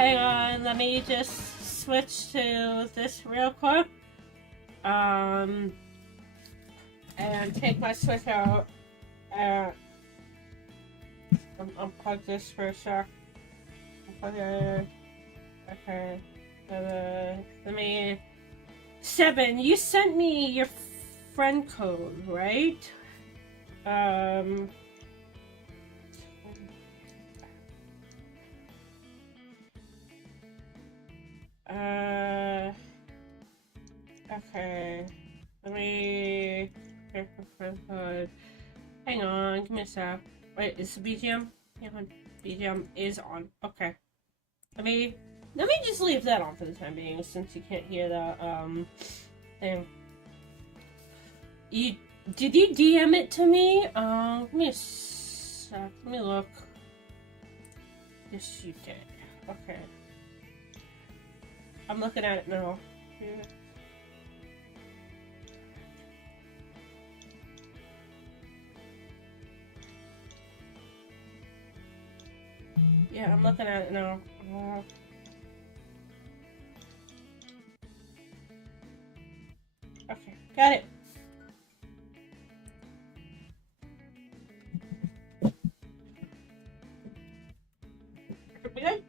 Hang on, let me just switch to this real quick. And take my switch out and unplug this for a sec. Unplug it. Okay. Let me. 7, you sent me your friend code, right? Okay. Let me. Hang on, give me a sec. Wait, is the BGM? Hang on. BGM is on. Okay. Let me just leave that on for the time being, since you can't hear that, thing. Did you DM it to me? Give me a sec. Let me look. Yes, you did. Okay. I'm looking at it now. Yeah, I'm looking at it now. Okay, got it. We good?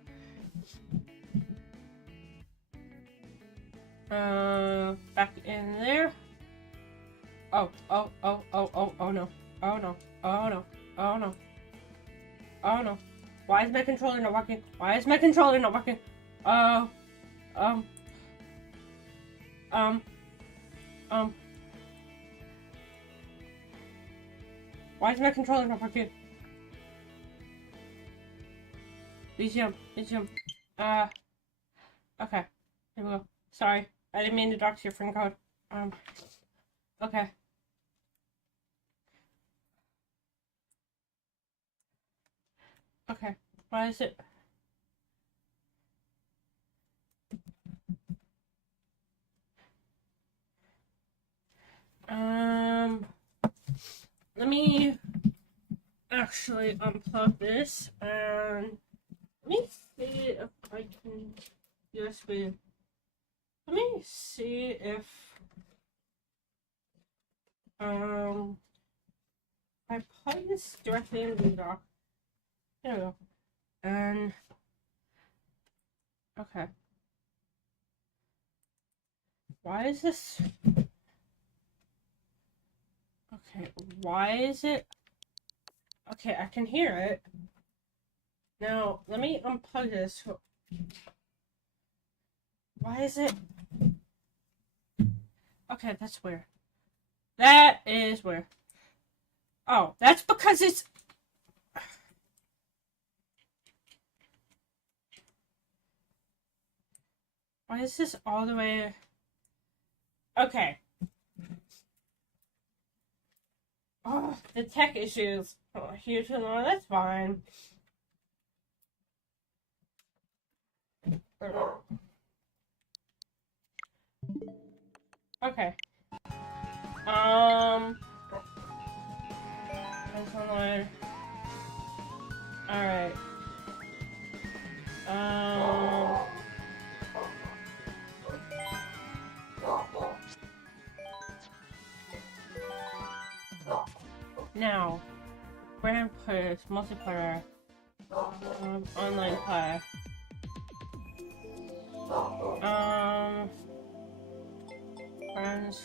Back in there. Oh no. Oh no. Oh no. Oh no. Oh no. Why is my controller not working? Why is my controller not working? Why is my controller not working? BGM. Okay. Here we go. Sorry. I didn't mean to dox your friend code. Okay. Okay. Why is it? Let me actually unplug this and let me see if I can USB. Let me see if I plug this directly into the dock. There we go. And okay. Why is this? Okay, why is it? Okay, I can hear it. Now, let me unplug this. Why is it? Okay, that's weird. That is weird. Oh, that's because it's... Why is this all the way... Okay. Oh, the tech issues. Oh, here to know, that's fine. Okay. That's online. Alright. Now, brand players, multiplayer, online play. Friends.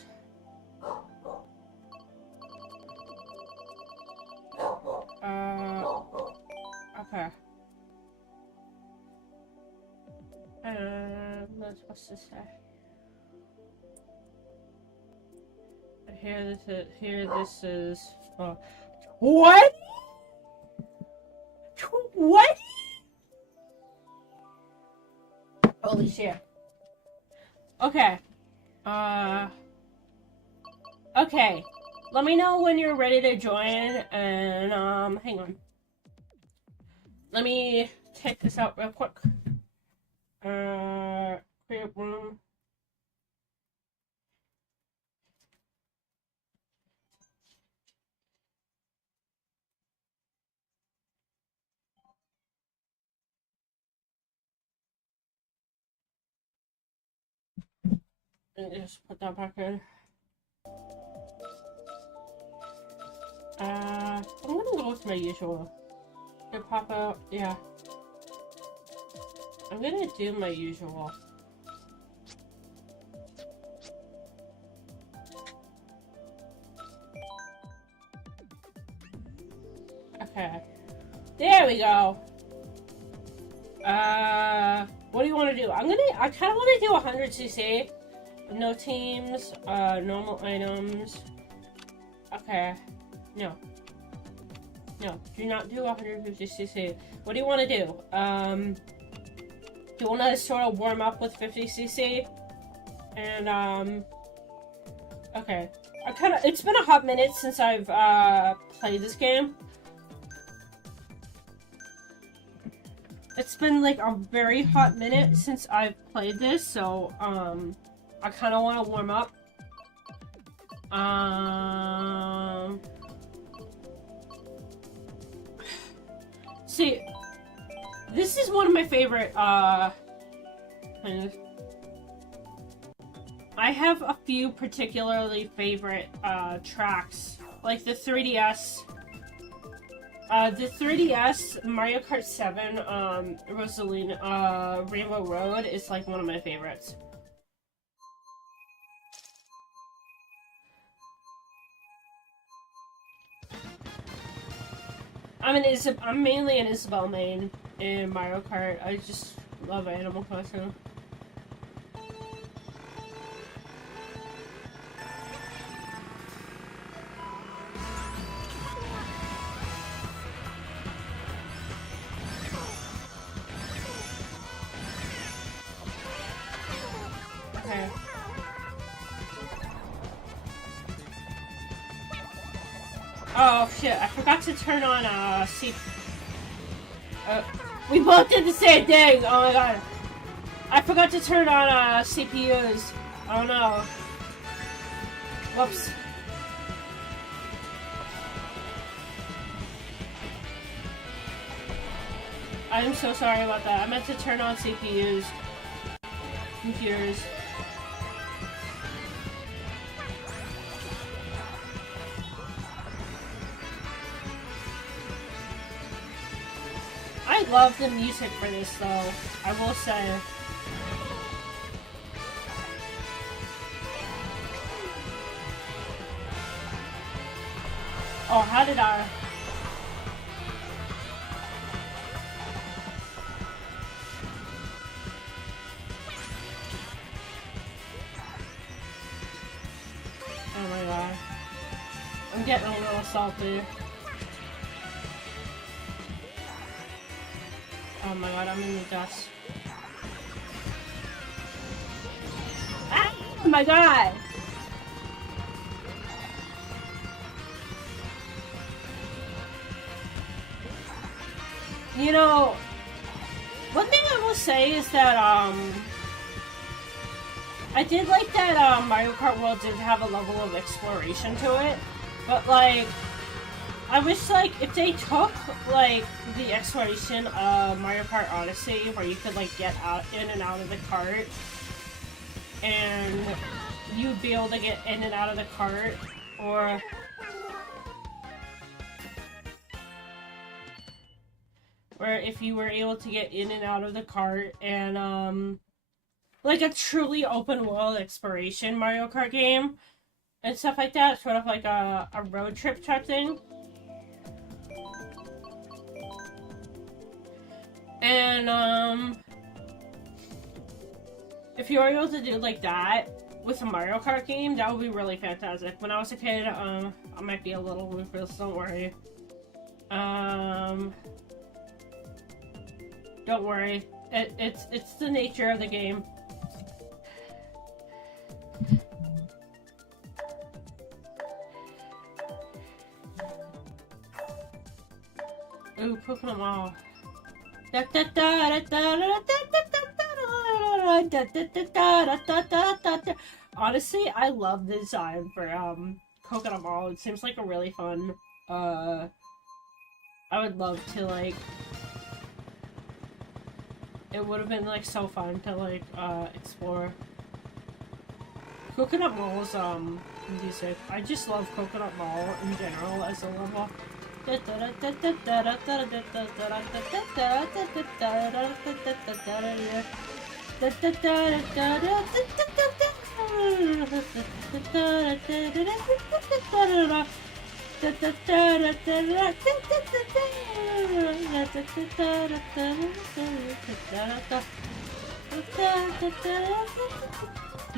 Okay. What's this say? Here this is, what? What? Holy shit. Okay. Okay. Let me know when you're ready to join, and, hang on. Let me take this out real quick. Create room. And just put that back in. I'm gonna go with my usual. Gonna pop out, yeah. I'm gonna do my usual. Okay. There we go. What do you want to do? I kind of want to do 100cc. No teams, normal items. Okay. No. No, do not do 150cc. What do you want to do? Do you want to sort of warm up with 50cc? And, okay. It's been a hot minute since I've, played this game. It's been, like, a very hot minute since I've played this, so, I kind of want to warm up. See, this is one of my favorite, I have a few particularly favorite, tracks. Like the 3DS. The 3DS Mario Kart 7, Rosalina, Rainbow Road is like one of my favorites. I'm mainly an Isabelle main in Mario Kart. I just love Animal Crossing. Okay. Oh shit, I forgot to turn on we both did the same thing! Oh my god. I forgot to turn on CPUs. Oh no. Whoops. I'm so sorry about that. I meant to turn on CPUs. Computers. I love the music for this though, I will say. Oh, how did I? Oh my god. I'm getting a little salty. Oh my god, I'm in the dust. Ah! Oh my god! You know, one thing I will say is that, I did like that, Mario Kart World did have a level of exploration to it, but, like, I wish, like, if they took, like, the exploration of Mario Kart Odyssey, where you could, like, get out in and out of the cart, and you'd be able to get in and out of the cart, or if you were able to get in and out of the cart, and, like a truly open world exploration Mario Kart game, and stuff like that, sort of like a road trip type thing. And, if you were able to do like that with a Mario Kart game, that would be really fantastic. When I was a kid, I might be a little ruthless, don't worry. Don't worry. It's the nature of the game. Ooh, pooping them all. Honestly, I love the design for Coconut Mall. It seems like a really fun. I would love to like. It would have been like so fun to like explore. Coconut Mall's music. I just love Coconut Mall in general as a level.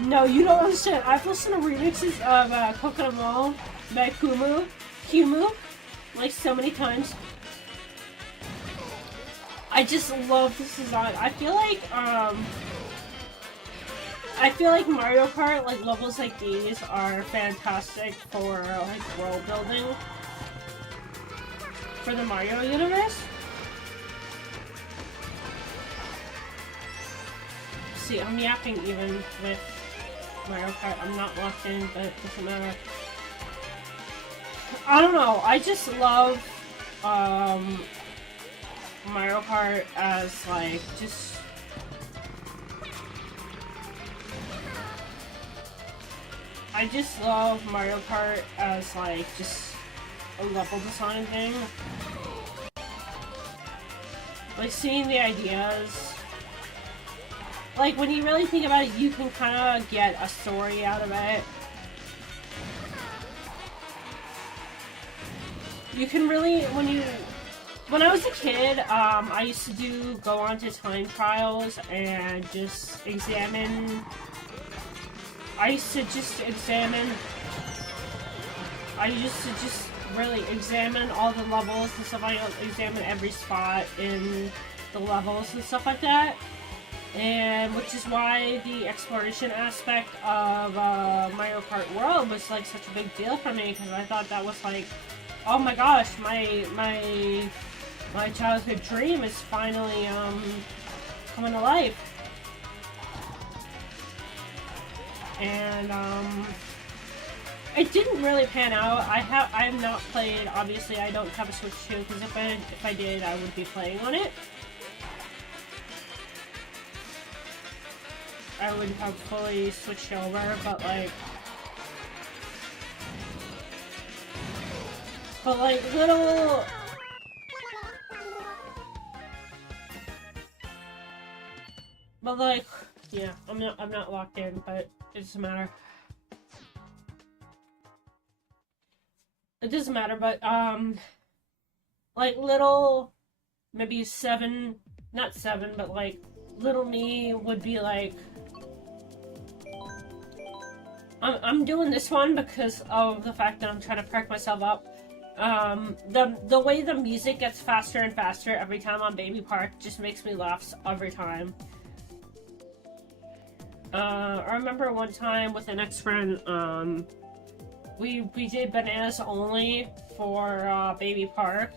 No, you don't understand. I've listened to remixes of Coconut Mall by Kumu, like so many times. I just love this design. I feel like Mario Kart, like levels like these are fantastic for like world building for the Mario universe. See, I'm yapping even with Mario Kart. I'm not locked in, but it doesn't matter. I don't know. I just love Mario Kart as like just I just love Mario Kart as like just a level design thing. Like seeing the ideas. Like when you really think about it, you can kind of get a story out of it. You can really, when I was a kid, I used to go on to time trials and just examine. I used to just really examine all the levels and stuff like that, examine every spot in the levels and stuff like that. And which is why the exploration aspect of Mario Kart World was like such a big deal for me, because I thought that was like, oh my gosh, my childhood dream is finally coming to life. And it didn't really pan out. I have not played. Obviously, I don't have a Switch 2, because if I did, I would be playing on it. I would have fully switched over, but like little. But like, yeah, I'm not locked in, but it doesn't matter. It doesn't matter, but like little, maybe not 7, but like little me would be like, I'm doing this one because of the fact that I'm trying to perk myself up. The way the music gets faster and faster every time on Baby Park just makes me laugh every time. I remember one time with an ex-friend, we did bananas only for Baby Park.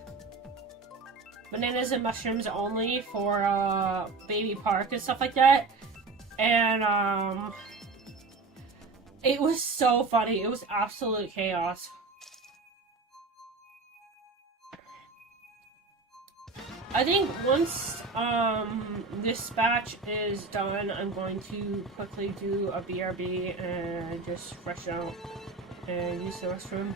Bananas and mushrooms only for Baby Park and stuff like that. And it was so funny. It was absolute chaos. I think once this batch is done, I'm going to quickly do a BRB and just freshen out and use the restroom.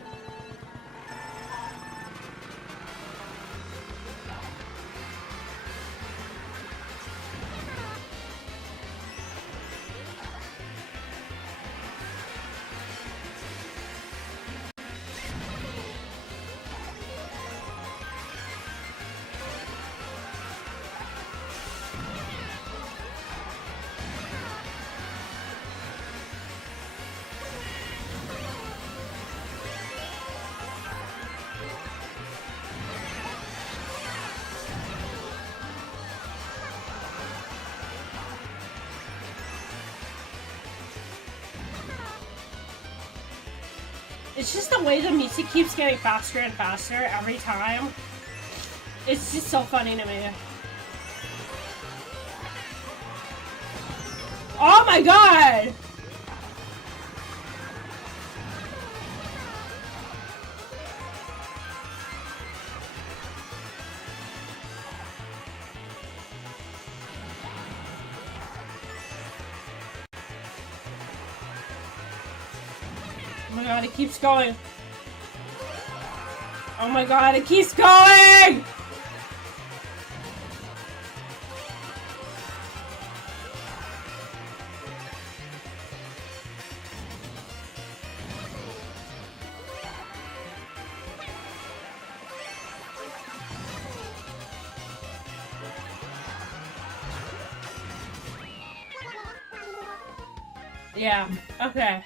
It's just the way the music keeps getting faster and faster every time. It's just so funny to me. Oh my god! my god, it keeps going. Oh my god, it keeps going! Yeah, okay.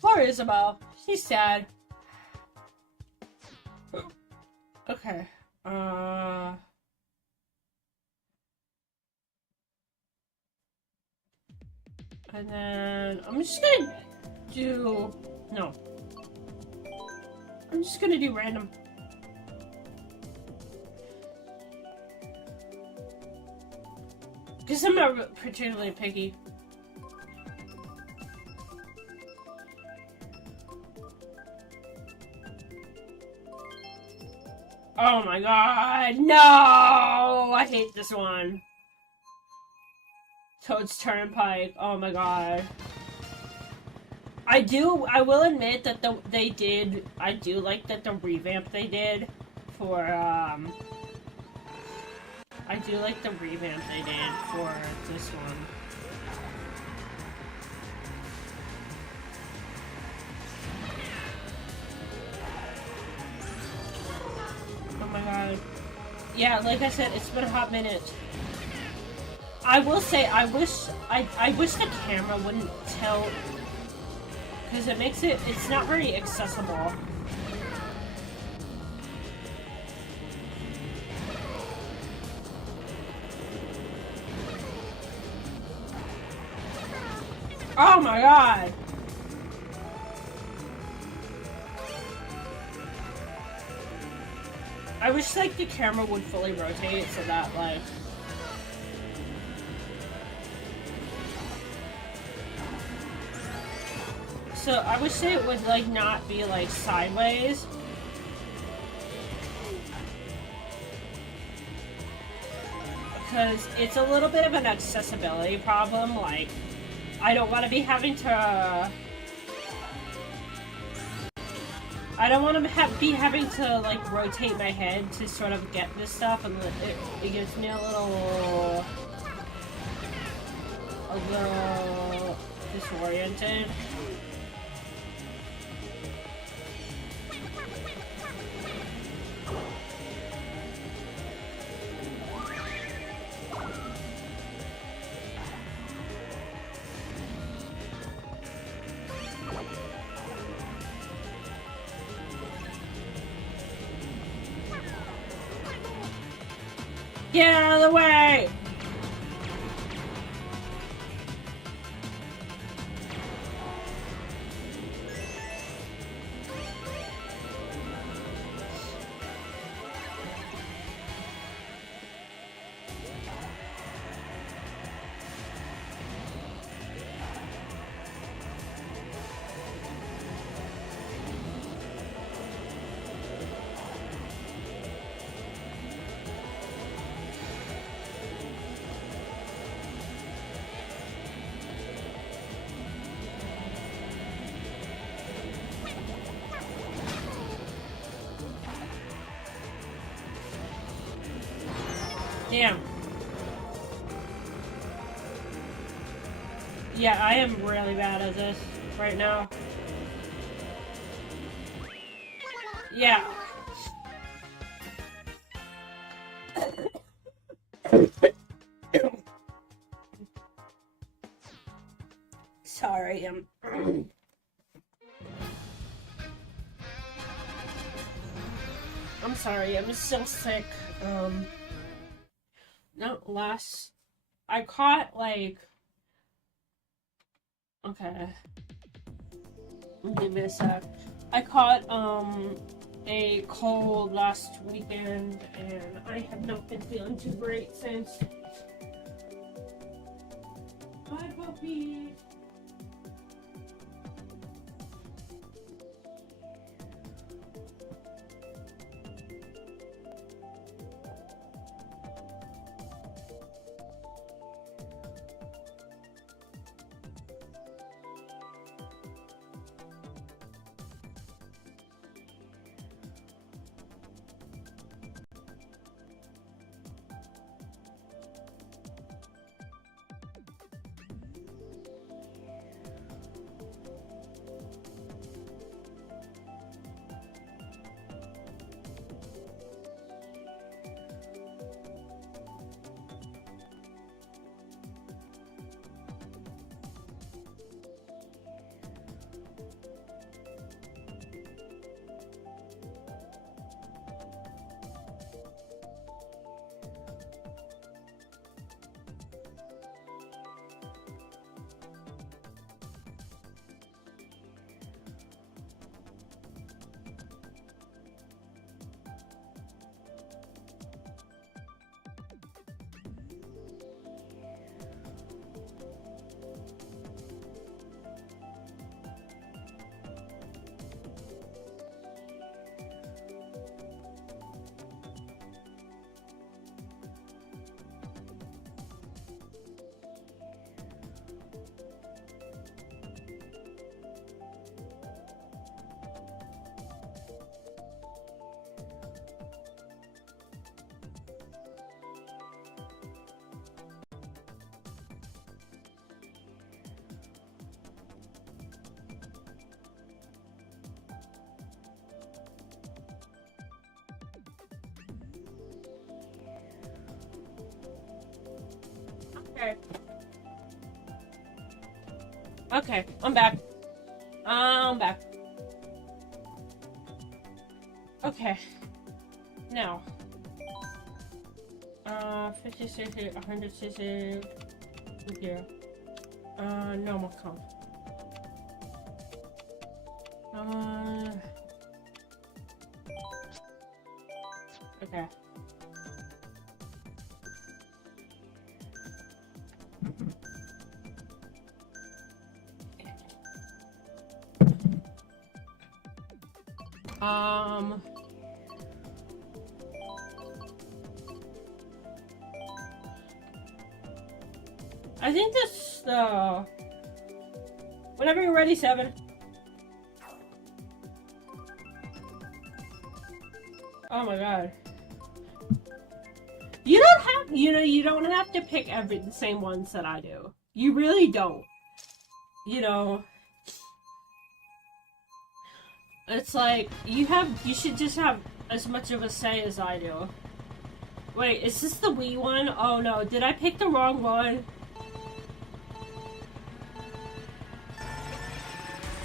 Poor Isabel. She's sad. Okay. And then I'm just gonna do... No. I'm just gonna do random. Because I'm not particularly picky. Oh my god, no! I hate this one. Toad's Turnpike, oh my god. I will admit that I do like that the revamp they did for, I do like the revamp they did for this one. Oh my god. Yeah, like I said, it's been a hot minute. I will say, I wish the camera wouldn't tilt, because it makes it's not very accessible. Oh my god! I wish, like, the camera would fully rotate so that, like... So, I wish it would, like, not be, like, sideways. Because it's a little bit of an accessibility problem, like... I don't want to be having to... I don't want to be having to, like, rotate my head to sort of get this stuff, and it gives me a little disoriented. Get out of the way! Damn. Yeah, I am really bad at this right now. Yeah. Sorry, I'm sorry, I'm still sick. Not last. I caught, like... Okay. Give me a sec. I caught, a cold last weekend, and I have not been feeling too great since. Bye, puppy! Okay. Okay, I'm back. I'm back. Okay. Now. 50 cc, 100 cc. Here. Normal comp. Okay. I think this, whenever you're ready, 7. Oh my god. You don't have, you don't have to pick the same ones that I do. You really don't. You know, it's like, you should just have as much of a say as I do. Wait, is this the Wii one? Oh no, did I pick the wrong one?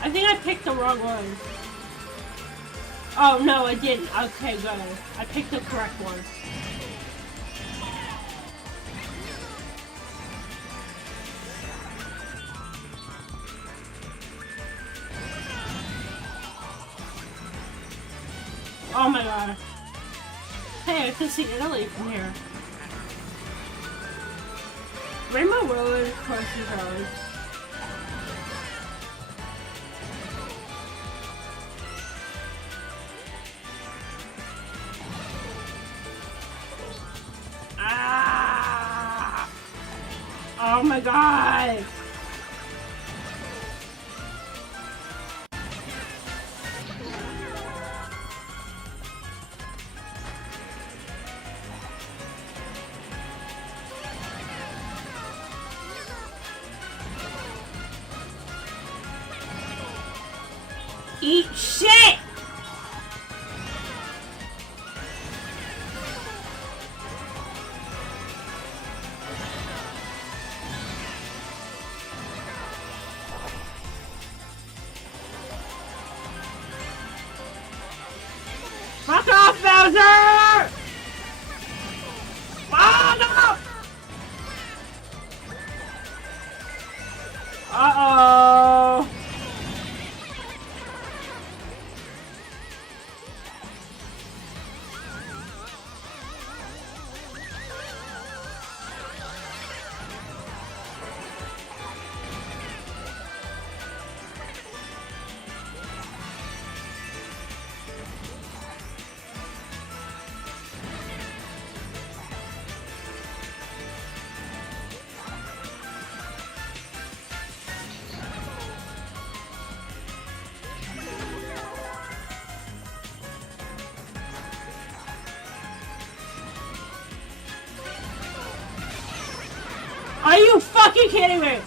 I think I picked the wrong one. Oh no, I didn't. Okay, good. I picked the correct one. Oh my god. Hey, I can see Italy from here. Rainbow Road, Crossing Road. Ah! Oh my god! Eat shit! Fuck off, Bowser! Fuck off! Uh-oh. Are you fucking kidding me?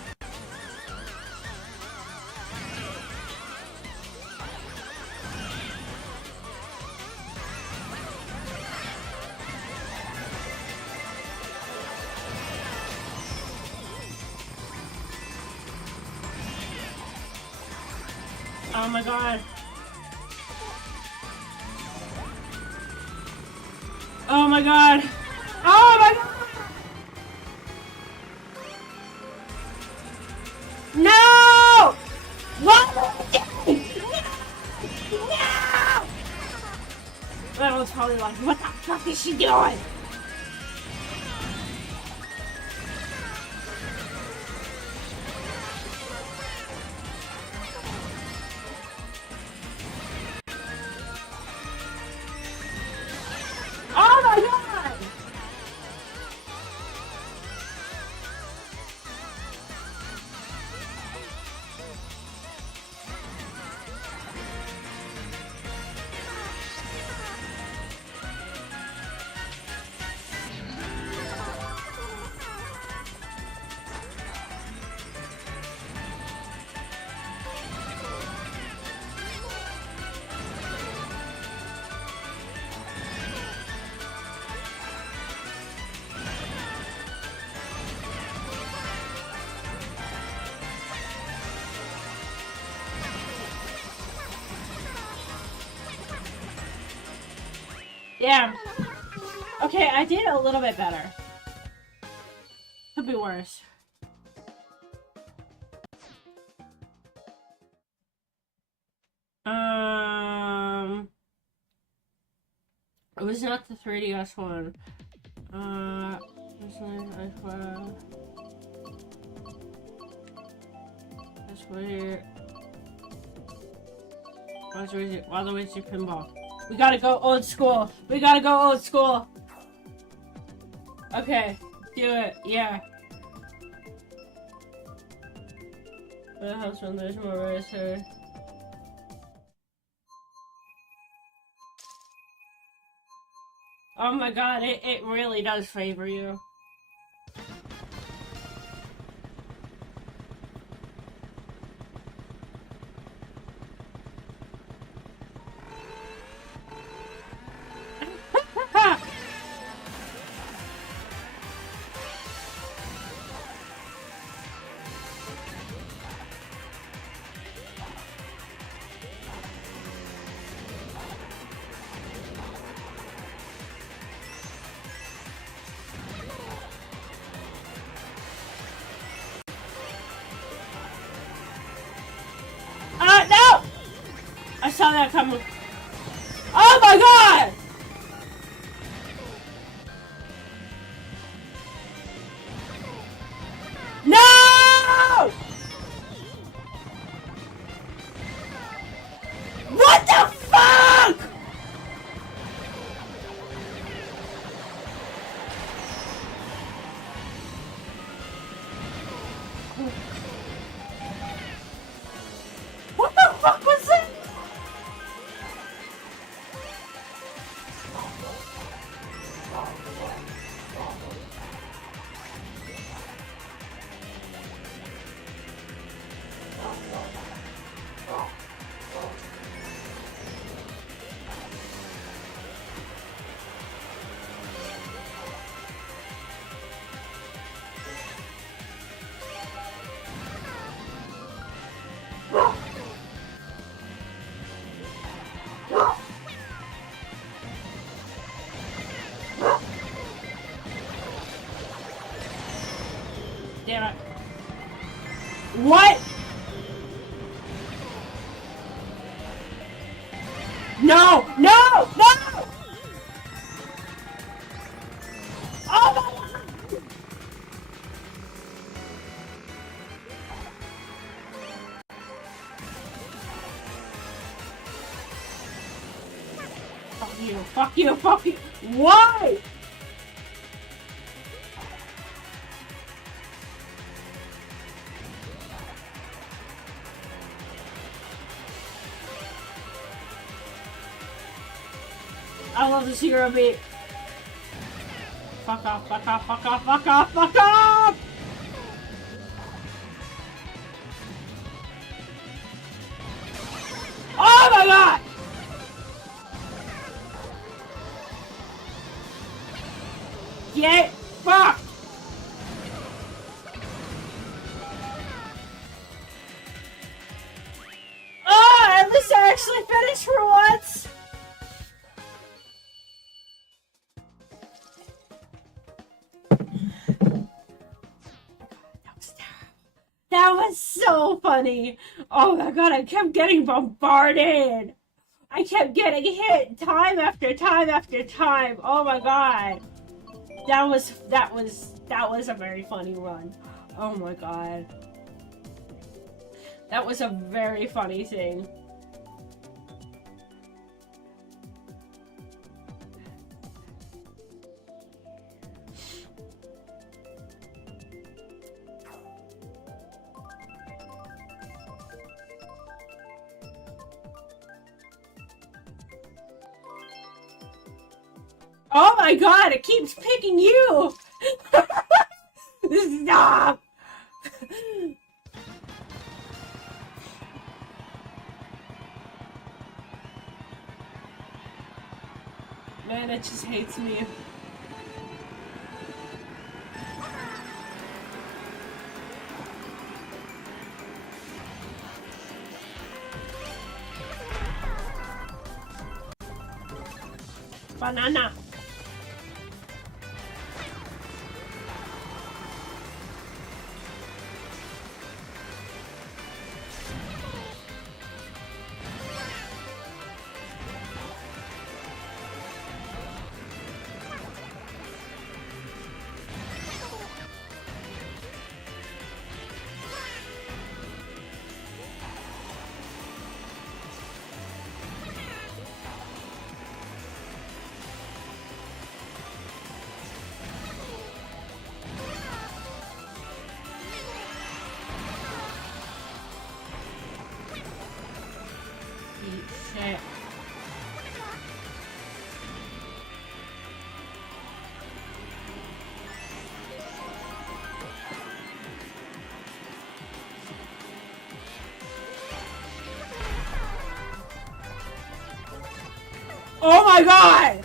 Oh my god. Oh my god. Oh my god. No! What? No! That was probably like, what the fuck is she doing? Oh my god! Yeah. Okay, I did a little bit better. Could be worse. It was not the 3DS one. That's weird. Waluigi pinball. We gotta go old school. We gotta go old school. Okay, do it. Yeah. The house when there's more race here. Oh my god, it really does favor you. No! I saw that coming. Oh my god! No! What the fuck? What the fuck was that? Damn it. What? No! No! No! Oh my god! Fuck you, fuck you, fuck you! Why? I love this hero beat. Fuck off, fuck off, fuck off, fuck off, fuck off! Oh my god! Get fucked! Oh, at least I actually finished for once! That was so funny. Oh my god, I kept getting bombarded. I kept getting hit time after time after time. Oh my god. That was a very funny run. Oh my god. That was a very funny thing. Oh my god, it keeps picking you! Stop! Man, it just hates me. banana. Shit. Oh my god!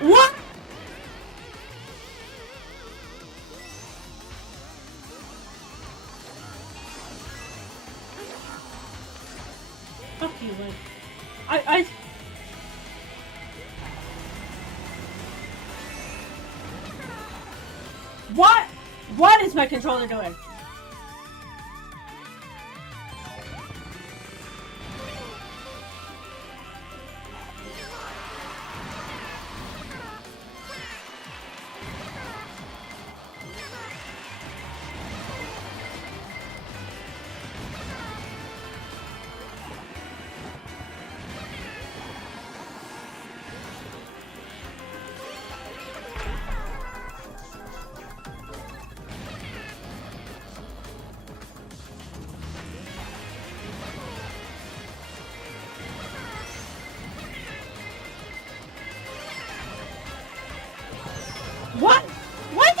What? Fuck you, Link. I... What? What is my controller doing? What? What?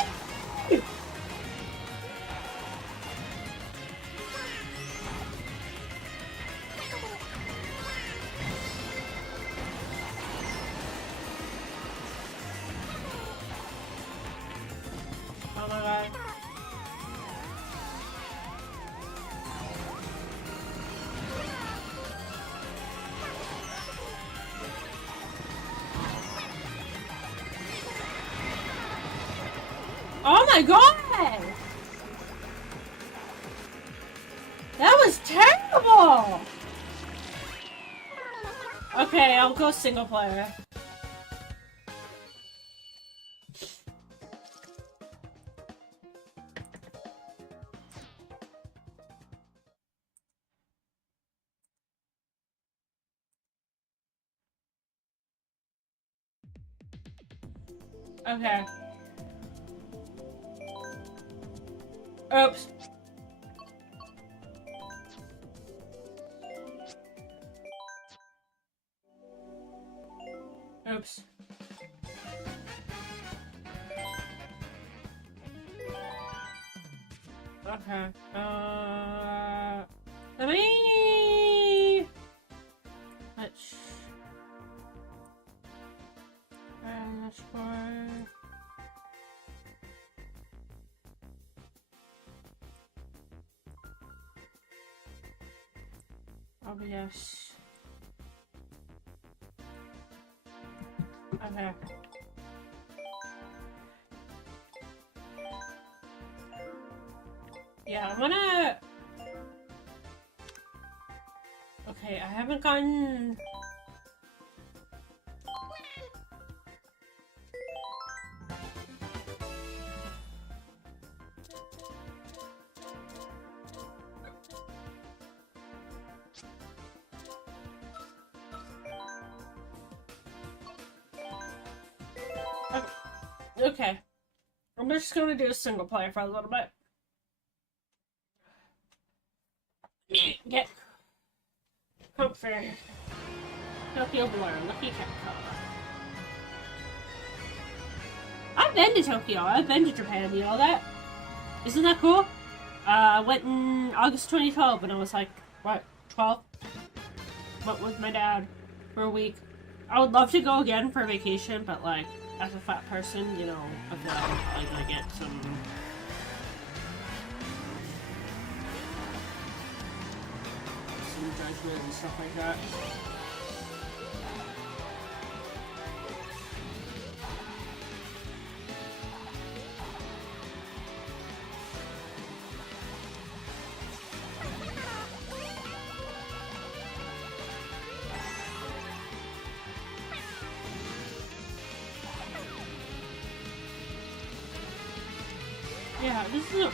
Oh my god. Oh my god! That was terrible! Okay, I'll go single player. Okay. Oops. Oops. Okay. Let me... Let's... Let's go... OBS. Okay. Yeah, I'm gonna... Okay, I haven't gotten... Okay. I'm just gonna do a single player for a little bit. Get comfy. Tokyo Blur, Lucky Cat Color. I've been to Tokyo, I've been to Japan, you know that? Isn't that cool? I went in August 2012 when I was like, what, 12? Went with my dad for a week. I would love to go again for vacation, but like, as a fat person, you know, I feel like I'm probably gonna get some judgment and stuff like that. Yeah, this is a...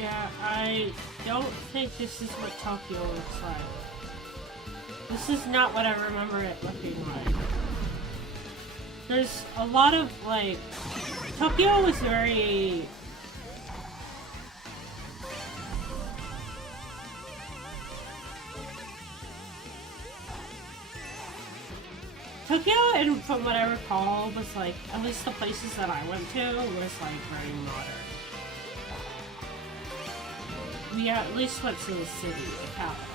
Yeah, I don't think this is what Tokyo looks like. This is not what I remember it looking like. There's a lot of, like... Tokyo was very... Tokyo, and from what I recall, was like, at least the places that I went to, was like very modern. We at least went to the city, the capital.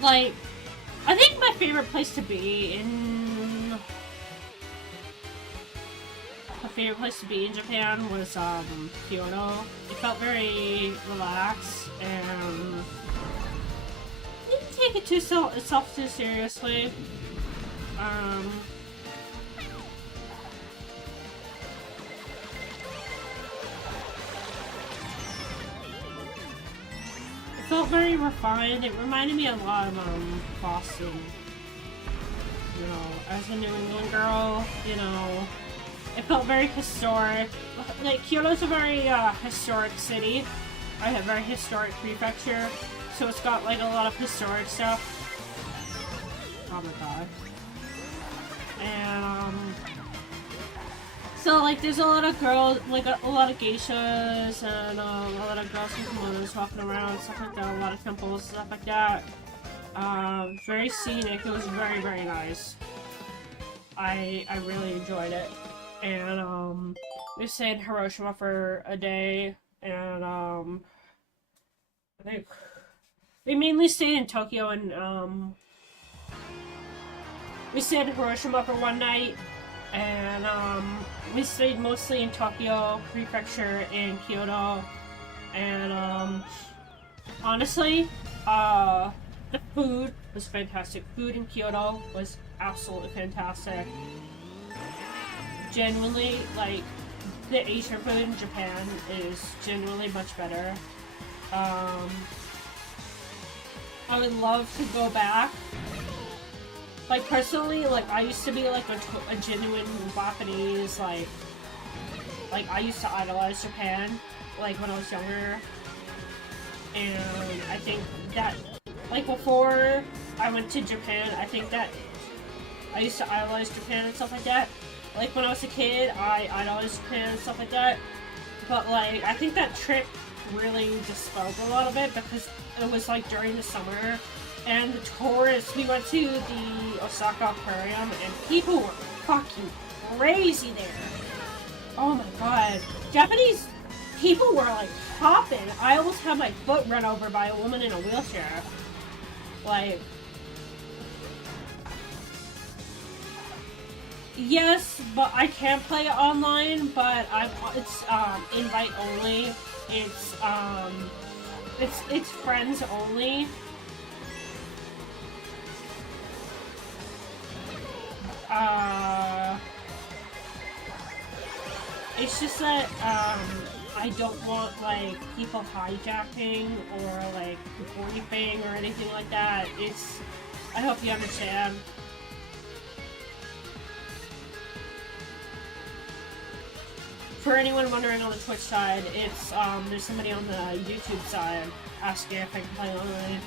Like, I think my favorite place to be in... My favorite place to be in Japan was, Kyoto. It felt very relaxed, and... didn't take it itself too seriously. It felt very refined. It reminded me a lot of Boston. You know, as a New England girl, you know, it felt very historic. Like, Kyoto's a very historic city. I have a very historic prefecture, so it's got like a lot of historic stuff. Oh my god. And so, like, there's a lot of girls, like, a lot of geishas, and, a lot of girls in kimonos walking around, stuff like that, a lot of temples, stuff like that. Very scenic, it was very, very nice. I really enjoyed it. And, we stayed in Hiroshima for a day, and, I think we mainly stayed in Tokyo, and, we stayed in Hiroshima for one night, and, we stayed mostly in Tokyo Prefecture and Kyoto, and, honestly, the food was fantastic. Food in Kyoto was absolutely fantastic. Genuinely, like, the Asian food in Japan is genuinely much better. I would love to go back. Like, personally, like, I used to be, like, a genuine Japanese, like, I used to idolize Japan, like, when I was younger. And I think that, like, before I went to Japan, I think that I used to idolize Japan and stuff like that. Like, when I was a kid, I idolized Japan and stuff like that. But, like, I think that trip really dispelled a lot of it, because it was, like, during the summer. And the tourists, we went to the Osaka Aquarium, and people were fucking crazy there. Oh my god. Japanese people were, like, hopping. I almost had my foot run over by a woman in a wheelchair. Like... Yes, but I can play it online, but it's, invite only. It's friends only. It's just that, I don't want, like, people hijacking or, like, briefing or anything like that. I hope you understand. For anyone wondering on the Twitch side, it's, there's somebody on the YouTube side asking if I can play online.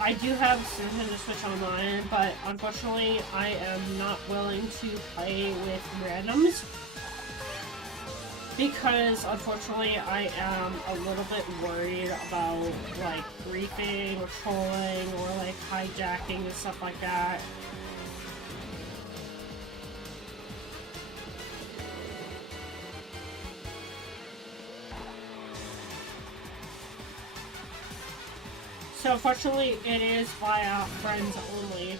I do have Nintendo Switch Online, but unfortunately I am not willing to play with randoms. because unfortunately I am a little bit worried about like griefing or trolling or like hijacking and stuff like that. So unfortunately it is via friends only.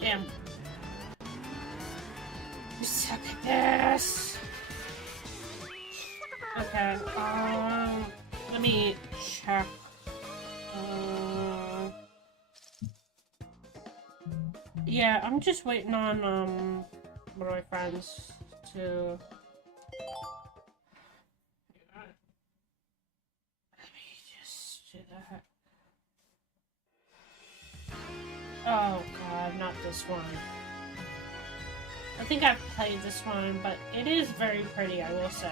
Damn. You suck at this. Okay, let me check. Yeah, I'm just waiting on, one of my friends to... Let me just do that. Oh god, not this one. I think I've played this one, but it is very pretty, I will say.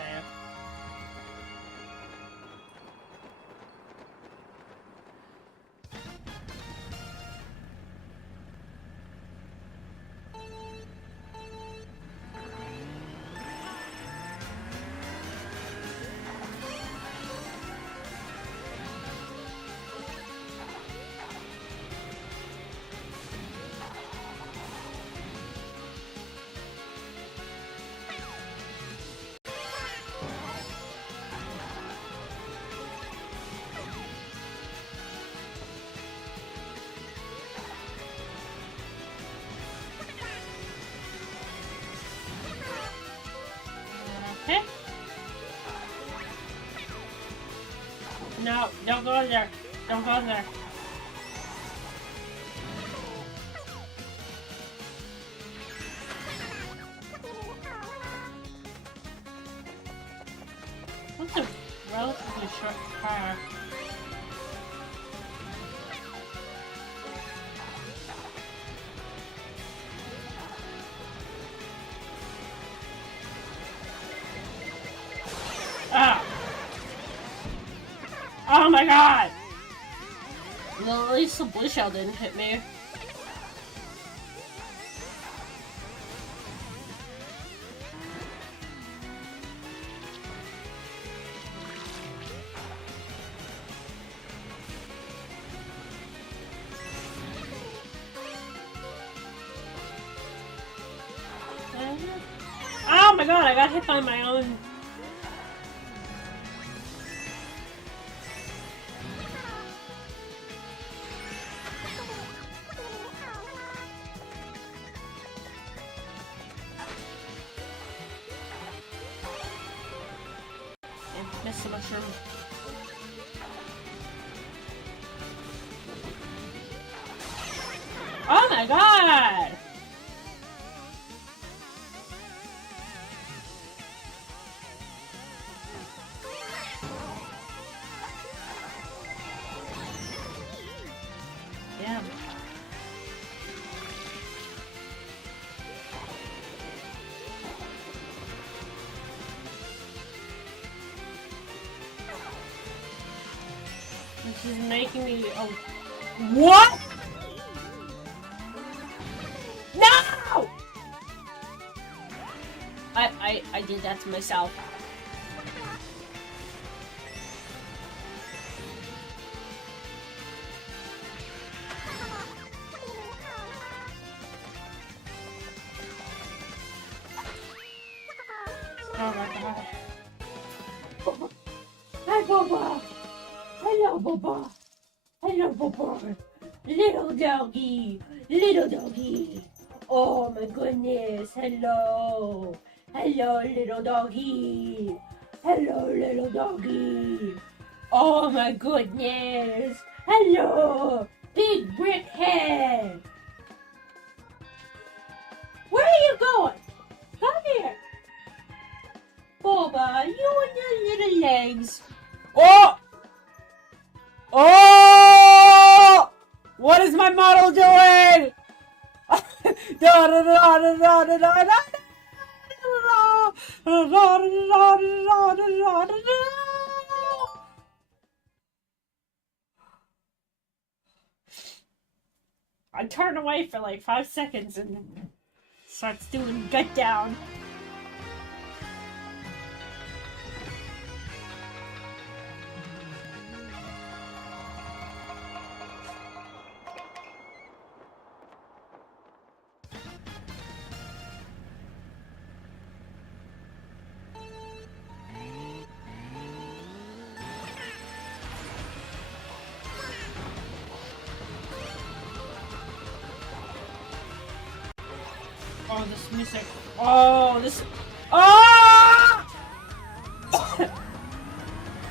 Okay. No, don't go in there. Don't go in there. What's a relatively short car? Ah! Oh my god! Well, at least the blue shell didn't hit me. Oh my god, I got hit by my own... Missed the mushroom. Oh my god! Damn. This is making me... Oh. What?! No! I did that to myself. Oh my god. Hi, Boba! Hello, Boba! Hello, Boba! Little doggy! Little doggy. Oh my goodness. Hello. Hello, little doggy. Hello, little doggy. Oh my goodness. Hello, big brick head. Where are you going? Come here. Boba, you and your little legs. Oh! Oh! What is my model doing? I turn away for like 5 seconds and starts doing gut down. Oh, this music. Oh, this. Oh!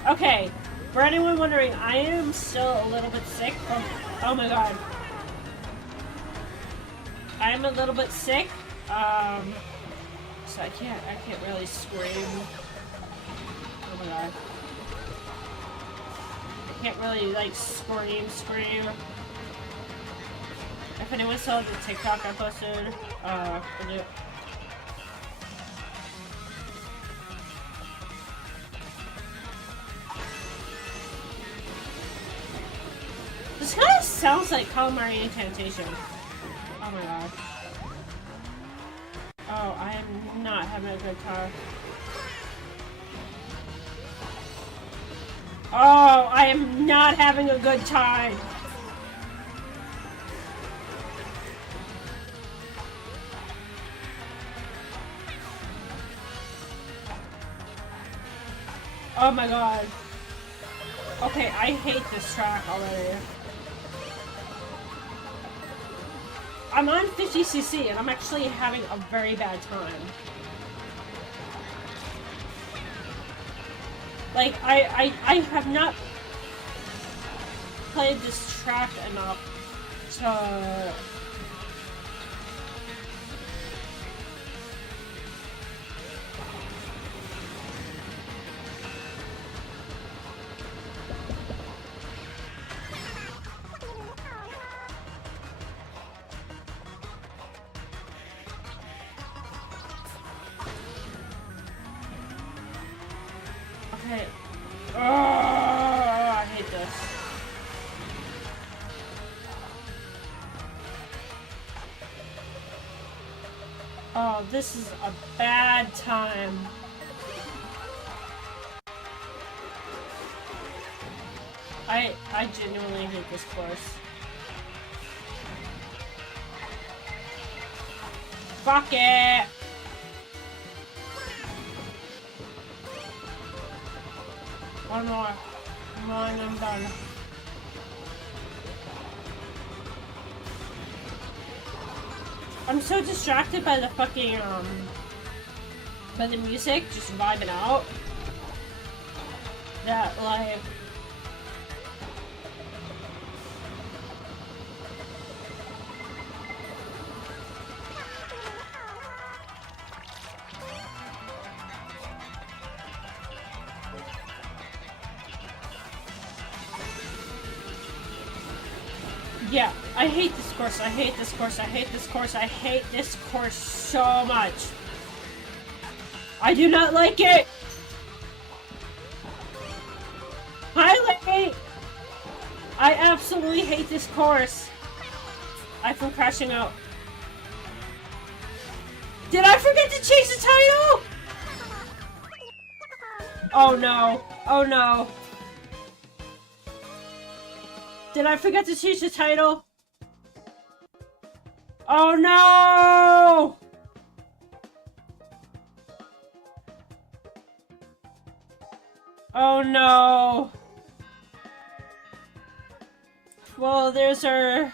Okay, for anyone wondering, I am still a little bit sick from. Oh my god. I am a little bit sick. So I can't really scream. Oh my god. I can't really like scream. If anyone saw the TikTok I posted, this kind of sounds like calamari incantation. Oh my god. Oh, I am not having a good time. Oh, I am not having a good time. Oh my god. Okay, I hate this track already. I'm on 50cc and I'm actually having a very bad time. Like, I have not played this track enough to... Okay. Oh, I hate this. Oh, this is a bad time. I genuinely hate this course. Fuck it! One more. Come on, I'm done. I'm so distracted by the fucking, by the music, just vibing out, that, like... Yeah, I hate this course, I hate this course, I hate this course, I hate this course so much. I do not like it! Highlight! I absolutely hate this course. I'm from crashing out. Did I forget to change the title? Oh no, oh no. Did I forget to change the title? Oh no! Oh no! Well, there's our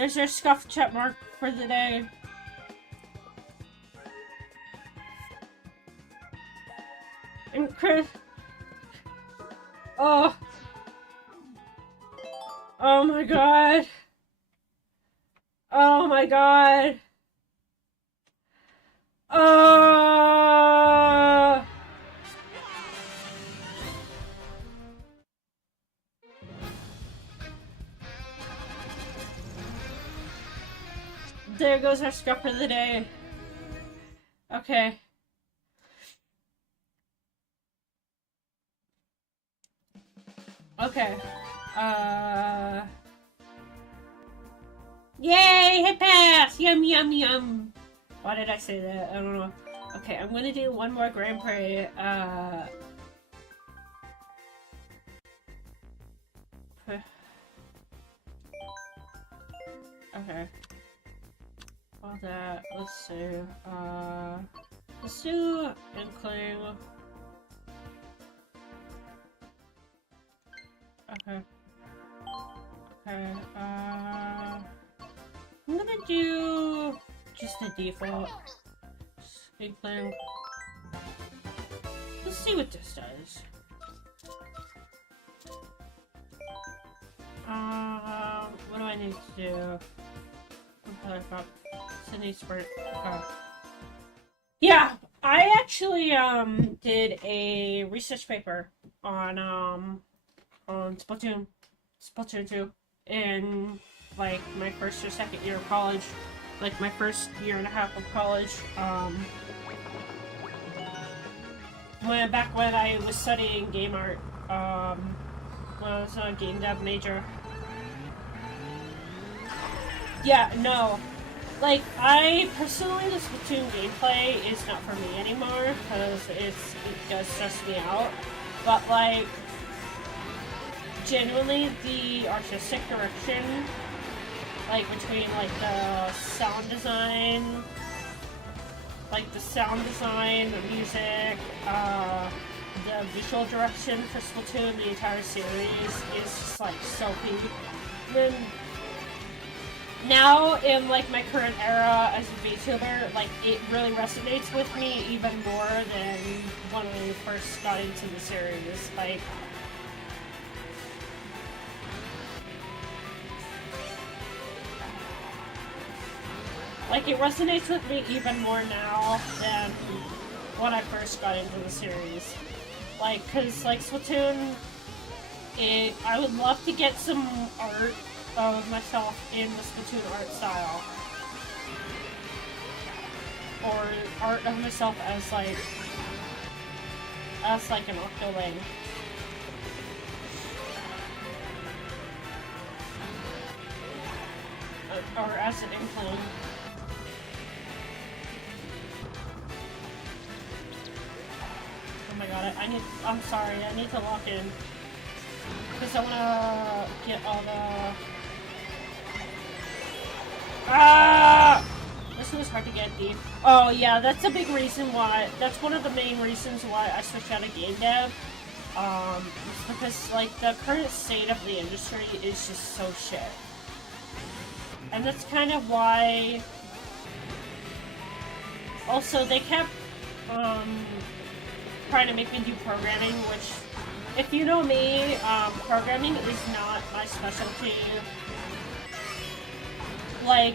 There's your scuff check mark for the day. And Chris... Oh. Oh my god. Oh my god. Oh. There goes our scuff for the day. Okay. Okay. Yay! Hit pass! Yum yum yum! Why did I say that? I don't know. Okay, I'm gonna do one more Grand Prix. Okay. All that. Let's see. Let's do Inkling. Okay. Okay. I'm gonna do just the default. Inkling. Let's see what this does. What do I need to do? Sydney Sprint. Yeah, I actually did a research paper on Splatoon 2 in like my first or second year of college, like my first year and a half of college. Back when I was studying game art, when I was a game dev major. Yeah, no. Like, I personally, the Splatoon gameplay is not for me anymore, because it does stress me out. But, like, genuinely, the artistic direction, like, between, like, the sound design, the music, the visual direction for Splatoon, the entire series, is just, like, so peak. Then, now, in, like, my current era as a VTuber, like, it really resonates with me even more than when I first got into the series. Like, it resonates with me even more now than when I first got into the series. Like, cause, like, Splatoon, I would love to get some art of myself in the Splatoon art style. Or art of myself as like an Octoling. Or as an Inkling. Oh my god, I'm sorry, I need to lock in. Because I wanna get all the... Ah! This was hard to get deep. Oh yeah, that's a big reason why, that's one of the main reasons why I switched out of game dev. It's because, like, the current state of the industry is just so shit. And that's kind of why... Also, they kept, trying to make me do programming, which, if you know me, programming is not my specialty. Like,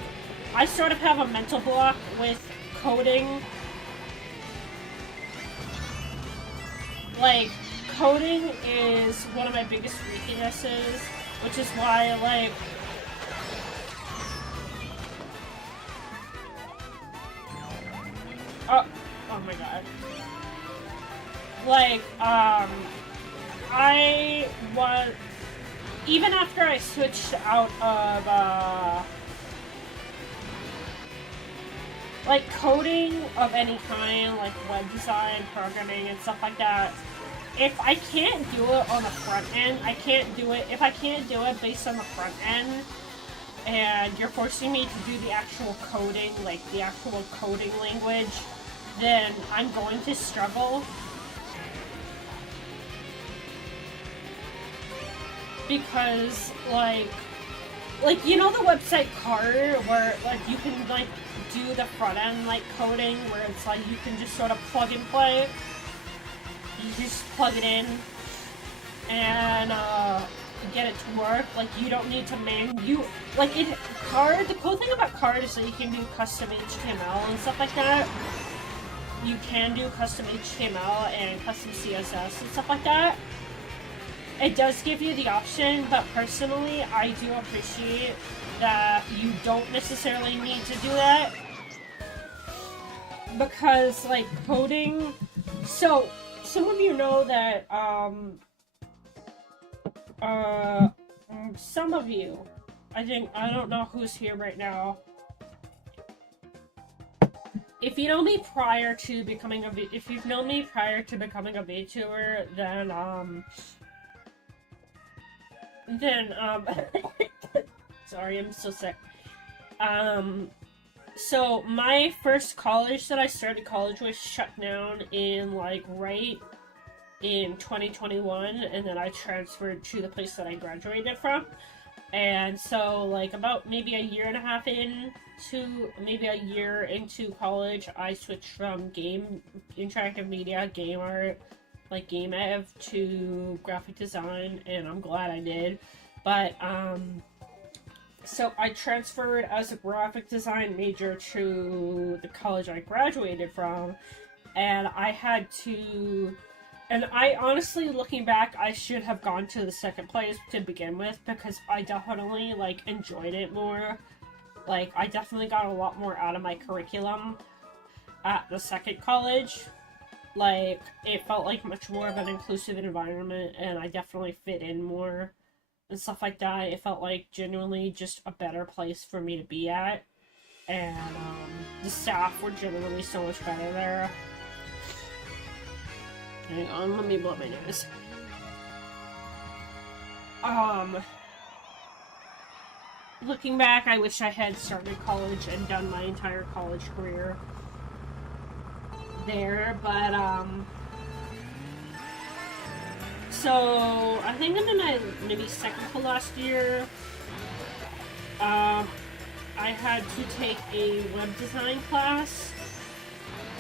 I sort of have a mental block with coding. Like, coding is one of my biggest weaknesses, which is why, like... Oh my god. Like, I was... Even after I switched out of, like, coding of any kind, like web design, programming, and stuff like that, if I can't do it on the front end, I can't do it. If I can't do it based on the front end, and you're forcing me to do the actual coding, like the actual coding language, then I'm going to struggle. Because, like, like, you know the website Kart, where, like, you can, like, do the front-end, like, coding, where it's, like, you can just sort of plug and play? You just plug it in, and, get it to work. Like, you don't need to Kart, the cool thing about Kart is that you can do custom HTML and stuff like that. You can do custom HTML and custom CSS and stuff like that. It does give you the option, but personally, I do appreciate that you don't necessarily need to do that. Because, like, coding... So, some of you know that, some of you, I don't know who's here right now. If you know me prior to becoming if you've known me prior to becoming a VTuber, then, sorry, I'm so sick. So my first college that I started college with shut down in, like, right in 2021, and then I transferred to the place that I graduated from. And so, like, about maybe a year and a half maybe a year into college, I switched from interactive media, game art, like game ev, to graphic design, and I'm glad I did. But, so I transferred as a graphic design major to the college I graduated from, and I had to... And I honestly, looking back, I should have gone to the second place to begin with, because I definitely, like, enjoyed it more. Like, I definitely got a lot more out of my curriculum at the second college. Like, it felt like much more of an inclusive environment, and I definitely fit in more and stuff like that. It felt like genuinely just a better place for me to be at. And, the staff were generally so much better there. Hang on, let me blow my nose. Looking back, I wish I had started college and done my entire college career there, but, so, I think I'm in my maybe second to last year, I had to take a web design class.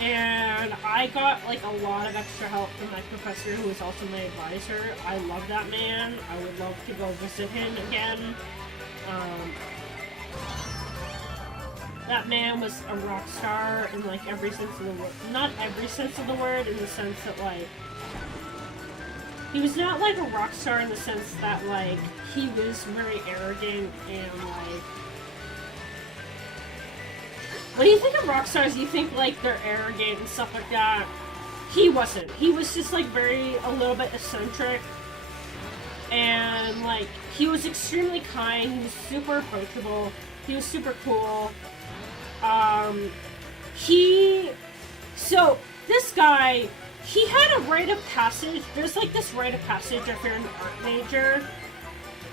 And I got, like, a lot of extra help from my professor, who was also my advisor. I love that man. I would love to go visit him again. That man was a rock star in, like, every sense of the word. Not every sense of the word, in the sense that, like... He was not, like, a rock star in the sense that, like, he was very arrogant and, like... When you think of rock stars, you think, like, they're arrogant and stuff like that. He wasn't. He was just, like, a little bit eccentric. And, like, he was extremely kind. He was super approachable. He was super cool. So, this guy, he had a rite of passage. There's, like, this rite of passage if you're an art major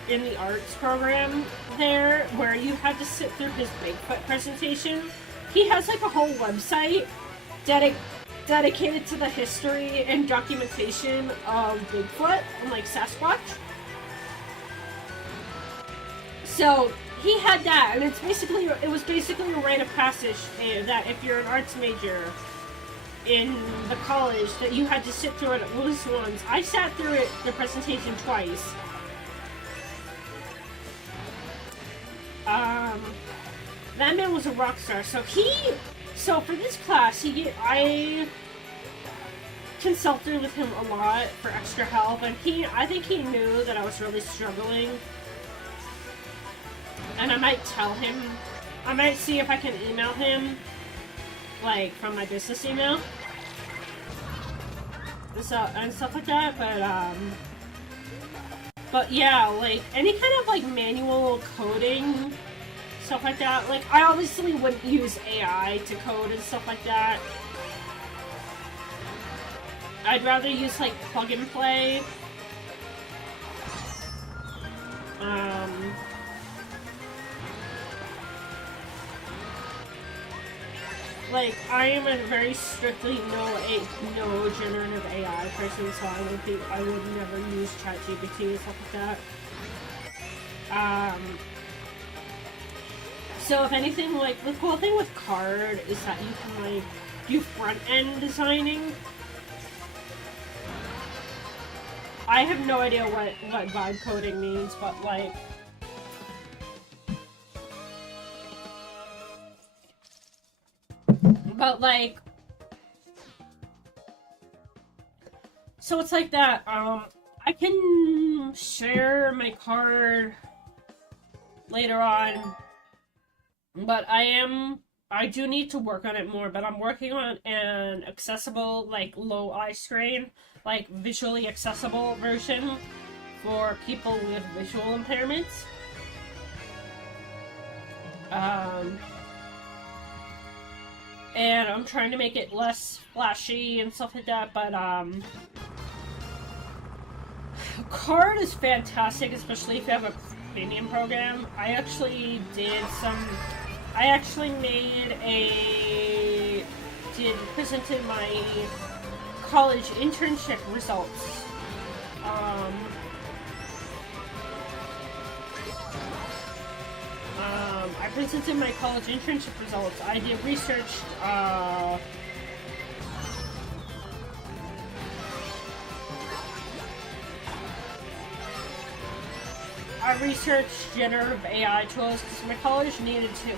in the arts program there, where you had to sit through his Bigfoot presentation. He has, like, a whole website dedicated to the history and documentation of Bigfoot and, like, Sasquatch. So, he had that, and it was basically a rite of passage that if you're an arts major in the college, that you had to sit through it at least once. I sat through the presentation twice. That man was a rock star. So for this class, I consulted with him a lot for extra help, and I think he knew that I was really struggling. And I might tell him, I might see if I can email him, like, from my business email. And stuff like that, but yeah, like, any kind of, like, manual coding, stuff like that. Like, I obviously wouldn't use AI to code and stuff like that. I'd rather use, like, plug and play. Like, I am a very strictly no generative AI person, so I would never use ChatGPT and stuff like that. So if anything, like, the cool thing with Kart is that you can, like, do front-end designing. I have no idea what vibe coding means, but, like... So it's like that, I can share my card later on, but I do need to work on it more, but I'm working on an accessible, like, low eye strain, like, visually accessible version for people with visual impairments. And I'm trying to make it less flashy and stuff like that, but, Kart is fantastic, especially if you have a premium program. I actually presented my college internship results. I presented my college internship results. I did research, I researched generative AI tools because my college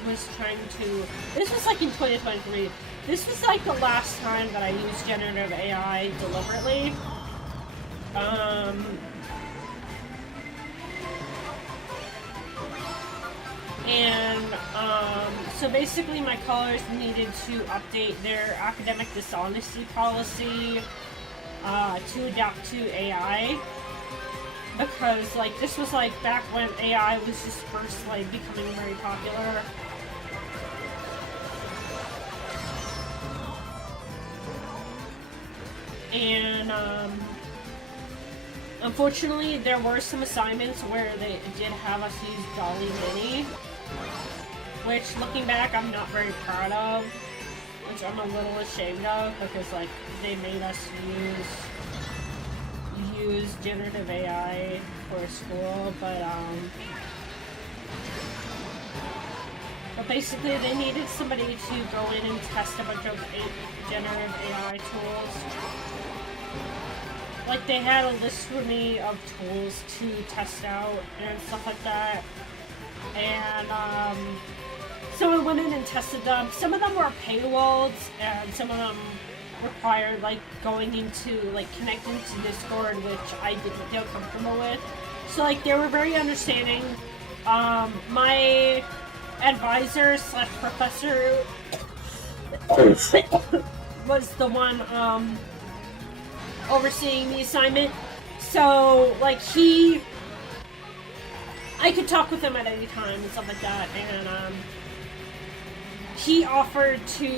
was trying to, this was like in 2023, this was like the last time that I used generative AI deliberately. So basically my college needed to update their academic dishonesty policy to adapt to AI. Because, like, this was, like, back when AI was just first, like, becoming very popular. And, unfortunately, there were some assignments where they did have us use Dolly Mini. Which, looking back, I'm not very proud of. Which I'm a little ashamed of, because, like, they made us use generative AI for school, but basically they needed somebody to go in and test a bunch of generative AI tools. Like, they had a list for me of tools to test out and stuff like that, and so I went in and tested them. Some of them were paywalled, and some of them required, like, going into, like, connecting to Discord, which I didn't feel comfortable with. So, like, they were very understanding. My advisor / professor was the one, overseeing the assignment. So, like, I could talk with him at any time and stuff like that, and, he offered to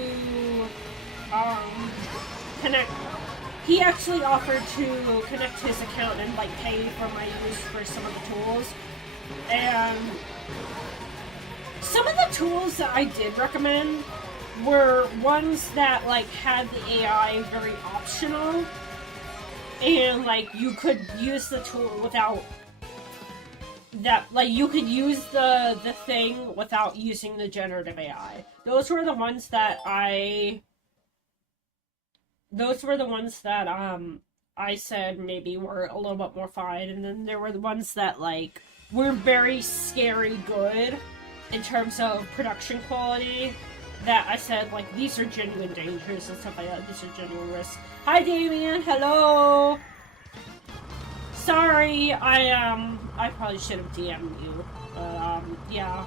he actually offered to connect his account and, like, pay for my use for some of the tools. And some of the tools that I did recommend were ones that, like, had the AI very optional, and, like, you could use the tool without that, like, you could use the thing without using the generative AI. Those were the ones that I said maybe were a little bit more fine, and then there were the ones that, like, were very scary good in terms of production quality, that I said, like, these are genuine dangers and stuff like that, these are genuine risks. Hi, Damien, hello! Sorry, I probably should have DM'd you, but, yeah,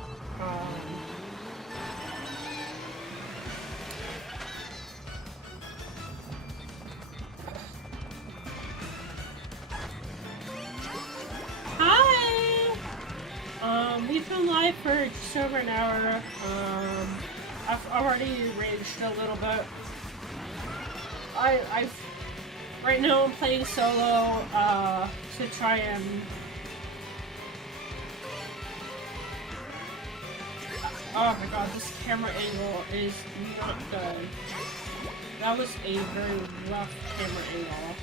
Hi! We've been live for just over an hour. I've already raged a little bit. Right now I'm playing solo, to try and... Oh my god, this camera angle is not good. That was a very rough camera angle.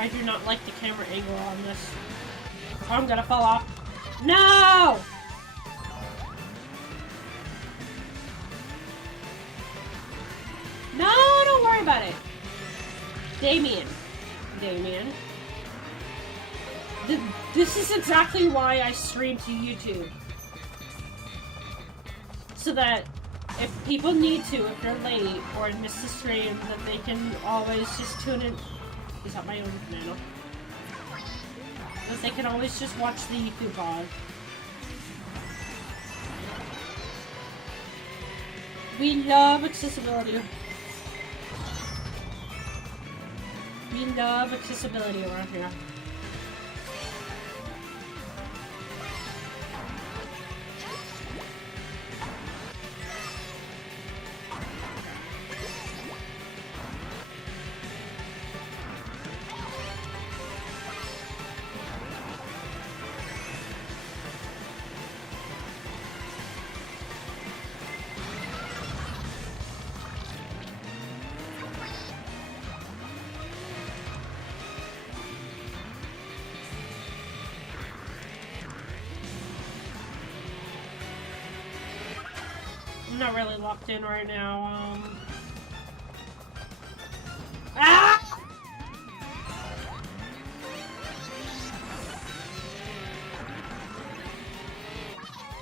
I do not like the camera angle on this. Oh, I'm gonna fall off. No! No, don't worry about it. Damien. This is exactly why I stream to YouTube. So that if people need to, if they're late or miss the stream, that they can always just tune in. Is that my own banana? That they can always just watch the YouTube vlog. We love accessibility. We love accessibility around here. Not really locked in right now. Ah!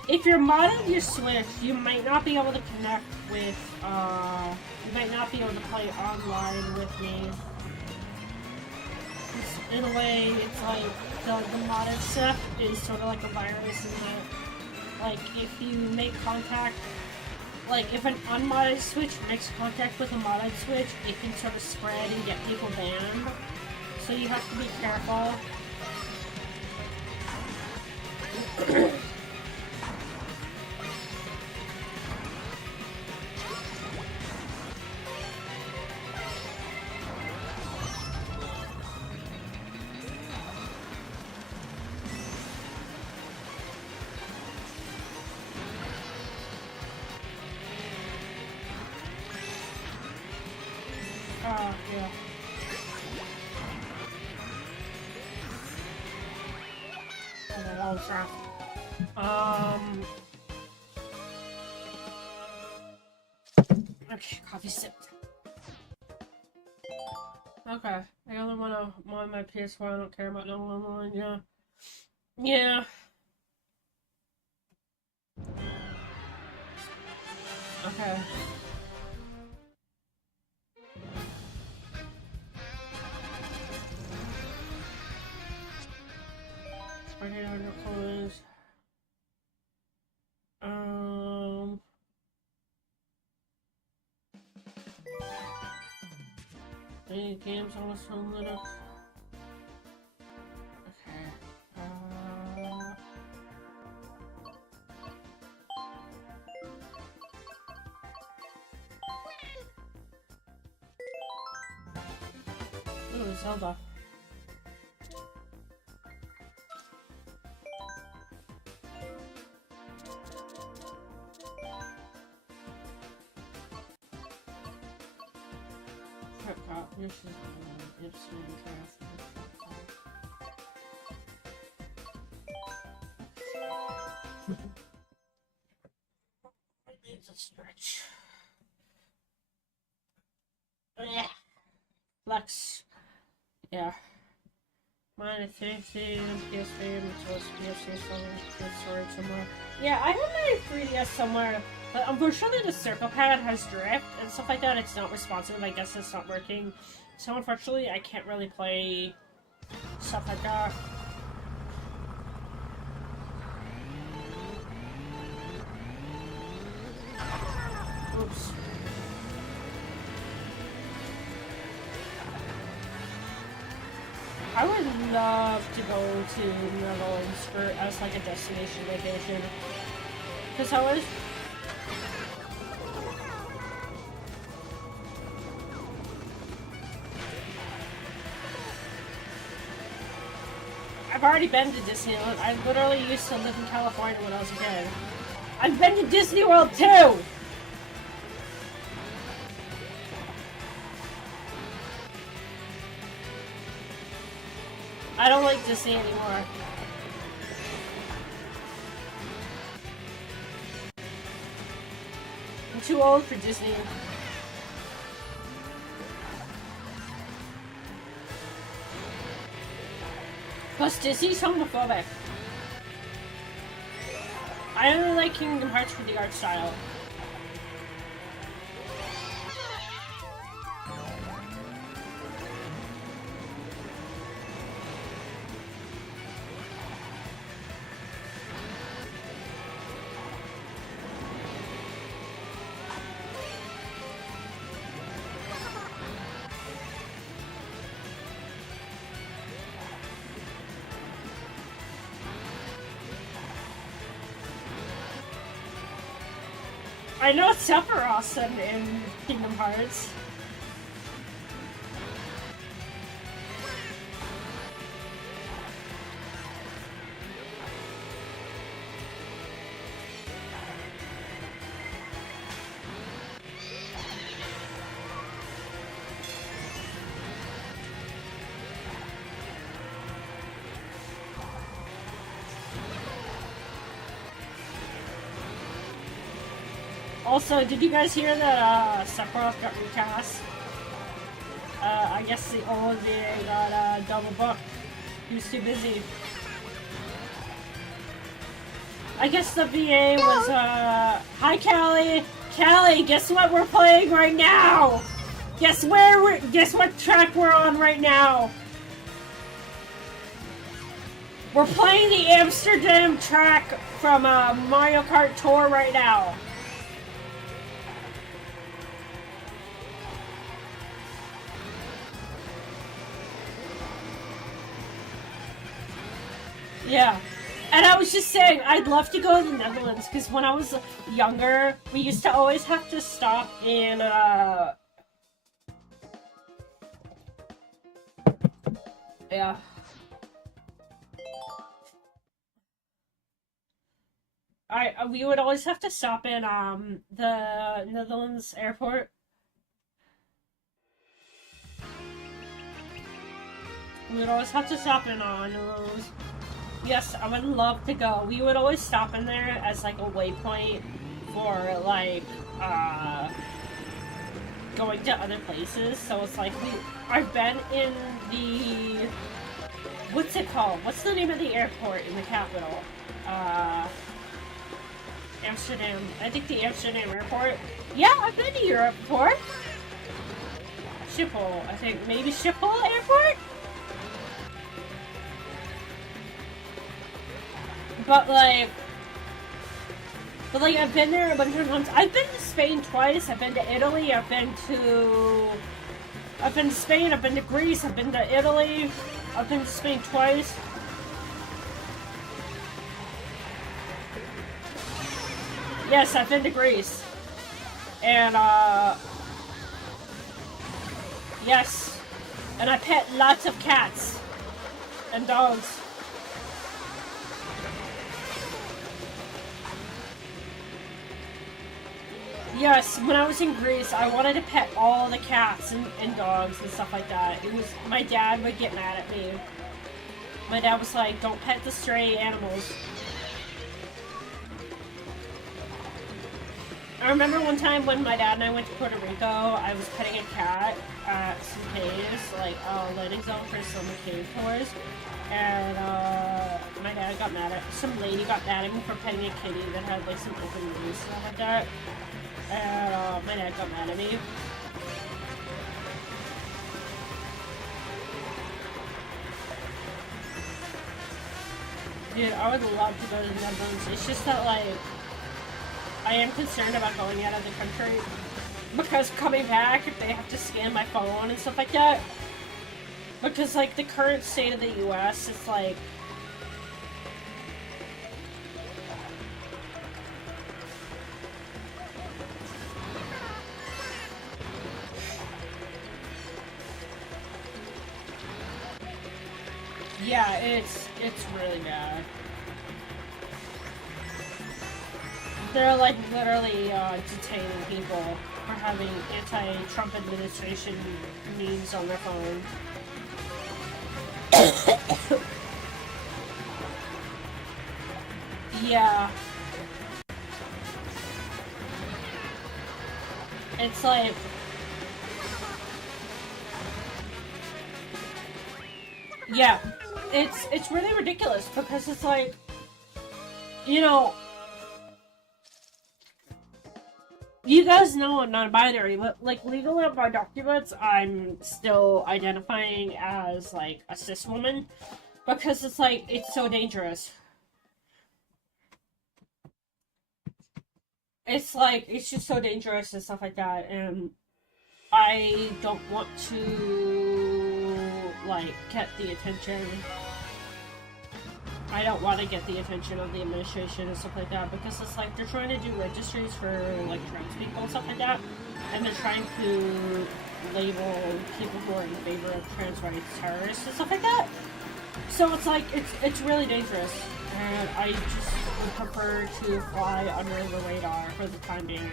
If you're modding your Switch, you might not be able to connect with, you might not be able to play online with me. In a way, it's like, the modded stuff is sort of like a virus in that, like, if you make contact, like, if an unmodded Switch makes contact with a modded Switch, it can sort of spread and get people banned. So you have to be careful. Yeah. Oh, crap. Okay, coffee sipped. Okay, I only wanna mod my PS4, I don't care about no online, yeah. Yeah. Okay. Okay, on your clothes. Any games on this home Linux? Okay. Ooh, Zelda. This is Ipswich It needs a stretch. Yeah. Flex. Yeah. Mine is 3C and PSP and it's PSP storage somewhere. Yeah, I have my 3DS somewhere. But unfortunately the circle pad has drift and stuff like that. It's not responsive. I guess it's not working. So unfortunately I can't really play stuff like that. Oops. I would love to go to Netherlands as like a destination vacation. Because I was... I've already been to Disneyland. I literally used to live in California when I was a kid. I've been to Disney World too! I don't like Disney anymore. I'm too old for Disney. Plus, Disney's homophobic. I only like Kingdom Hearts for the art style. I know it's Sephiroth in Kingdom Hearts. Also, did you guys hear that Sephiroth got recast? I guess the old VA got double booked. He was too busy. I guess the VA was, hi Callie! Callie, guess what we're playing right now? Guess what track we're on right now? We're playing the Amsterdam track from Mario Kart Tour right now. Yeah, and I was just saying, I'd love to go to the Netherlands, because when I was younger, we used to always have to stop in, yeah. We would always have to stop in, the Netherlands airport. We would always have to stop in on those. Yes, I would love to go. We would always stop in there as like a waypoint for like going to other places. So it's like I've been in the, what's it called? What's the name of the airport in the capital? Amsterdam. I think the Amsterdam airport. Yeah, I've been to your airport. Schiphol, I think maybe Schiphol airport. But like, I've been there a bunch of times. I've been to Spain twice. I've been to Italy. I've been to Spain. I've been to Greece. I've been to Italy. I've been to Spain twice. Yes, I've been to Greece. And yes, and I pet lots of cats and dogs. Yes, when I was in Greece, I wanted to pet all the cats and dogs and stuff like that. It was, my dad would get mad at me. My dad was like, don't pet the stray animals. I remember one time when my dad and I went to Puerto Rico, I was petting a cat at some caves, like landing zone for some cave tours. And my dad got mad at, some lady got mad at me for petting a kitty that had like some open wounds and stuff like that. And my dad got mad at me. Dude, I would love to go to the Netherlands. It's just that, like, I am concerned about going out of the country. Because coming back, if they have to scan my phone and stuff like that. Because, like, the current state of the US, it's like... Yeah, it's really bad. They're like literally detaining people for having anti-Trump administration memes on their phone. Yeah. It's like... Yeah. It's really ridiculous because it's like... You know... You guys know I'm non-binary, but like legally on my documents, I'm still identifying as like a cis woman because it's like, it's so dangerous. It's like, it's just so dangerous and stuff like that, and I don't want to, like, get the attention. I don't want to get the attention of the administration and stuff like that, because it's like, they're trying to do registries for, like, trans people and stuff like that, and they're trying to label people who are in favor of trans rights terrorists and stuff like that. So it's like, it's really dangerous, and I just would prefer to fly under the radar for the time being.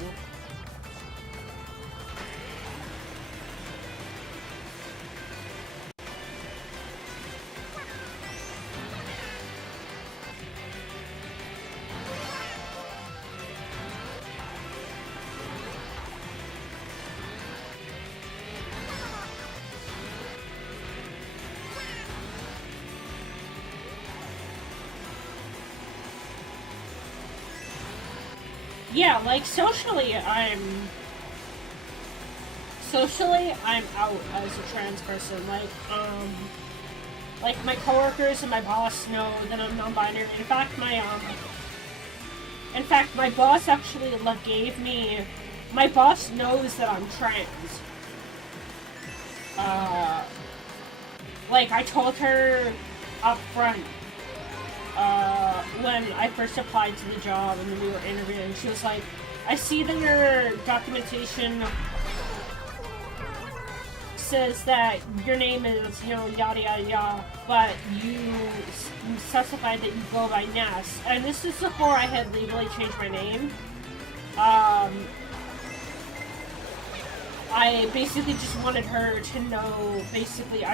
Yeah, like, socially, I'm out as a trans person. Like, my coworkers and my boss know that I'm non-binary. In fact, my boss actually, like, gave me... My boss knows that I'm trans. Like, I told her up front, when I first applied to the job and we were interviewing, she was like, I see that your documentation says that your name is, you know, yada yada yada, but you specified that you go by Ness. And this is before I had legally changed my name. I basically just wanted her to know, basically,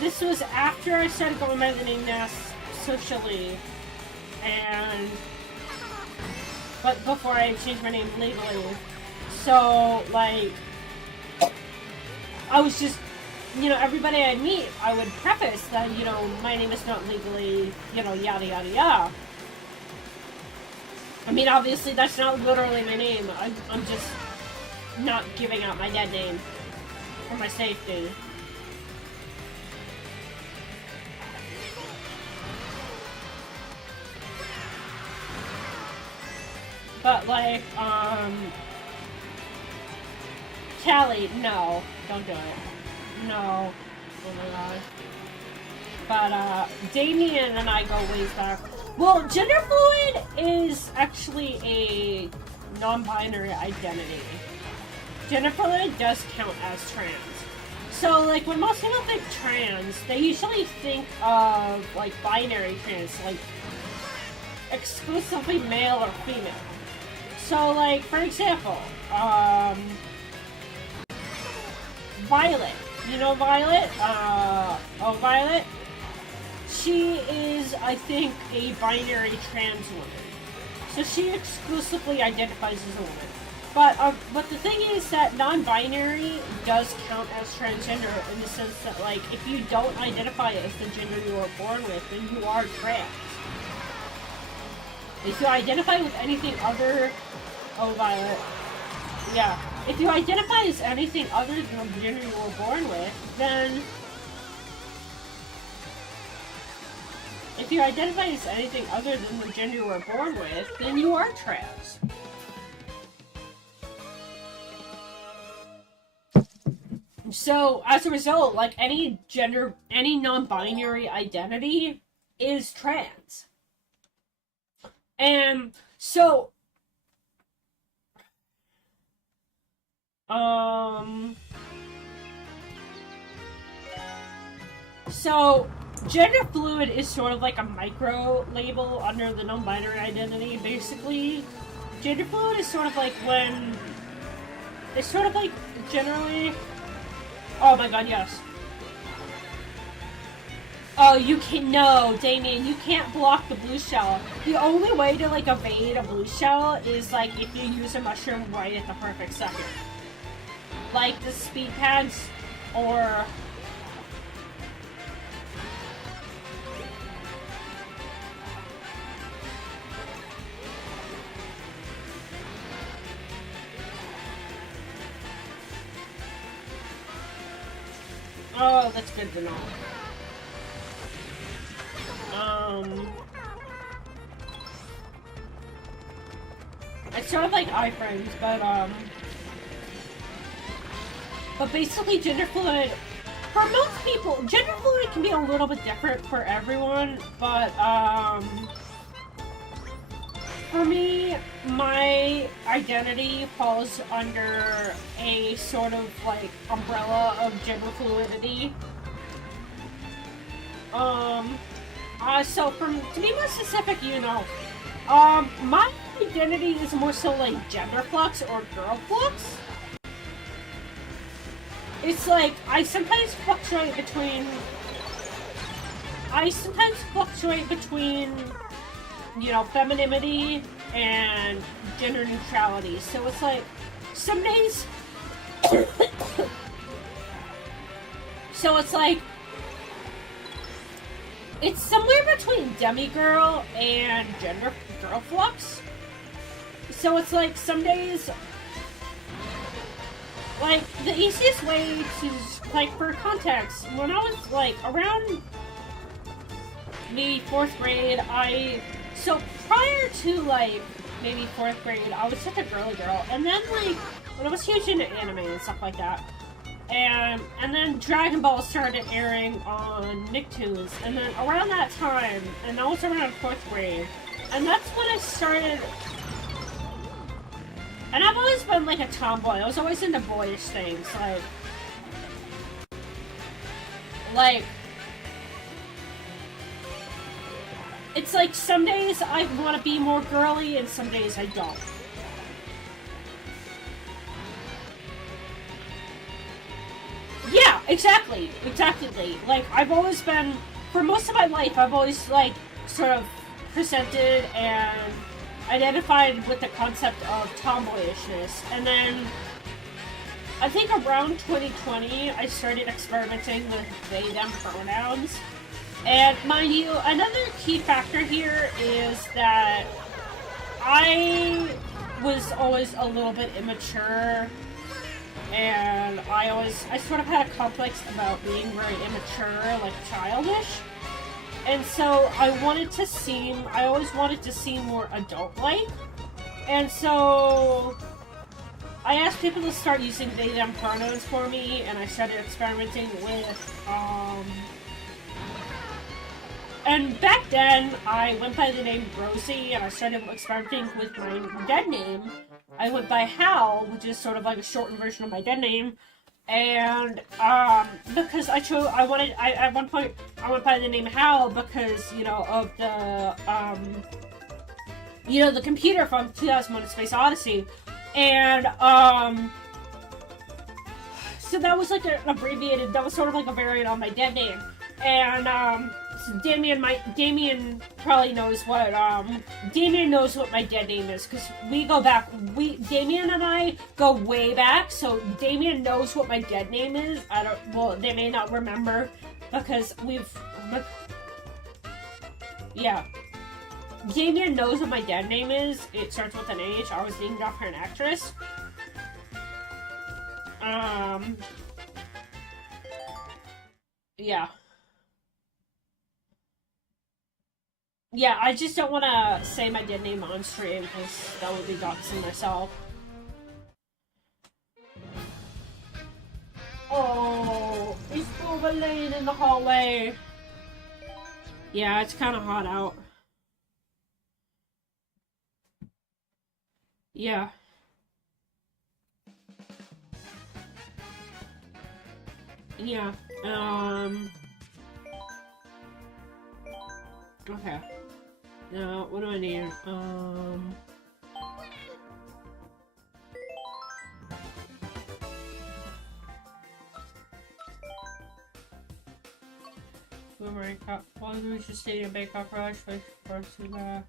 this was after I started going by the name Ness socially, but before I changed my name legally. So, like, I was just, you know, everybody I meet, I would preface that, you know, my name is not legally, you know, yada yada yada. I mean, obviously, that's not literally my name. I'm just not giving out my dead name for my safety. But, like, Callie, no. Don't do it. No. Oh my god. But, Damien and I go ways back. Well, gender fluid is actually a non-binary identity. Gender fluid does count as trans. So, like, when most people think trans, they usually think of, like, binary trans, like, exclusively male or female. So, like, for example, Violet. You know Violet? Violet? She is, I think, a binary trans woman. So she exclusively identifies as a woman. But the thing is that non-binary does count as transgender in the sense that, like, if you don't identify as the gender you were born with, then you are trans. If you identify with anything other... Oh, Violet. Yeah. If you identify as anything other than the gender you were born with, then... If you identify as anything other than the gender you were born with, then you are trans. So, as a result, like, any non-binary identity is trans. And so, gender fluid is sort of like a micro label under the non-binary identity, basically. Gender fluid is sort of like when, it's sort of like generally, oh my god, yes. Oh, you can no, Damien, you can't block the blue shell. The only way to like evade a blue shell is like if you use a mushroom right at the perfect second. Like the speed pads or oh, that's good to know. I sort of like iframes, but basically gender fluid, for most people, gender fluid can be a little bit different for everyone, but, for me, my identity falls under a sort of, like, umbrella of gender fluidity. So to be more specific, you know, my identity is more so like gender flux or girl flux. It's like, I sometimes fluctuate between, you know, femininity and gender neutrality. So it's like, some days, so it's like, it's somewhere between demigirl and gender girl flux. So it's like some days, like the easiest way to, like for context, when I was like around maybe 4th grade, so prior to like maybe 4th grade, I was such a girly girl. And then like, when I was huge into anime and stuff like that, and then Dragon Ball started airing on Nicktoons, and then around that time, and that was around 4th grade, and that's when I started, and I've always been like a tomboy. I was always into boyish things, like, it's like some days I want to be more girly, and some days I don't. Yeah, exactly. Like, I've always been, for most of my life, I've always, like, sort of presented and identified with the concept of tomboyishness. And then, I think around 2020, I started experimenting with they/them pronouns. And mind you, another key factor here is that I was always a little bit immature. And I sort of had a complex about being very immature, like childish. And so I always wanted to seem more adult-like. And so I asked people to start using they/them pronouns for me, and I started experimenting with, and back then, I went by the name Rosie, and I started experimenting with my dead name. I went by Hal, which is sort of like a shortened version of my dead name, and, because at one point, I went by the name Hal because, you know, of the, you know, the computer from 2001: A Space Odyssey, and, so that was like an abbreviated, that was sort of like a variant on my dead name, and, so Damien probably knows what, Damien knows what my dead name is, because we go back, Damien and I go way back, so Damien knows what my dead name is. Well, they may not remember, because yeah. Damien knows what my dead name is. It starts with an H. I was named after an actress. Yeah. Yeah, I just don't want to say my dead name on stream, because that would be doxing myself. Oh, it's overlaid in the hallway. Yeah, it's kind of hot out. Yeah. Yeah, okay. Now, what do I need? Boomerang. boomerang cup. Well, we should stay in Bangkok Rush for to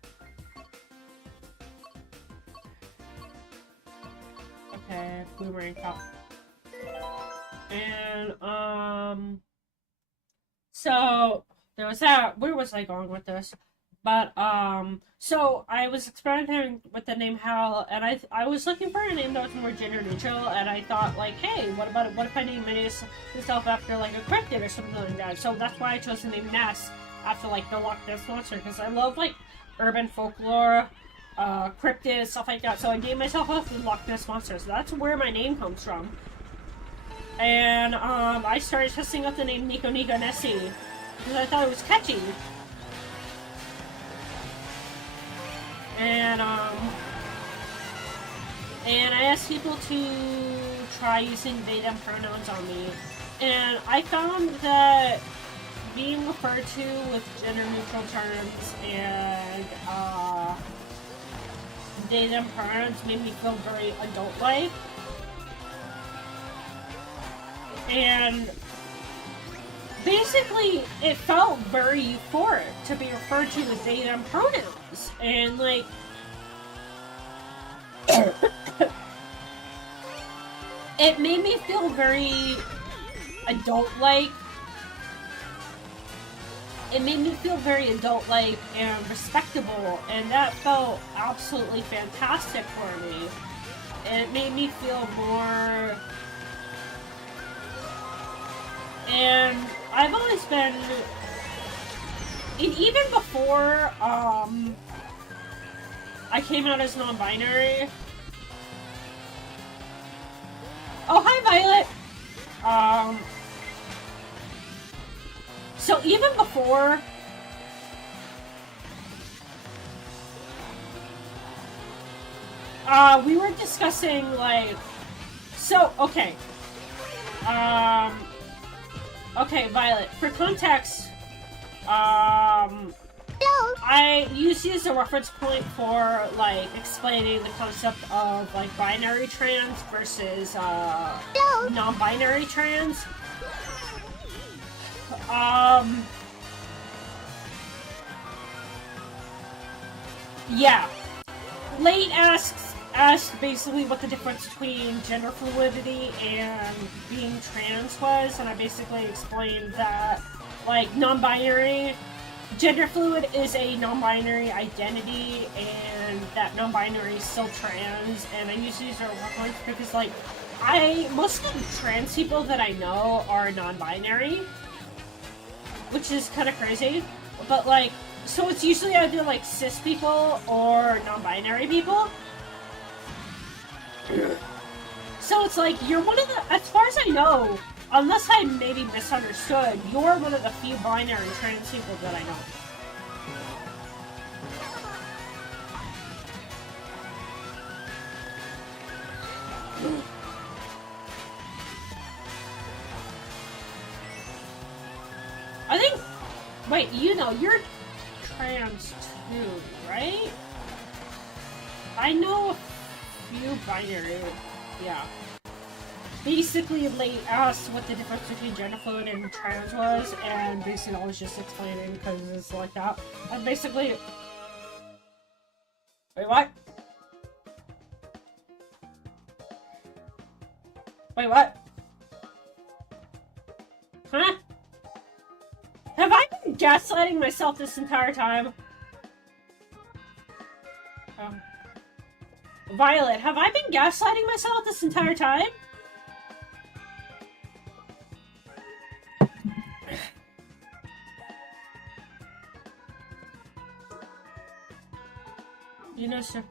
okay, boomerang cup. And so there was that. Where was I going with this? But so I was experimenting with the name Hal, and I was looking for a name that was more gender neutral, and I thought like, hey, what if I name myself after like a cryptid or something like that? So that's why I chose the name Ness after like the Loch Ness monster, because I love like urban folklore, cryptids, stuff like that. So I named myself after the Loch Ness monster. So that's where my name comes from. And I started testing out the name NicoNicoNessie because I thought it was catchy. And I asked people to try using they them pronouns on me, and I found that being referred to with gender neutral terms and they them pronouns made me feel very adult-like. And basically, it felt very euphoric to be referred to as they them pronouns. And like it made me feel very adult-like. It made me feel very adult-like and respectable, and that felt absolutely fantastic for me. It made me feel more... And I've always been... And even before, I came out as non-binary. Oh, hi, Violet! So even before... we were discussing, like... So, okay. Okay, Violet, for context, I use you as a reference point for, like, explaining the concept of, like, binary trans versus, non-binary trans. Yeah. Late asked basically what the difference between gender fluidity and being trans was, and I basically explained that, like, non-binary, gender fluid is a non-binary identity, and that non-binary is still trans, and I use these as reference because, like, most of the trans people that I know are non-binary, which is kind of crazy, but, like, so it's usually either, like, cis people or non-binary people. So it's like, you're one of the, as far as I know, unless I maybe misunderstood, you're one of the few binary trans people that I know. I think, wait, you know, you're trans too, right? I know a few binary, yeah. Basically, Late asked what the difference between gender fluid and trans was, and basically I was just explaining because it's like that. And basically... Wait, what? Wait, what? Huh? Have I been gaslighting myself this entire time? Violet, have I been gaslighting myself this entire time? You know, sir.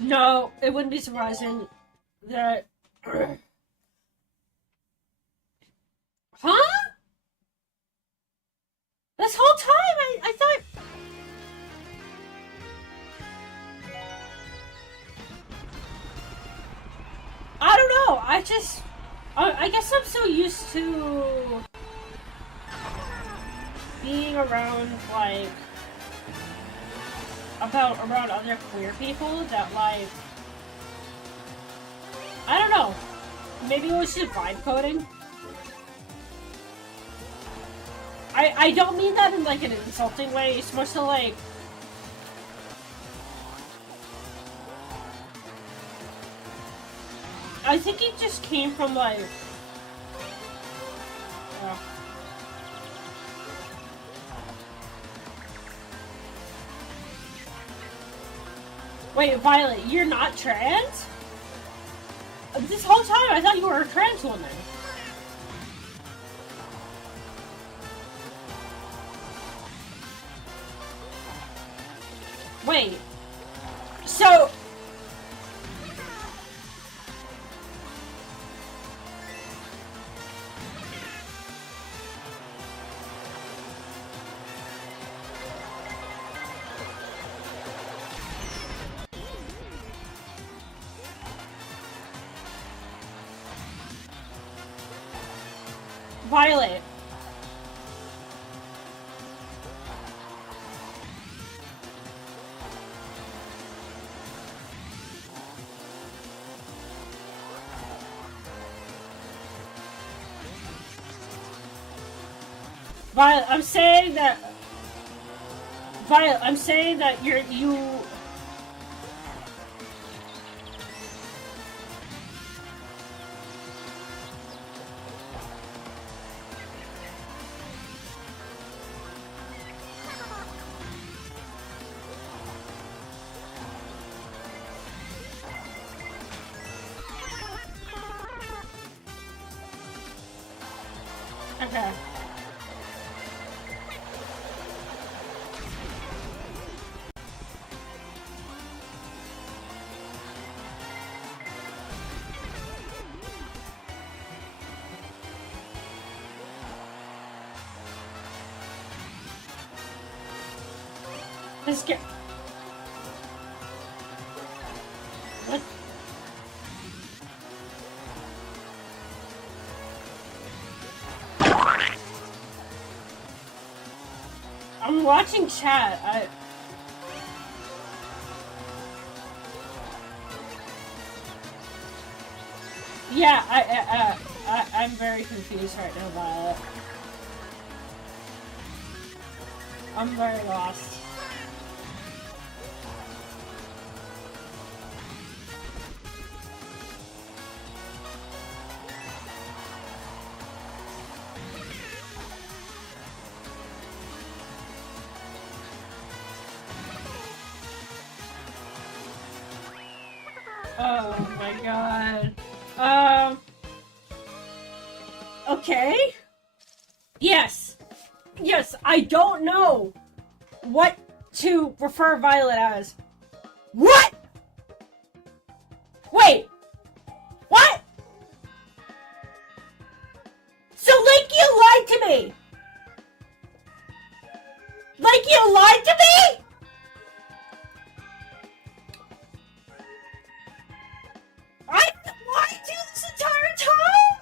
No, it wouldn't be surprising that... Huh? This whole time, I thought... I don't know, I guess I'm so used to being around, like, around other queer people that, like, I don't know, maybe it was just vibe coding. I don't mean that in, like, an insulting way, it's more so, like, I think it just came from, like, Wait, Violet, you're not trans? This whole time I thought you were a trans woman. Wait. So... Violet. Violet, I'm saying that... Violet, I'm saying that you... Okay. Let's get... What? I'm watching chat. Yeah, I'm very confused right now, Violet. I'm very lost. Oh my god. Okay. Yes. Yes, I don't know what to refer Violet as. What? Wait. What? So, like, you lied to me. Like, you lied to me? I lied to you this entire time?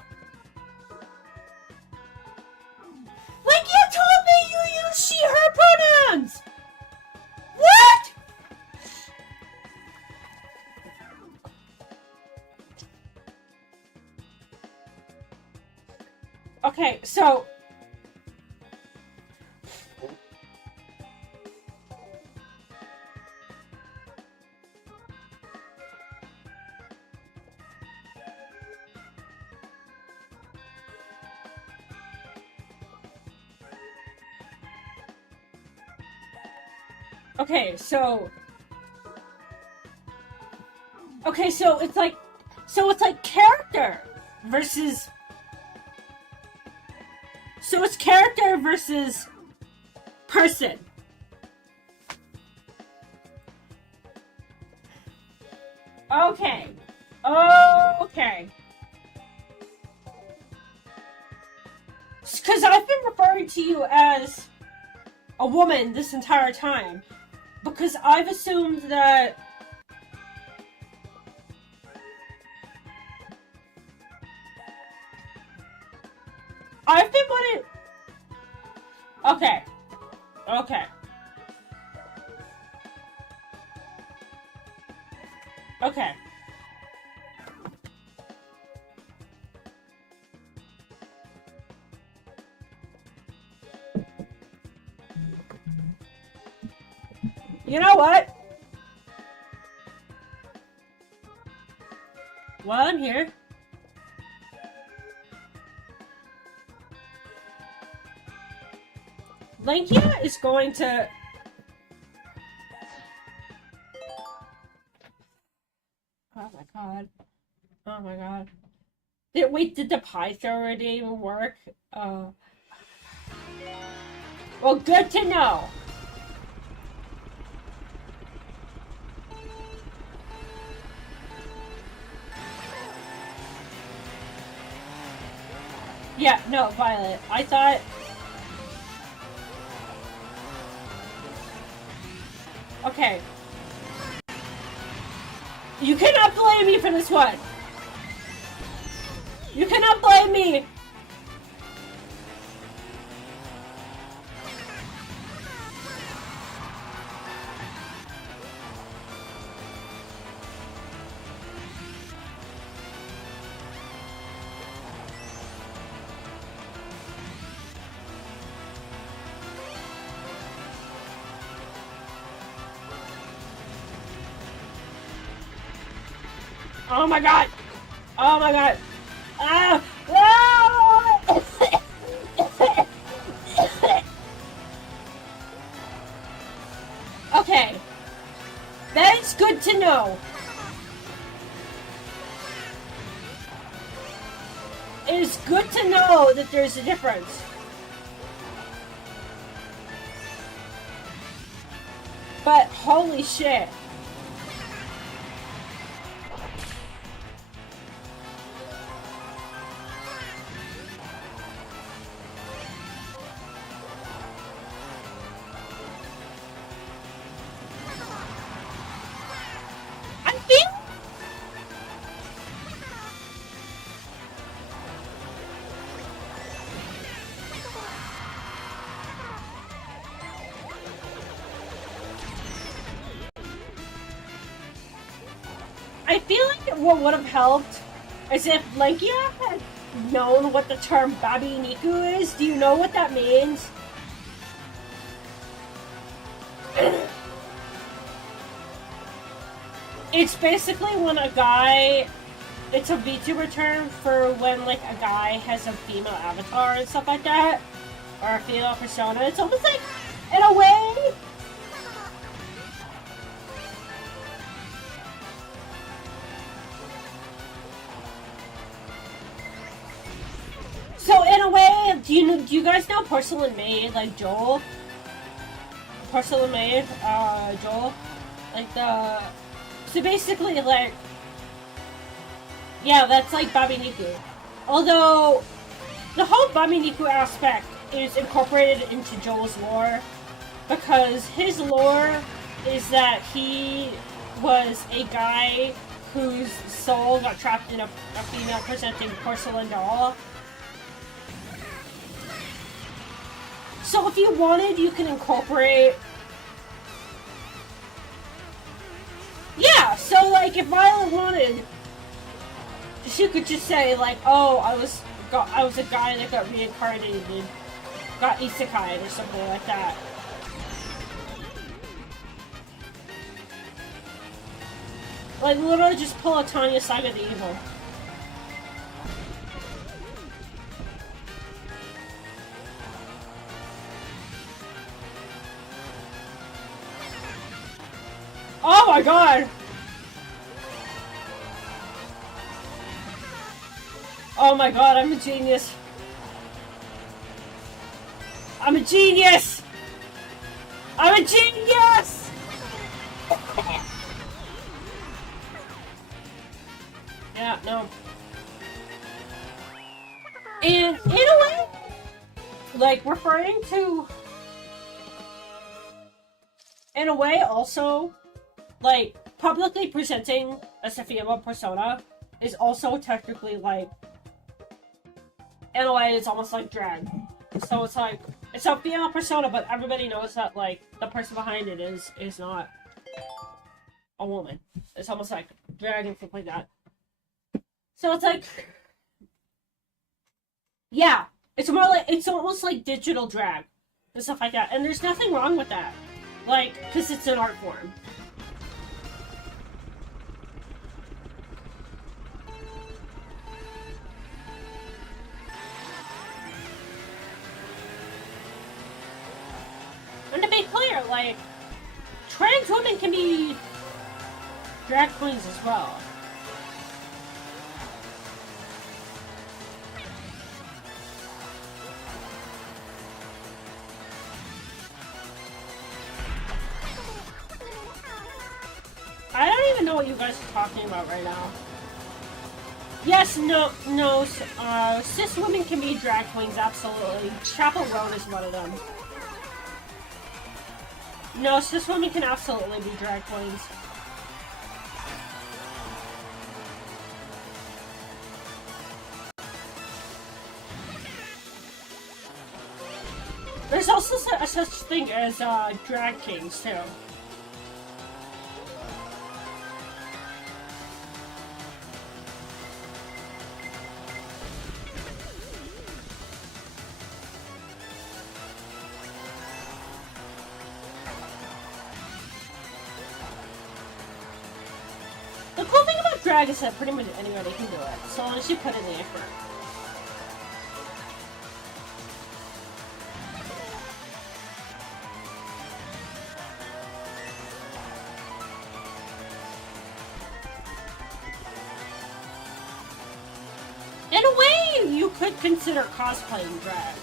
Like, you told me you use she, her pronouns! What? Okay, so... Okay, so... Okay, so it's like... So it's like character versus... So it's character versus person. Okay. Okay. Because I've been referring to you as a woman this entire time. Because I've assumed that... I've been wanting... Okay. Okay. Okay. You know what? While I'm here, Lankia is going to... Oh my god. Oh my god. Wait, did the pie already even work? Well, good to know. Yeah, no, Violet. I thought... Okay. You cannot blame me for this one! You cannot blame me! Oh my god! Oh my god! Ah! Ah! Okay. That is good to know. It is good to know that there's a difference. But holy shit. I feel like what would have helped is if Lankia had known what the term Babi Niku is. Do you know what that means? It's basically when a guy... It's a VTuber term for when, like, a guy has a female avatar and stuff like that. Or a female persona. It's almost like, in a way... So in a way, do you guys know Porcelain Maid, like Joel? Porcelain Maid, Joel? Like the... So basically, like... Yeah, that's like Babi Niku. Although, the whole Babi Niku aspect is incorporated into Joel's lore. Because his lore is that he was a guy whose soul got trapped in a female presenting porcelain doll. So if you wanted, you can incorporate... Yeah, so like if Violet wanted, she could just say like, oh, I was a guy that got reincarnated, got isekai or something like that. Like literally just pull a Tanya Saga the Evil. Oh my god! Oh my god, I'm a genius. I'm a genius! I'm a genius! Yeah, no. And in a way, like referring to, in a way also, like, publicly presenting a female persona is also technically, like, in a way, it's almost like drag. So it's like, it's a female persona, but everybody knows that, like, the person behind it is not a woman. It's almost like drag and stuff like that. So it's like, yeah, it's more like, it's almost like digital drag and stuff like that. And there's nothing wrong with that. Like, because it's an art form. And to be clear, like, trans women can be drag queens as well. I don't even know what you guys are talking about right now. Yes, no, cis women can be drag queens, absolutely. Chapel Road is one of them. No, cis women can absolutely be drag queens. There's also a such thing as drag kings, too. The cool thing about drag is that pretty much anybody can do it, so long as you put in the effort. In a way, you could consider cosplaying drag.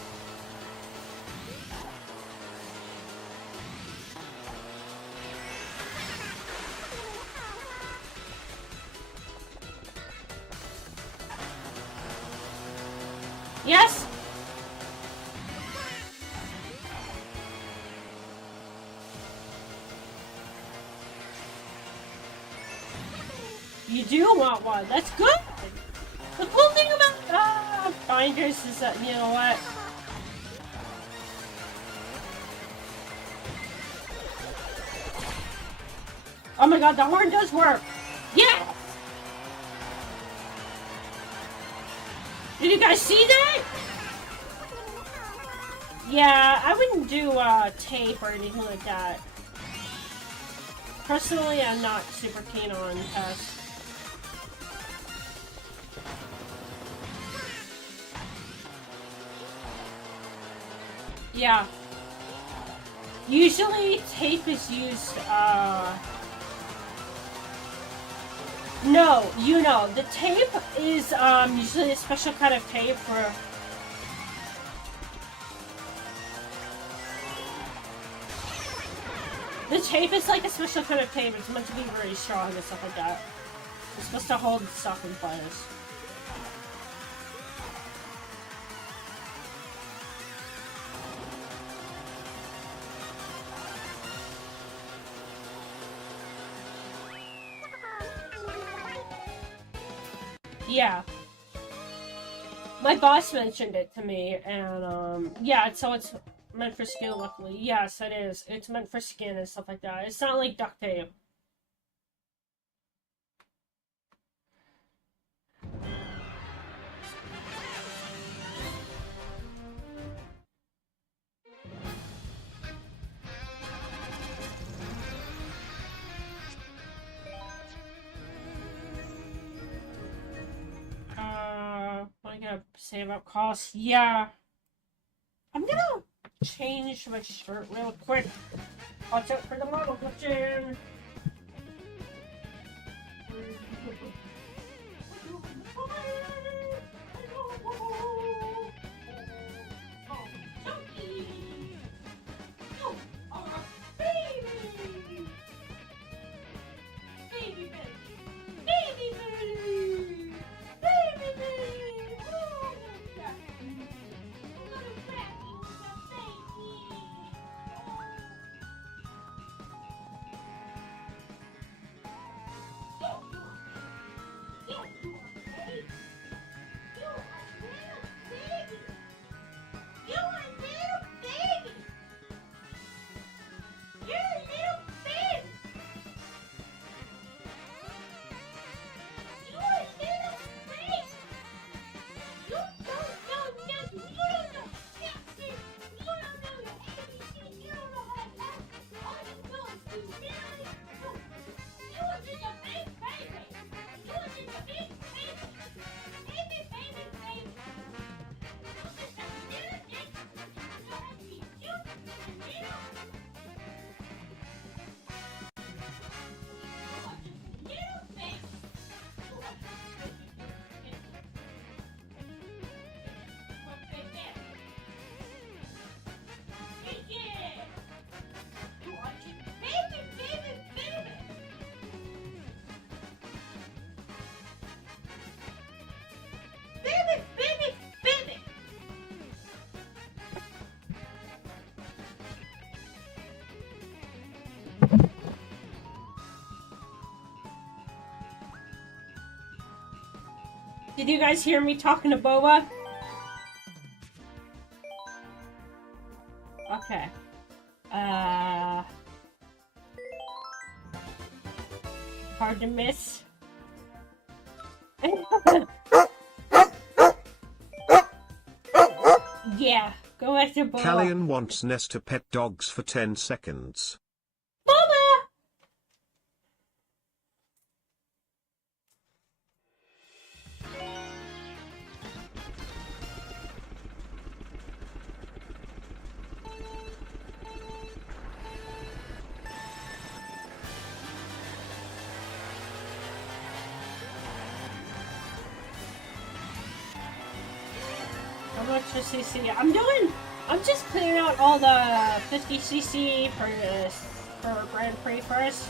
Yes? You do want one. That's good. The cool thing about binders is that, you know what? Oh my god, the horn does work. Yeah! Did you guys see that? Yeah, I wouldn't do tape or anything like that. Personally, I'm not super keen on tests. Yeah. Usually, tape is used, No, you know, the tape is usually a special kind of tape for... The tape is like a special kind of tape. It's meant to be very strong and stuff like that. It's supposed to hold stuff in place. Yeah. My boss mentioned it to me, and, yeah, so it's meant for skin, luckily. Yes, it is. It's meant for skin and stuff like that. It's not like duct tape. I'm gonna save up costs. Yeah. I'm gonna change my shirt real quick. Watch out for the model glitching. Did you guys hear me talking to Boba? Okay. Hard to miss. Yeah, go back to Boba. Callian wants Ness to pet dogs for 10 seconds. Boba! How much is CC? I'm just clearing out all the 50cc for Grand Prix first.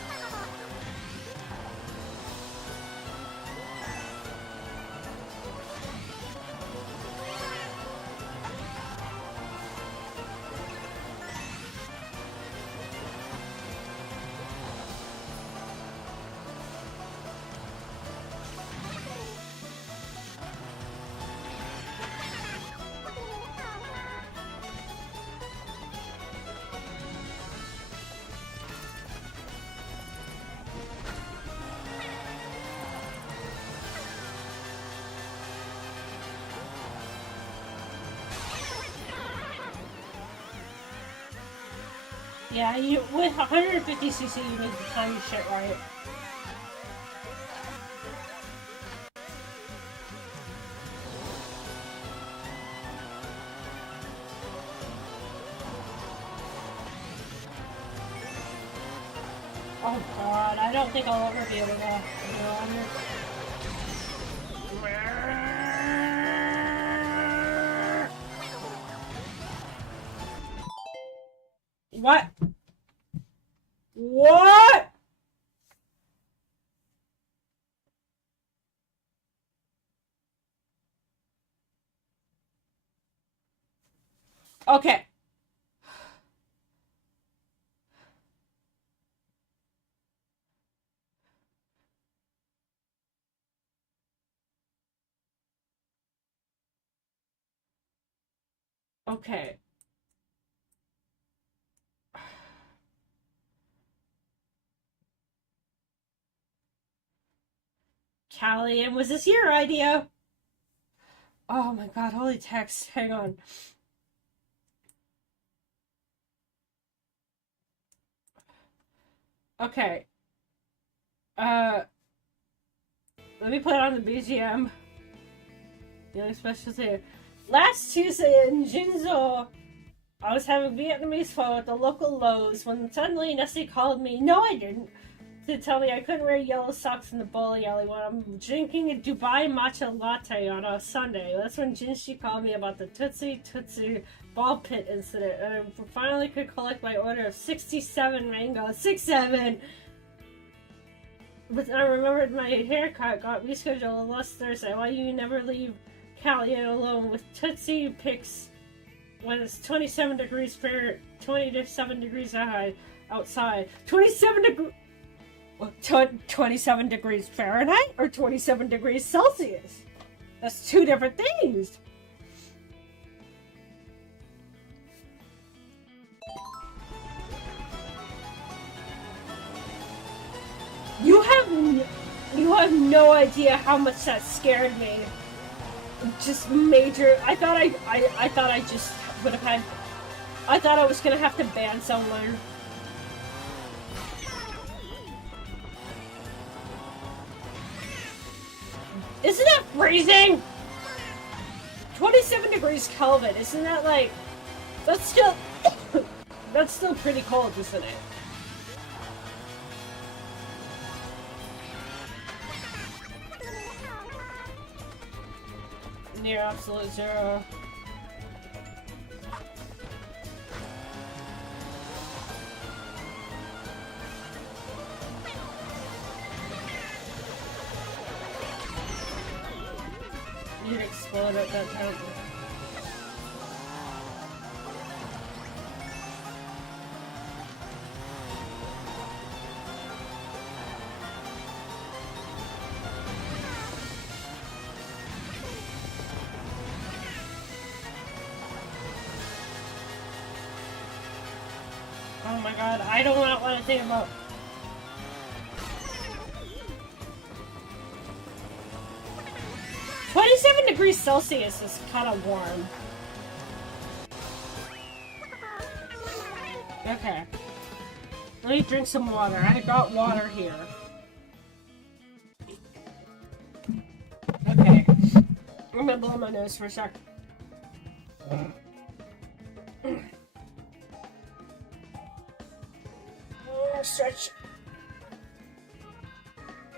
Yeah, with 150cc you need to time your shit right. Oh god, I don't think I'll ever be able to go under. What? What? Okay. Okay. Callian, was this your idea? Oh my god, holy text. Hang on. Okay. Let me put on the BGM. The only special here. Last Tuesday in Jinzhou, I was having Vietnamese pho at the local Lowe's when suddenly Nessie called me. No, I didn't. To tell me I couldn't wear yellow socks in the bowling alley when I'm drinking a Dubai matcha latte on a Sunday. That's when Jinshi called me about the Tootsie ball pit incident, and I finally could collect my order of 67 mangoes. 67! But I remembered my haircut got rescheduled last Thursday. Why you never leave Callian alone with Tootsie Picks when it's 27 degrees Fahrenheit, 27 degrees outside. 27 degrees Fahrenheit or 27 degrees Celsius? That's two different things. You have no idea how much that scared me. Just major. I thought I just would have had. I thought I was gonna have to ban someone. Isn't that freezing? 27 degrees Kelvin. Isn't that like? That's still. That's still pretty cold, isn't it? Near absolute zero. You'd explode at that time. my god, I don't want to think about... -27 degrees Celsius is kind of warm. Okay. Let me drink some water. I got water here. Okay. I'm gonna blow my nose for a sec. Stretch.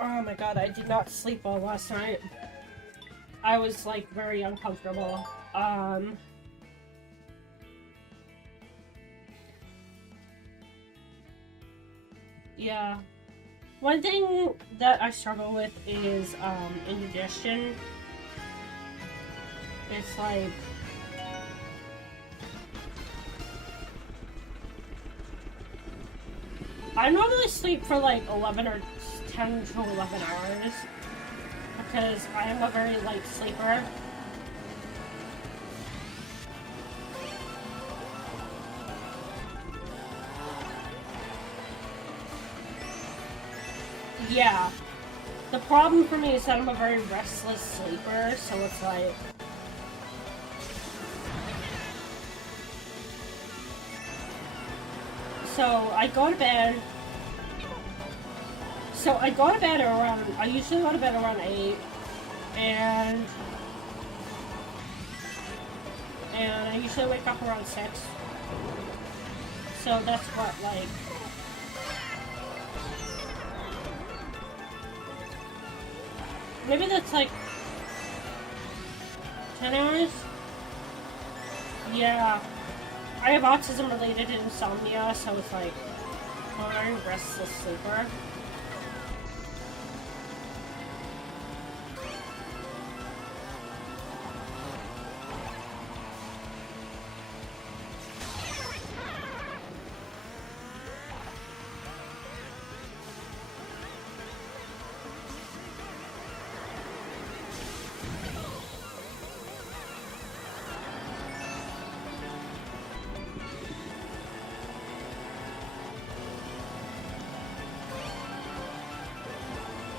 Oh my god, I did not sleep well last night. I was like very uncomfortable. Yeah. One thing that I struggle with is indigestion. It's like I normally sleep for like 11 or 10 to 11 hours because I am a very light sleeper. Yeah. The problem for me is that I'm a very restless sleeper, so it's like... So, I go to bed... around... I usually go to bed around 8, and I usually wake up around 6. So that's what, like... Maybe that's like 10 hours? Yeah. I have autism related insomnia, so it's like I'm a restless sleeper.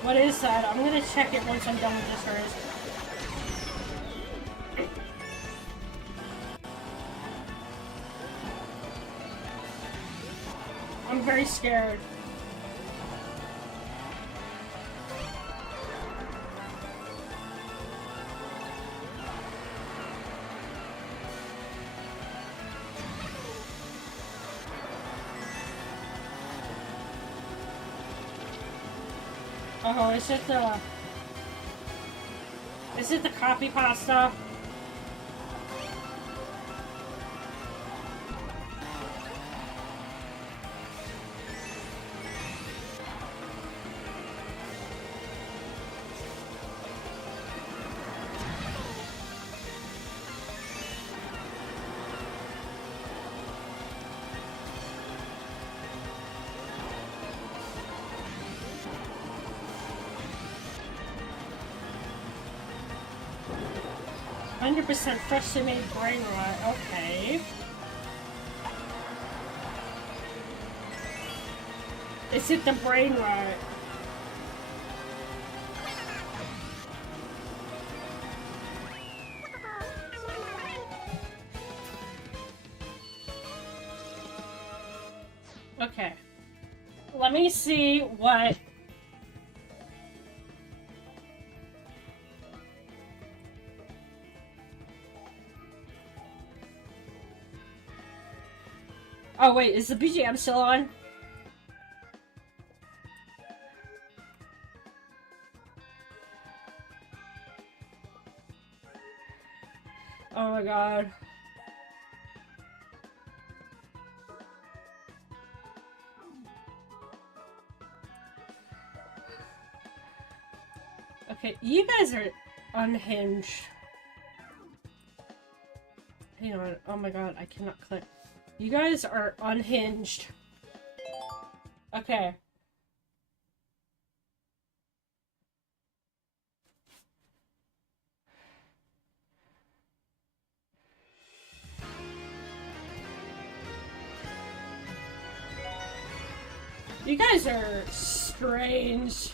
What is that? I'm gonna check it once I'm done with this race. I'm very scared. Oh, is it the copy pasta? %, freshly made brain rot. Okay. Is it the brain rot? Okay. Let me see what... Oh wait, is the BGM still on? Oh my god. Okay, you guys are unhinged. Hang on, oh my god, I cannot click. You guys are unhinged. Okay. You guys are strange.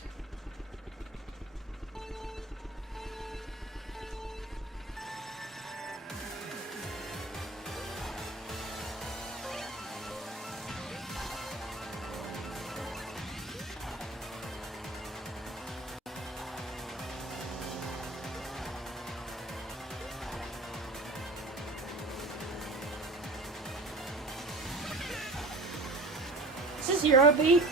Is this Eurobeat?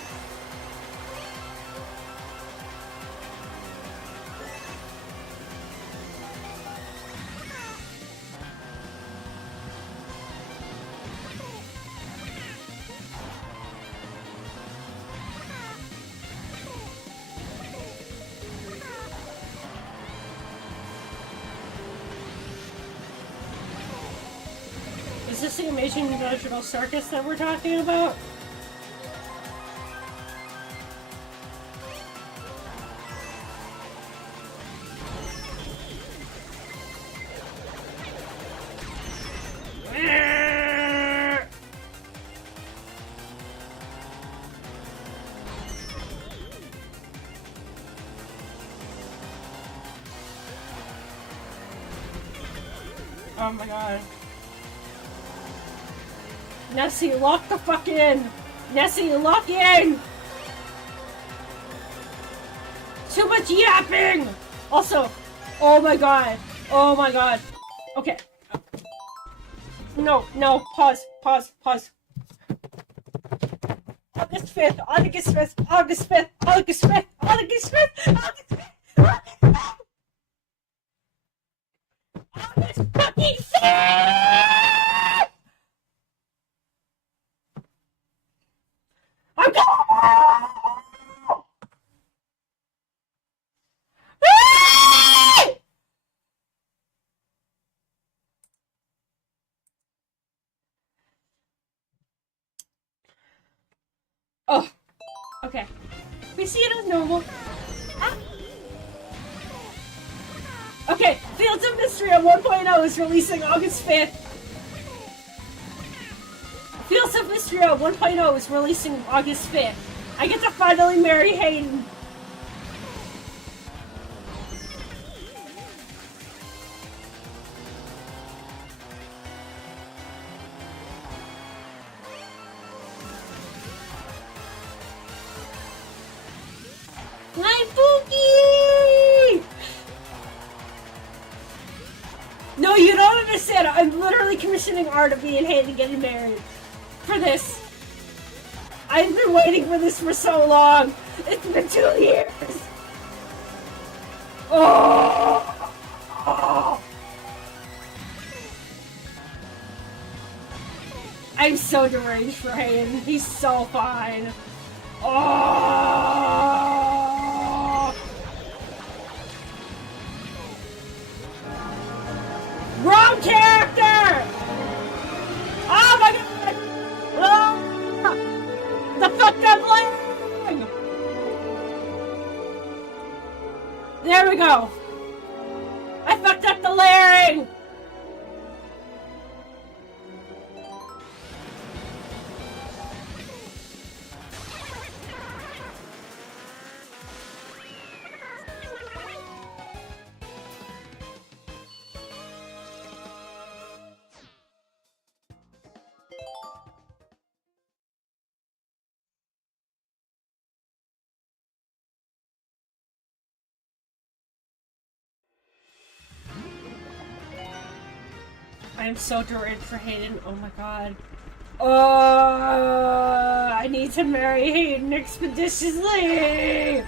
Is this the Amazing Digital Circus that we're talking about? Oh my god. Nessie, lock the fuck in! Nessie, lock in! Too much yapping! Also, oh my god. Oh my god. Okay. No, no, pause. August 5th, August 5th, August 5th, August 5th, August 5th, August 5th, August 5th! August fucking 5th! I'm going! Oh, okay. We see it as normal. Ah. Okay, Fields of Mystery on 1.0 is releasing August 5th. Fields of Mystery on 1.0 is releasing August 5th. I get to finally marry Hayden. My Pookie! No, you don't understand. I'm literally commissioning art of me and Hayden getting married. For this. I've been waiting for this for so long. It's been 2 years. Oh! I'm so deranged for Hayden. He's so fine. Oh! Wrong character! Oh my god! Oh! The fucked up layering! There we go. I fucked up the layering! I am so deranged for Hayden. Oh my god. I need to marry Hayden expeditiously!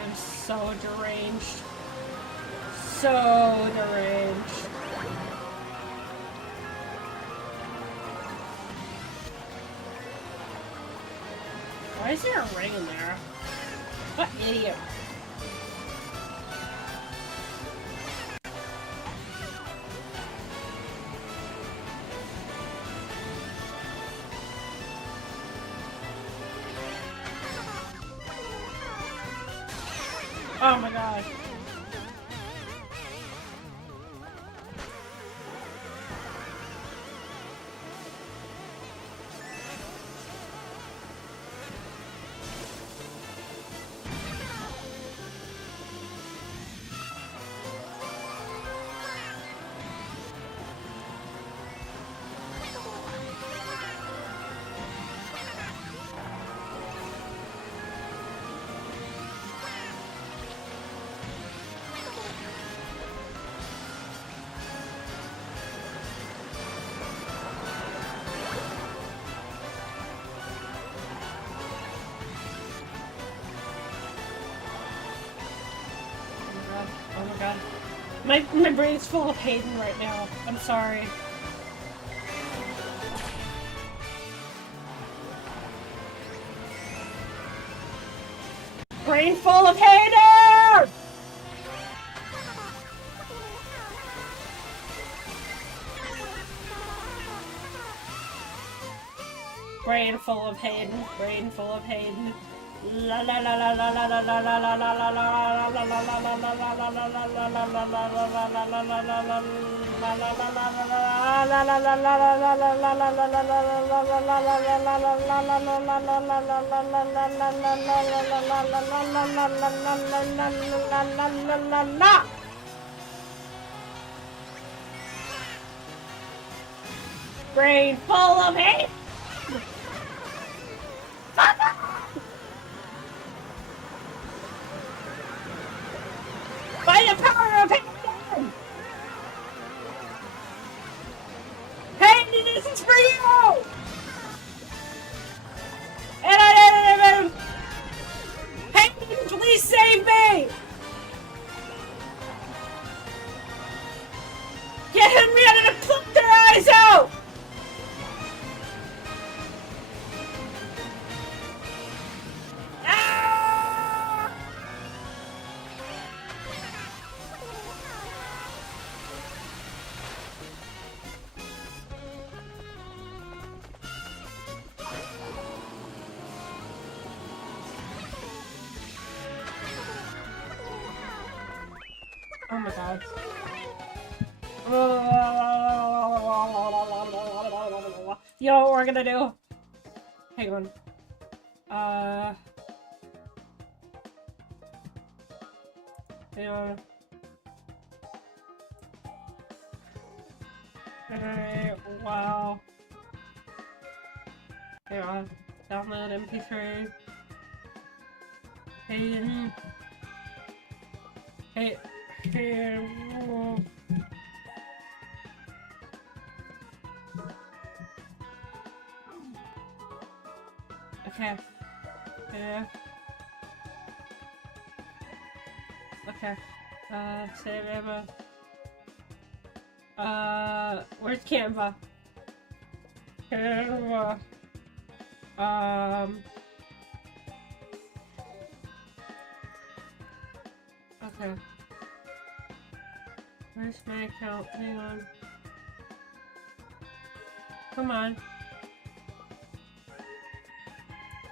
I'm so deranged. So deranged. Why is there a ring in there? What idiot. Oh my god. Oh my god. My brain's full of Hayden right now. I'm sorry. Brain full of Hayden! Brain full of Hayden. Brain full of Hayden. La la la la la la la la la la la la la brain full of hate. By the power of Hayden! Hayden, this is for you! And I didn't even... Hayden, please save me! Get him ready to pluck their eyes out! Oh my god. You know what we're gonna do? Hang on. Hang on. Wow. Hang on. Download MP3. Hayden. Hey. Okay. Yeah. Okay. Save Emma. Where's Canva? Canva. Okay. Where's my account? Hang on. Come on.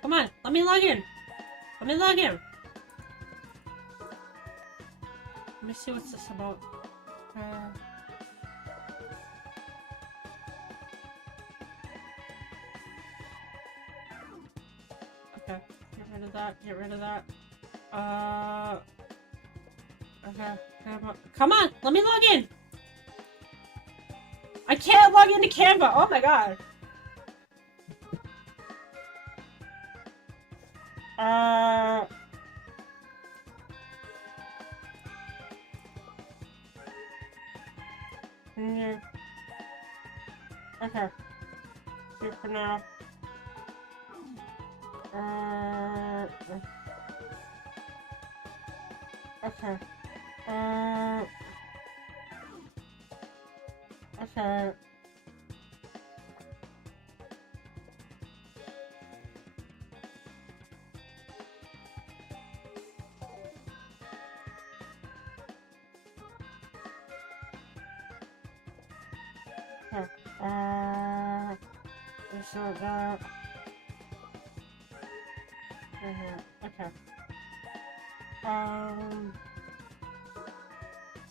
Come on, let me log in. Let me log in. Let me see what's this about. Okay, get rid of that, get rid of that. Okay, come on, let me log in! I can't log into Canva, oh my god! Yeah. Okay. Good for now. Okay. Okay. It's not that. Okay.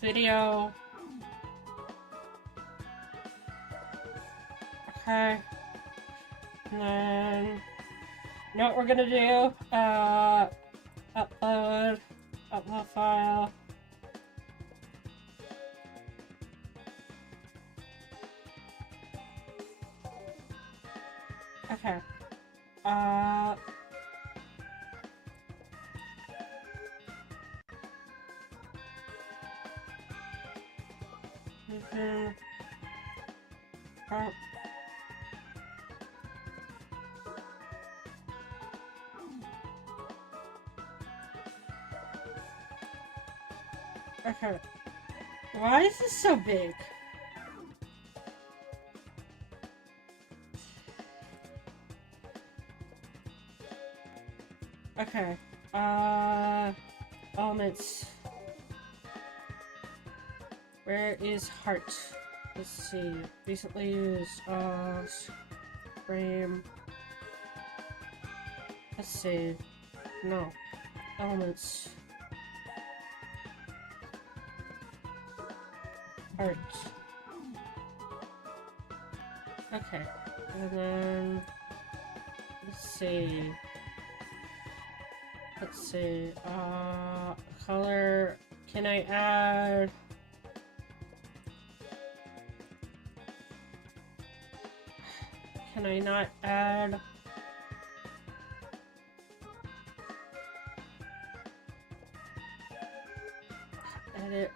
Video. Okay. And then, you know what we're gonna do? Upload file. Okay. Okay. Why is this so big? Okay. Elements. Where is heart? Let's see. Recently used, frame. Let's see. No. Elements. Heart. Okay. And then, let's see. Color. Can I add? Can I not add? Edit.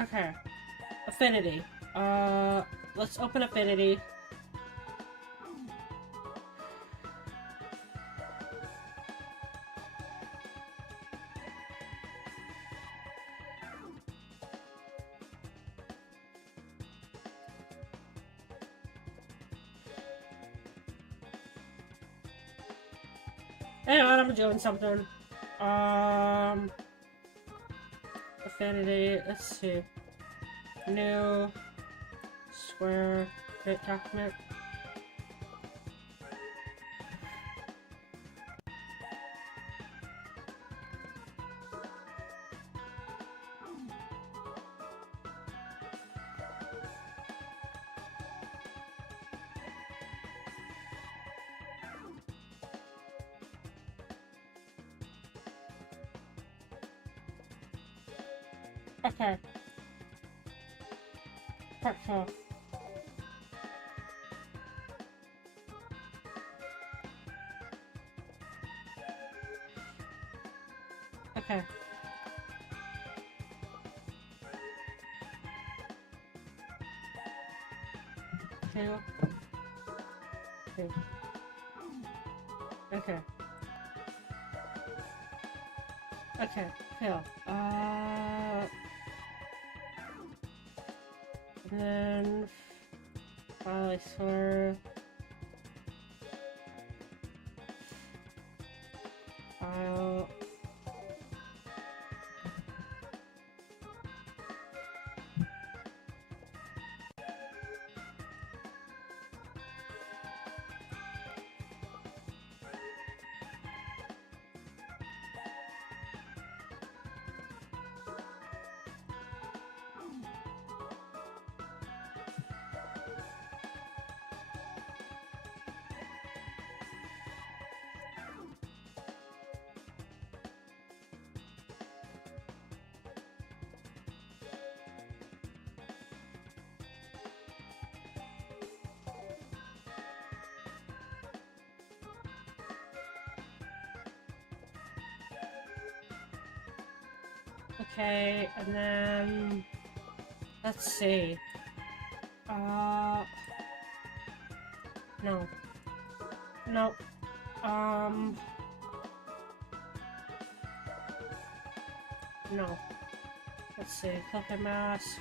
Okay. Affinity. Let's open Affinity. Hang on, I'm doing something. Affinity, let's see. New square bit document. Okay. Perfect. Okay. Two. Okay. Okay, fill. Then file explorer. File. Okay, and then let's see. No. Nope. No. Let's see. Click and mouse.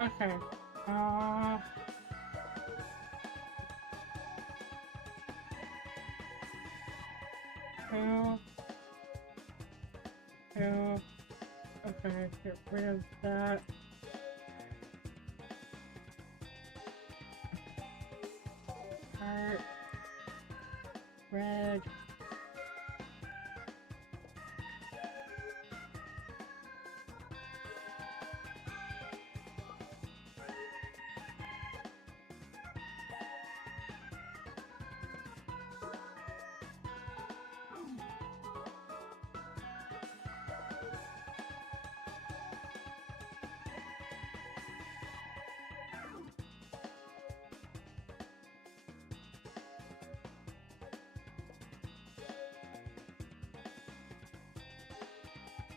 Okay. Two. Okay, get rid of that. Heart. Red.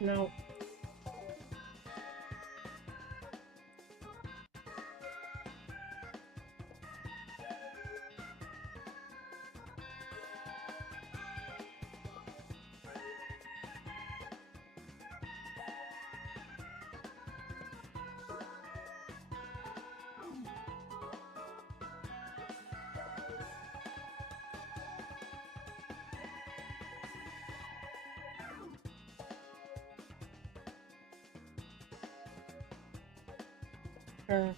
No. Sure.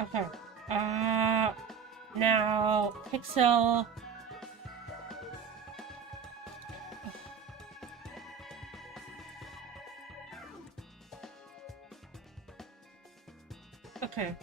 Okay. Now pixel. Okay.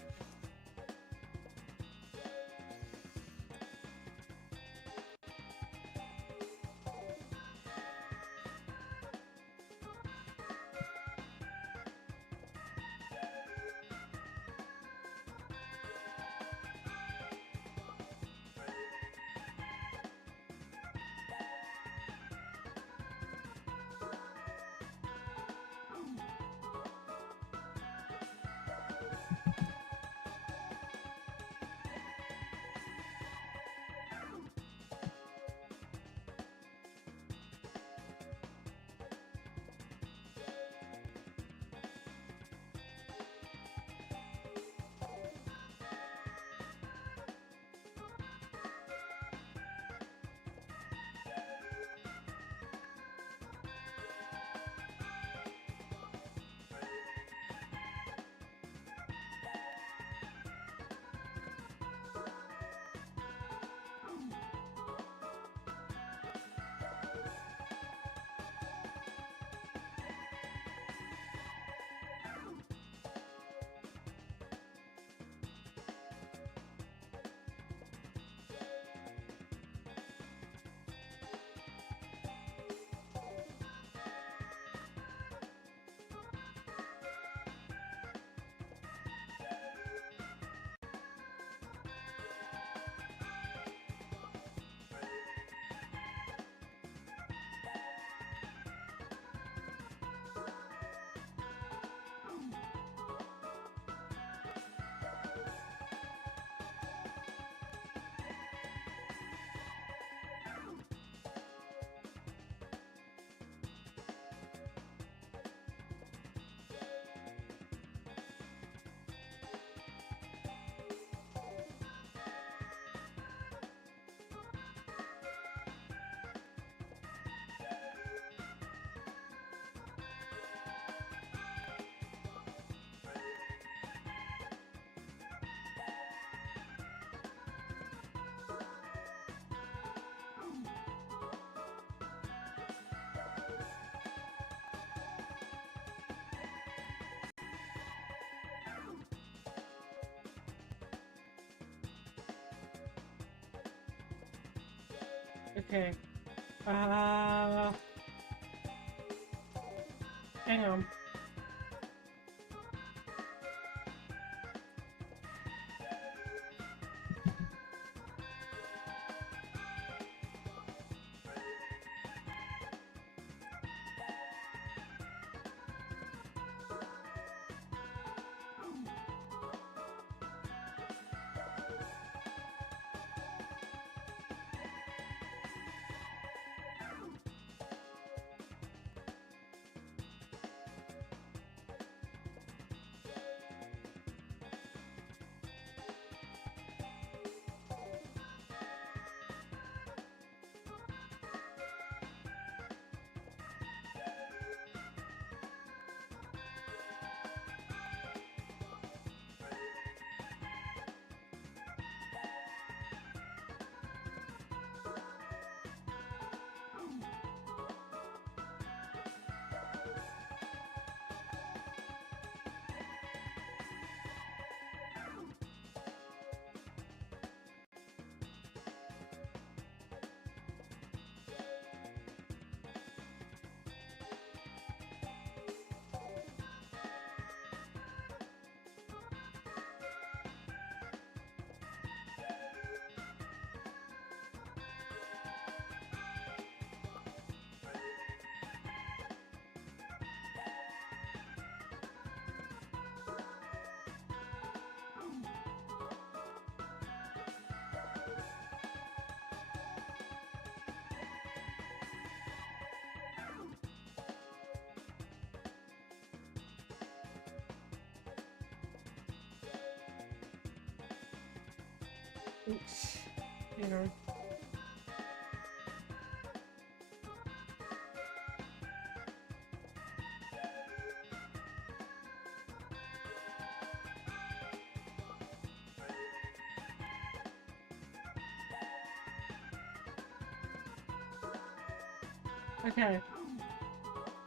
Okay. Hang on. Oops. You know. Okay.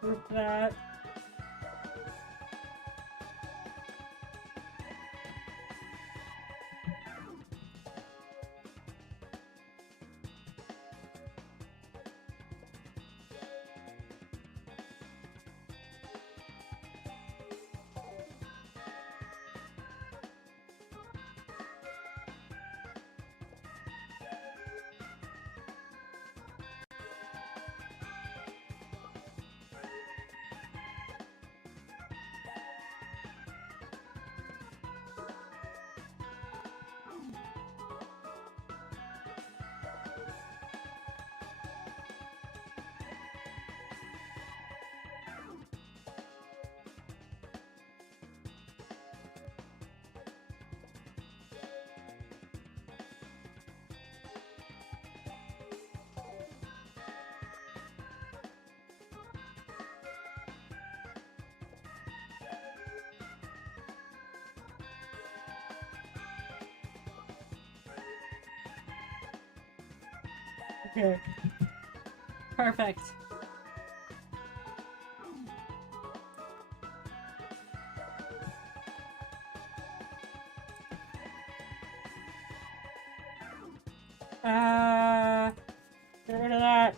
Group that. Okay. Perfect. Get rid of that.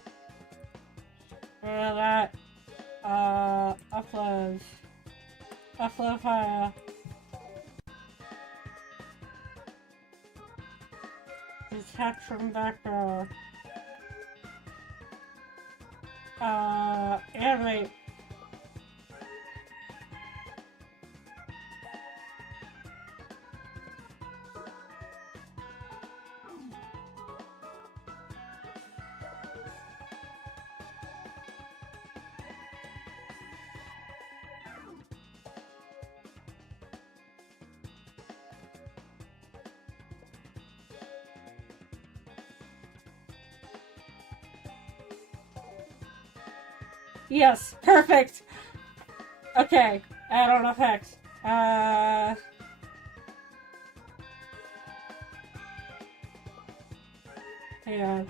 Get rid of that. Upload. Upload file. Detach from background. Animate. Yes, perfect. Okay, add-on effects. Hang on.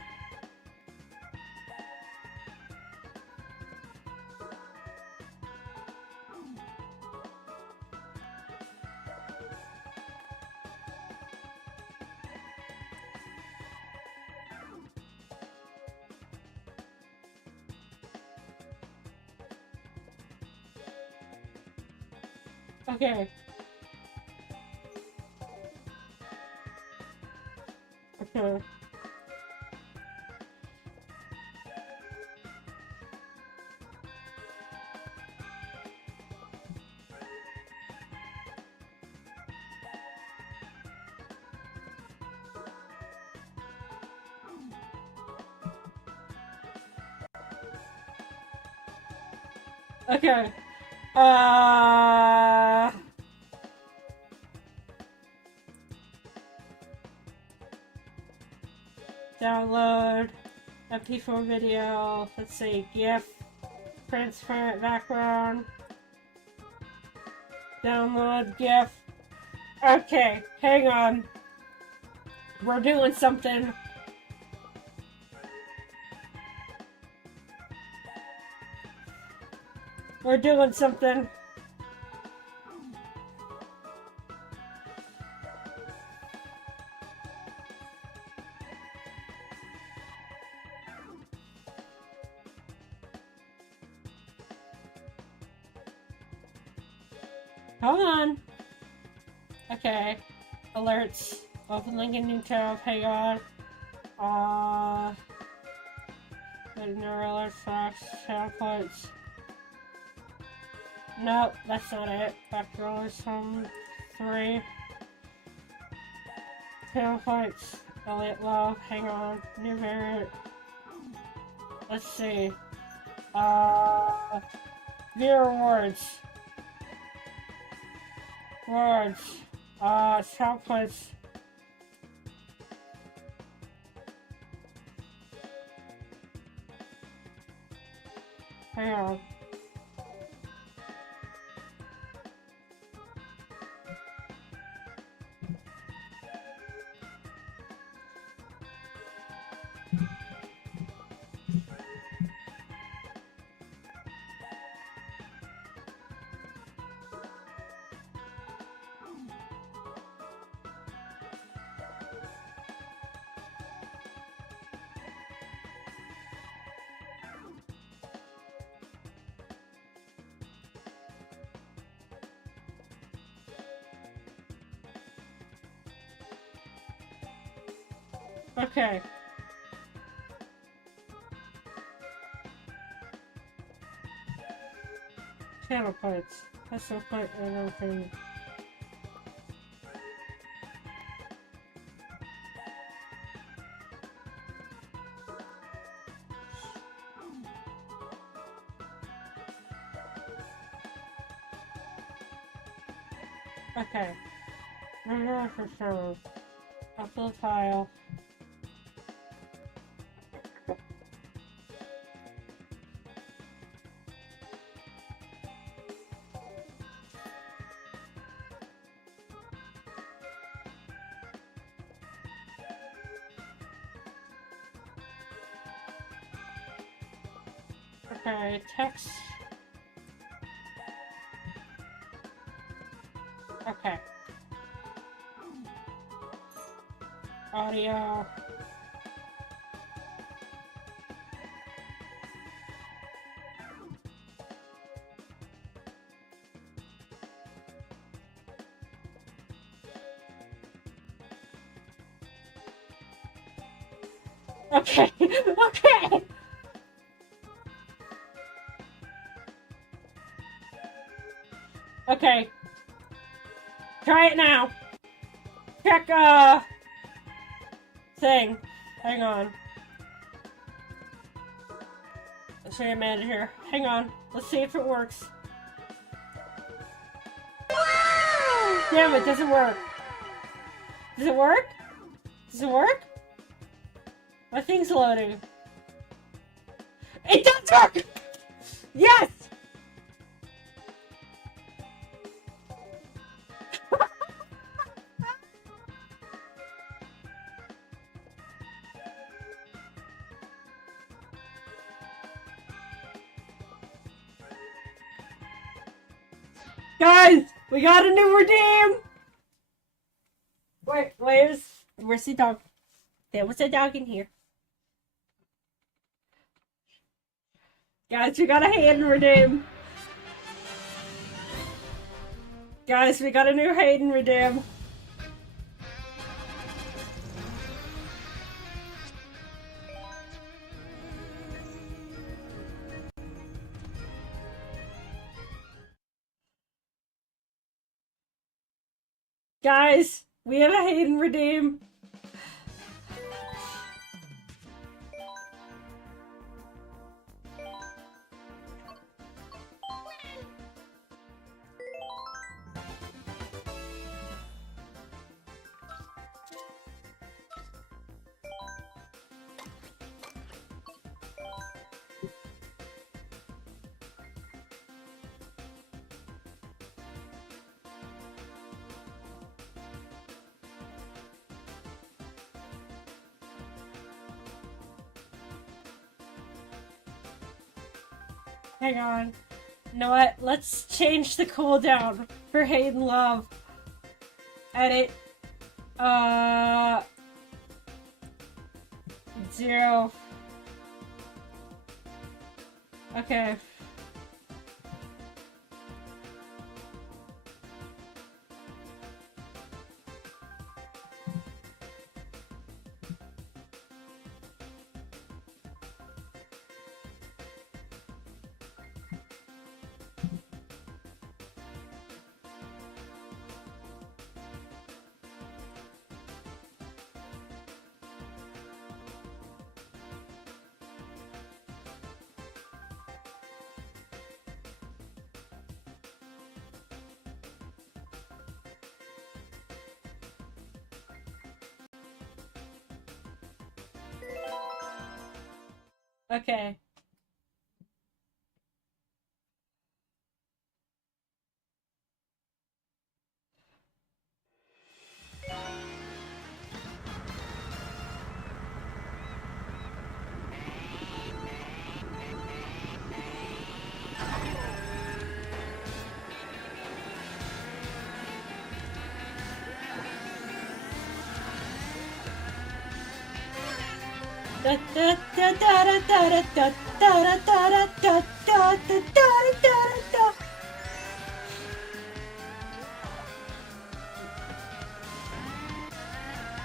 Okay. Okay. Okay. Download MP4 video. Let's see, GIF, transparent background. Download GIF. Okay, hang on. We're doing something. We're doing something. Hold on. Okay. Alerts. Open link in new tab. Hang on. Neural alert facts. Templates. Nope, that's not it. Background from 3. Templates. Elliot Love. Hang on. New variant. Let's see. View rewards. Words. Templates. Hang on. Okay. Channel parts. That's so quite okay. Okay. No, for sure. Up the tile. Okay, text. Okay. Audio. Okay, okay! Okay. Try it now. Check, thing. Hang on. I'll show you a manager. Hang on. Let's see if it works. Damn, it doesn't work. Does it work? Does it work? My thing's loading. It does work! Yes! Guys, we got a new redeem! Where's the dog? There was a dog in here. Guys, we got a Hayden redeem. Guys, we got a new Hayden redeem. Guys, we have a Hayden redeem. Hang on. You know what? Let's change the cooldown for Hayden Love. Edit. 0. Okay. Okay.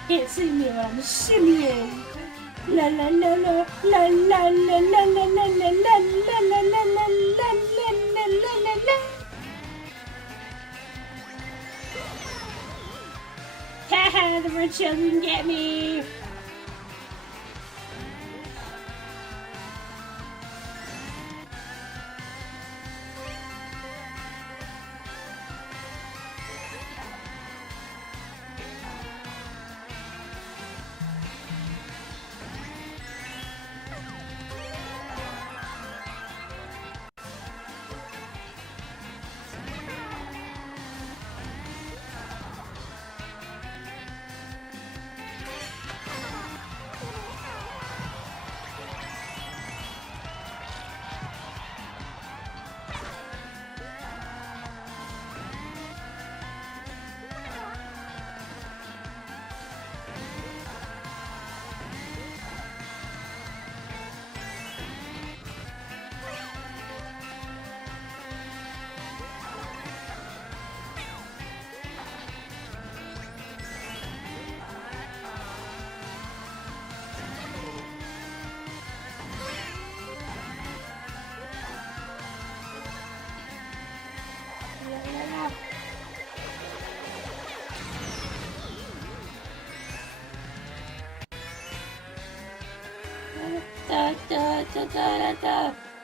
Can't see me, but I'm shimmying. La la la la la la la la la la la la la la la la la la la la. Haha, the rich children get me.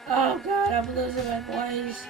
Oh god, I'm losing my voice.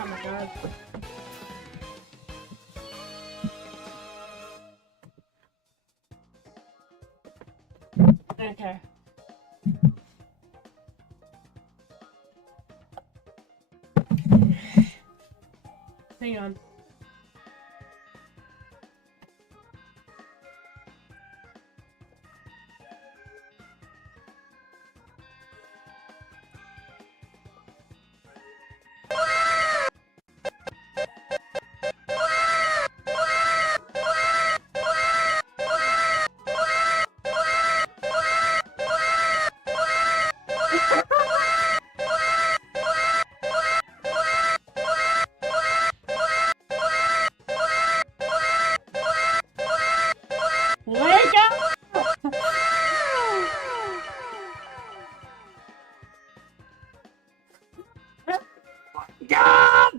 Oh my god. Okay. Hang on. Wake up! Wake up!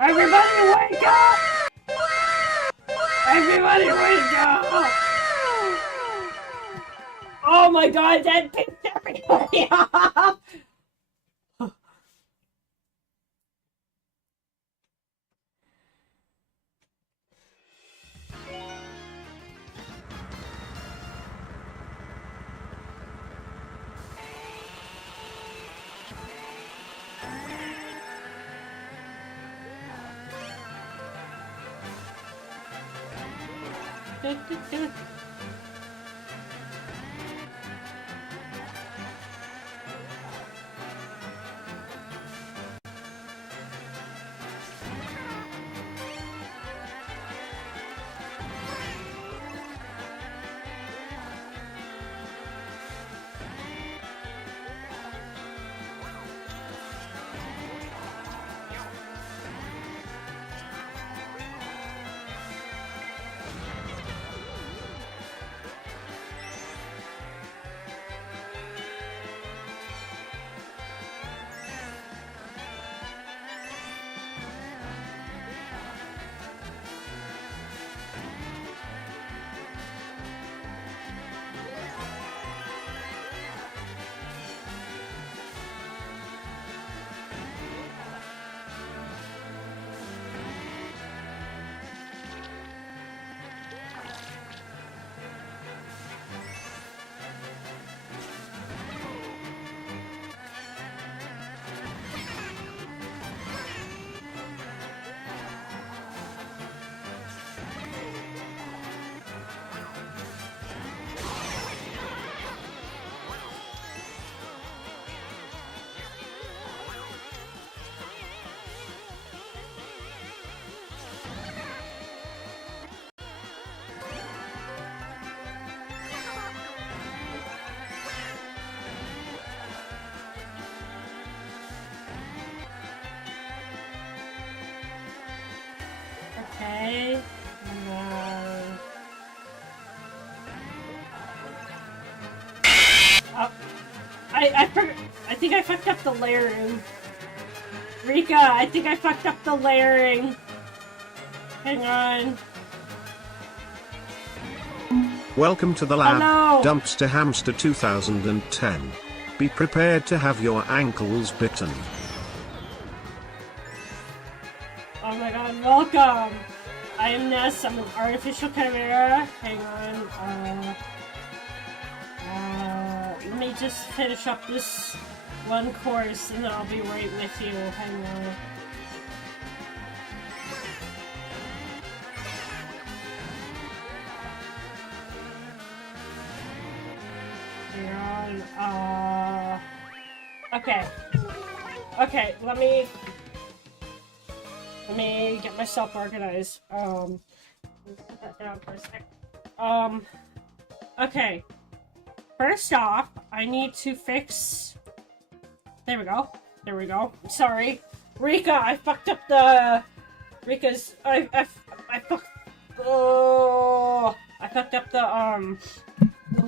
Everybody wake up! Everybody wake up! Oh my god, that pissed everybody off! I think I fucked up the layering. Rika, I think I fucked up the layering. Hang on. Welcome to the lab, no. Dumpster Hamster 2010. Be prepared to have your ankles bitten. Oh my god, welcome! I am Ness, I'm an artificial chimera. Hang on, let me just finish up this one course and then I'll be right with you. Hang on. Hang on, okay. Okay, let me get myself organized. Put that down for a sec. Okay. First off, I need to fix... There we go. There we go. Sorry. Rika, I fucked up the... Rika's... I fucked... Oh... I fucked up the,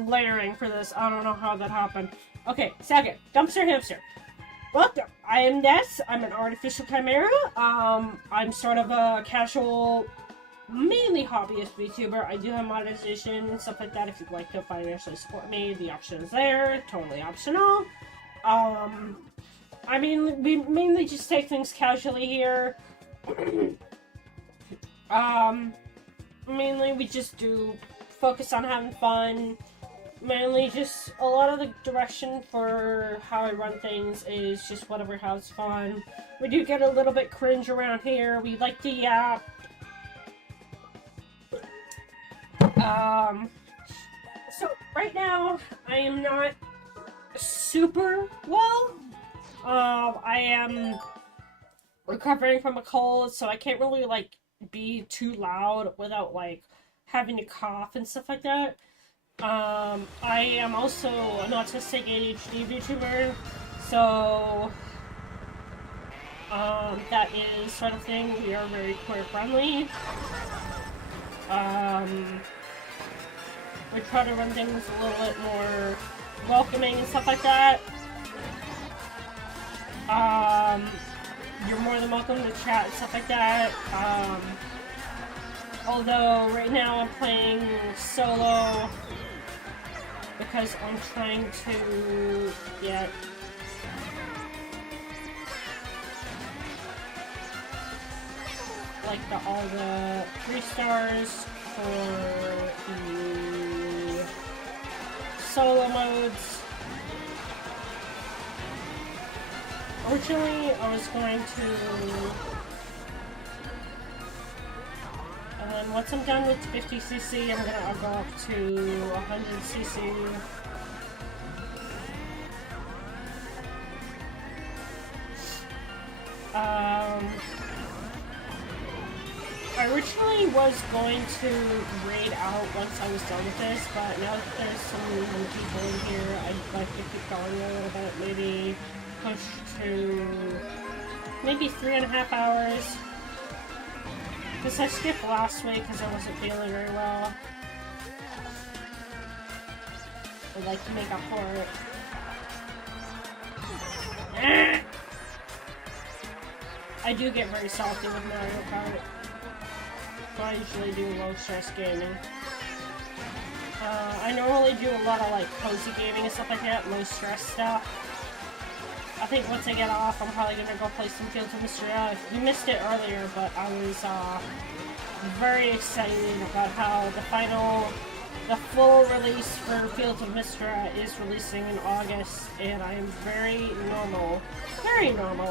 layering for this. I don't know how that happened. Okay, second. Dumpster Hamster. Welcome. I am Ness. I'm an artificial chimera. I'm sort of a casual... mainly hobbyist VTuber. I do have monetization and stuff like that. If you'd like to financially support me, the option is there. Totally optional. I mean, we mainly just take things casually here. Mainly we just do focus on having fun. Mainly just a lot of the direction for how I run things is just whatever has fun. We do get a little bit cringe around here. We like to yap. So right now, I am not super well. I am recovering from a cold, so I can't really, like, be too loud without, like, having to cough and stuff like that. I am also an autistic ADHD VTuber, so, that is sort of thing. We are very queer friendly. We try to run things a little bit more welcoming and stuff like that. You're more than welcome to chat and stuff like that. Although right now I'm playing solo because I'm trying to get like all the 3 stars for the solo modes. Originally, I was going to, once I'm done with 50cc, I'm gonna go up to 100cc. I originally was going to raid out once I was done with this, but now that there's so many people in here, I'd like to keep going a little bit, maybe push to maybe 3.5 hours. Because I skipped last week because I wasn't feeling very well. I'd like to make up for it. I do get very salty with Mario Kart. So I usually do low stress gaming. I normally do a lot of like cozy gaming and stuff like that, low stress stuff. I think once I get off, I'm probably gonna go play some Fields of Mysteria. You missed it earlier, but I was very excited about how the full release for Fields of Mysteria is releasing in August, and I am very normal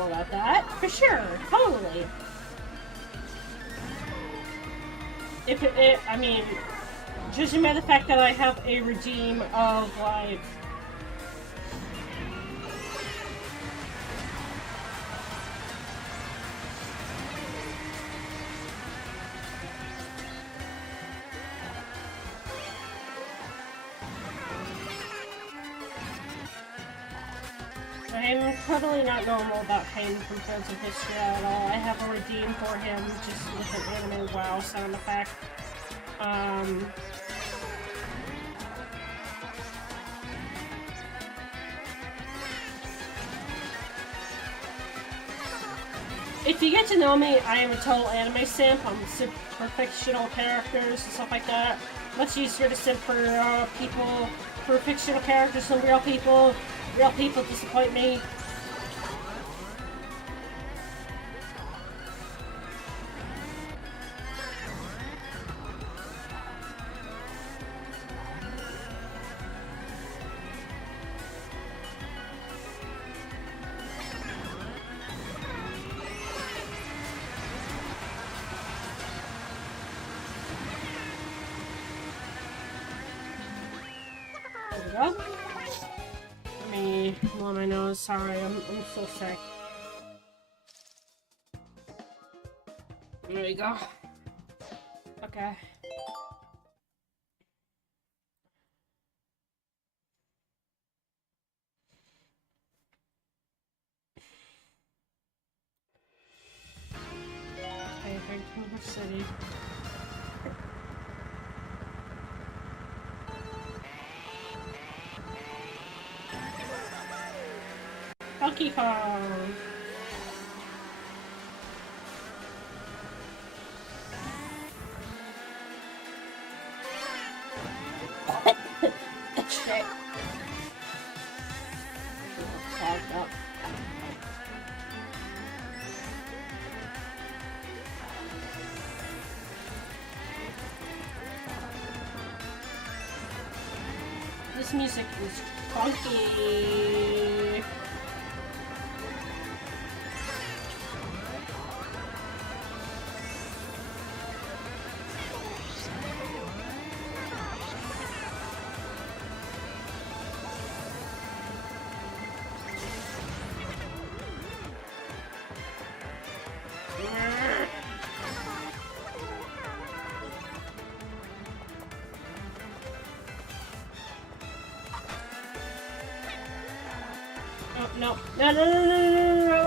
about that, for sure, totally. I mean, judging by the fact that I have a regime of, like, I'm totally not normal about Pain from Fields of Mysteria at all. I have a redeem for him just with an anime WoW sound effect. If you get to know me, I am a total anime simp. I'm simp for fictional characters and stuff like that. Much easier to simp for people, for fictional characters than real people. Real people disappoint me. There we go. Let me blow my nose. Sorry, I'm so sick. There we go. Okay. Okay, Vancouver City. Donkey Kong! Shit. Clogged up. This music is funky. No, no, no, no, no, no, no.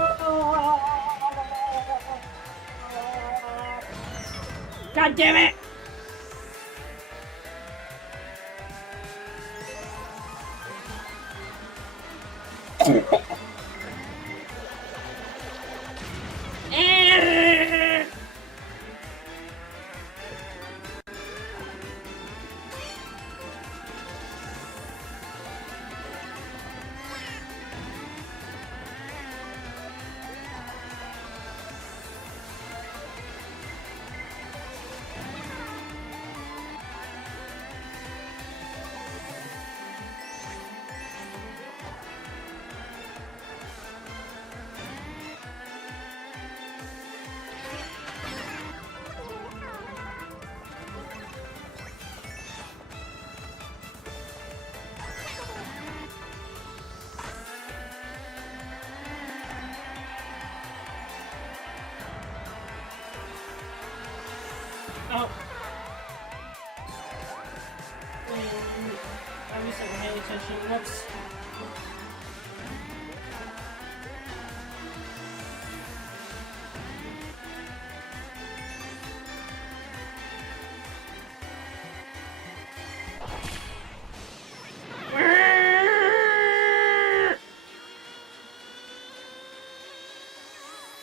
God damn it! Oh. I wasn't paying attention. Whoops.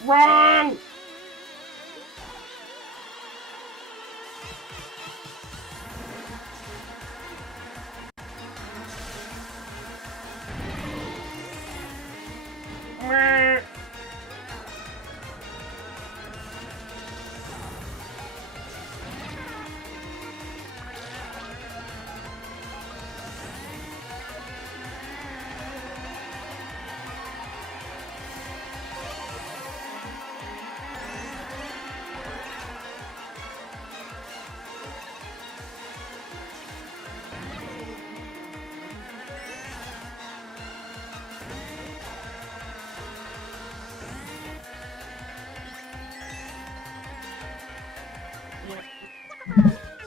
Wrong!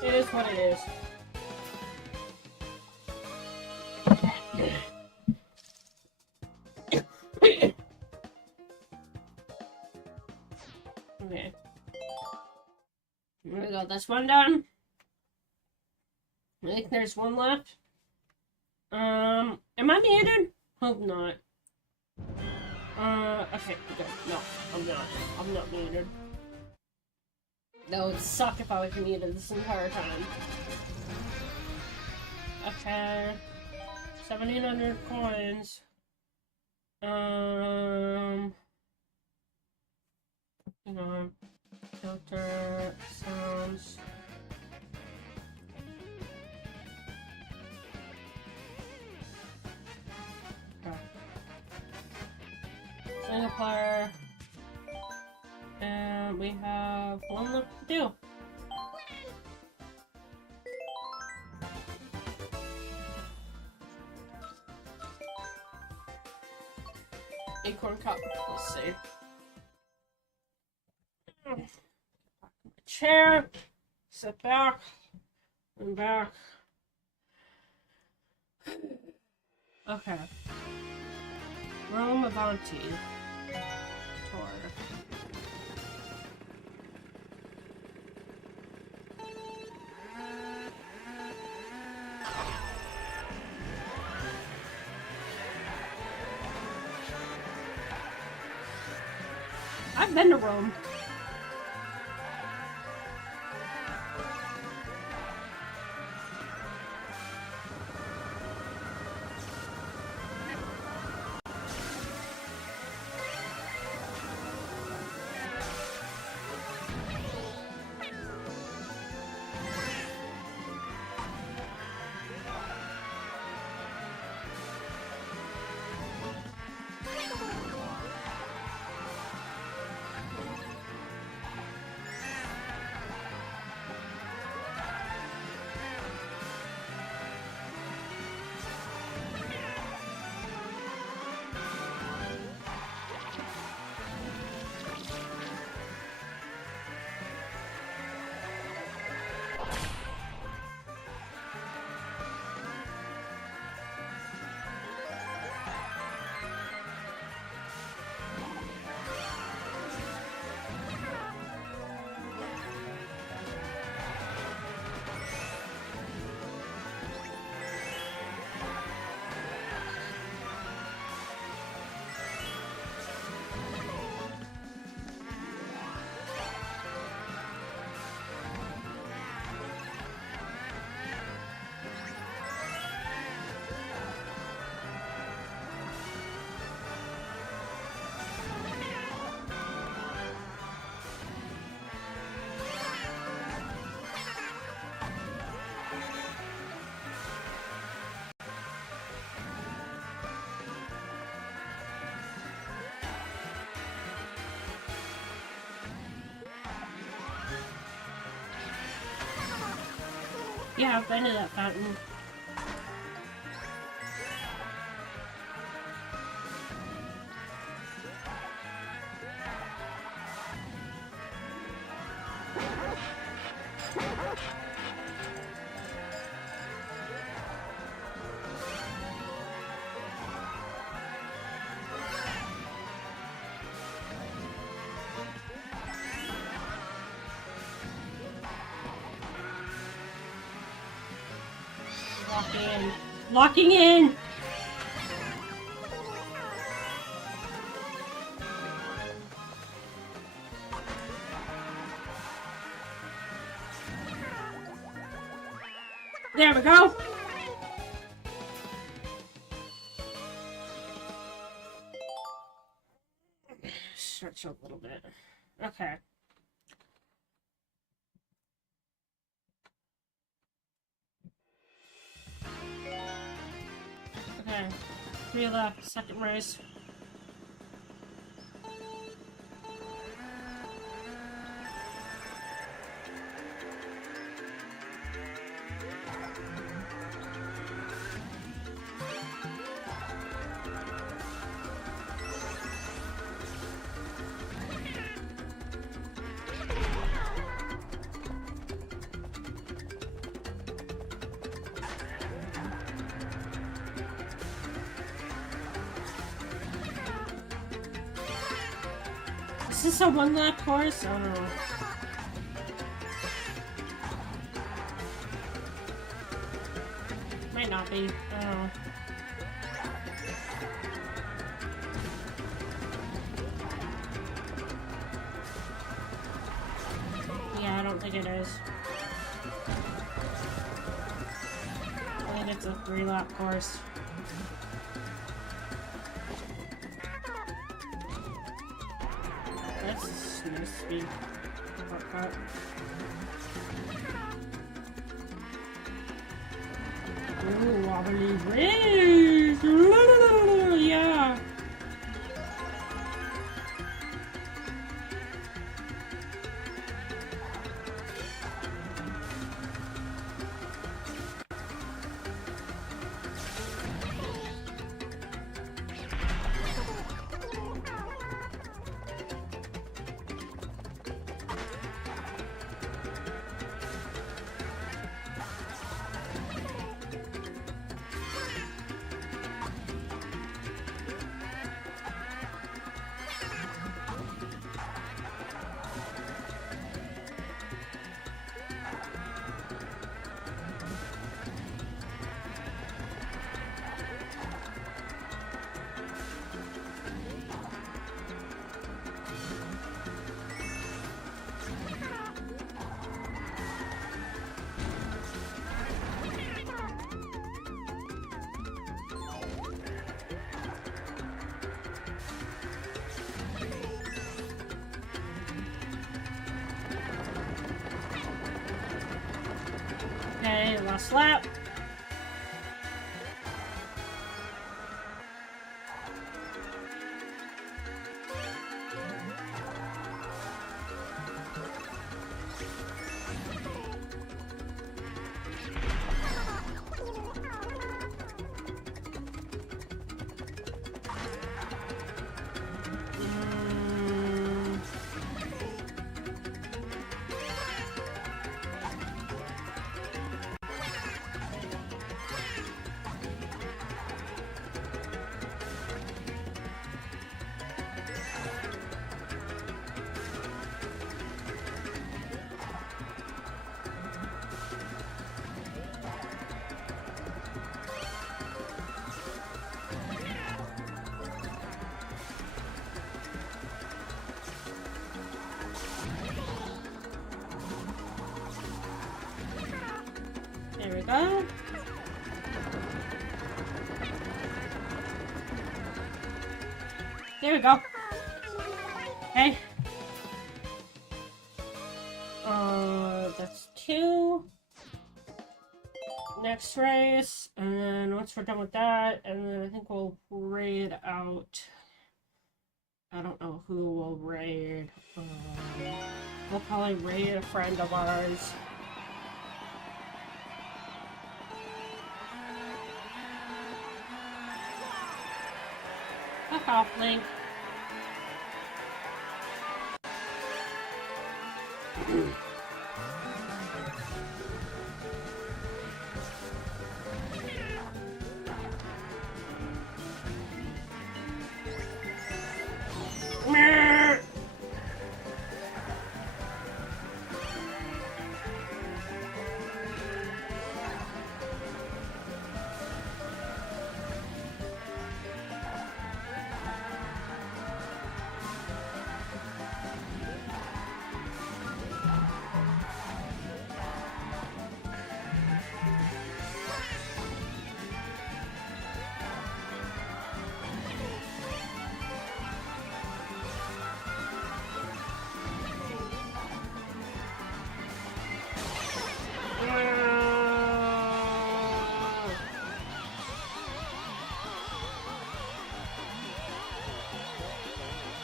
It is what it is. Okay. There we go, that's one done. I think there's one left. Am I muted? Hope not. Okay, good. No, I'm not. I'm not muted. That would suck if I was muted this entire time. Okay. 1,700 coins. Hang on. Filter, sounds. Okay. Single player. And we have one left to do. Acorn cup. Let's see. Chair. Sit back. And back. Okay. Rome Avanti. Tour. I've been to Rome. Yeah, I've been to that fountain. Locking in! There we go! Stretch a little bit. Okay. Okay, 3 left, second race. Is this a one-lap course? Oh no. Might not be. I don't know. think it is. I think it's a 3-lap course. That's smooth speed. Cut. Ooh, wobbly bridge! Yeah! Okay, last lap. There we go. There we go. Okay. That's 2. Next race, and then once we're done with that, and then I think we'll raid out. I don't know who we'll raid. We'll probably raid a friend of ours. Fuck off, Link.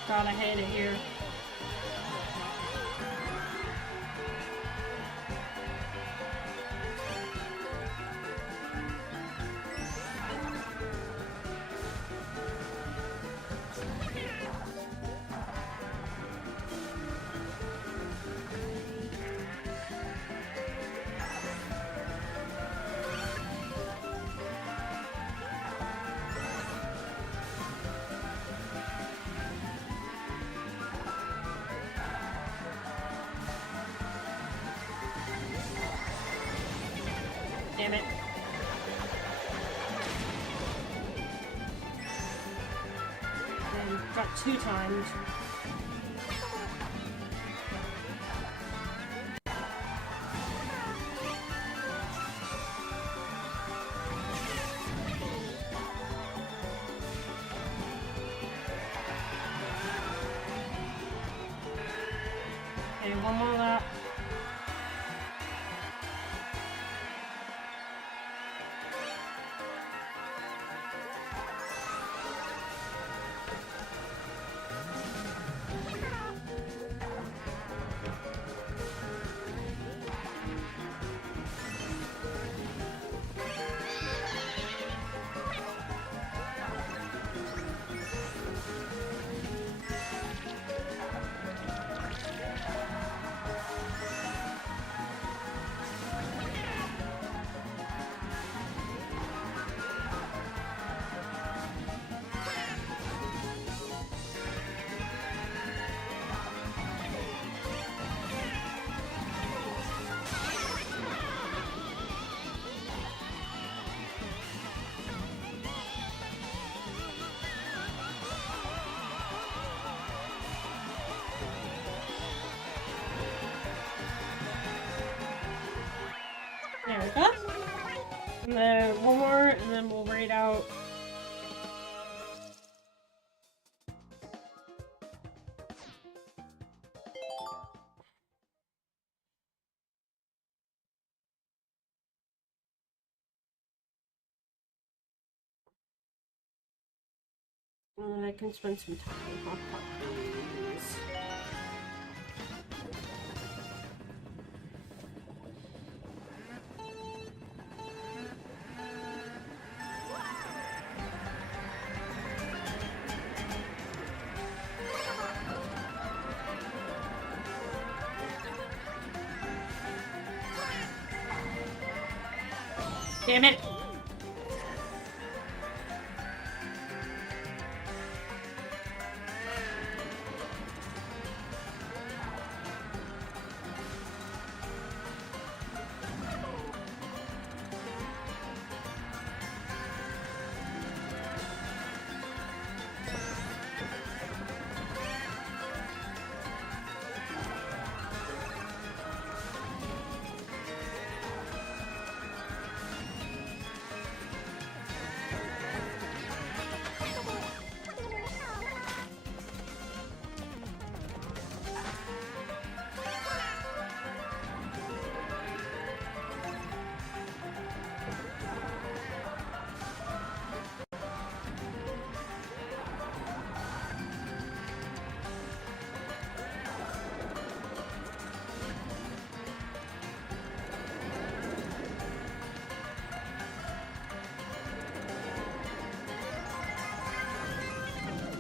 God, I hate it here. Damn it. And got 2 times. that. And then one more, and then we'll raid out. And then I can spend some time on puppies. Damn it!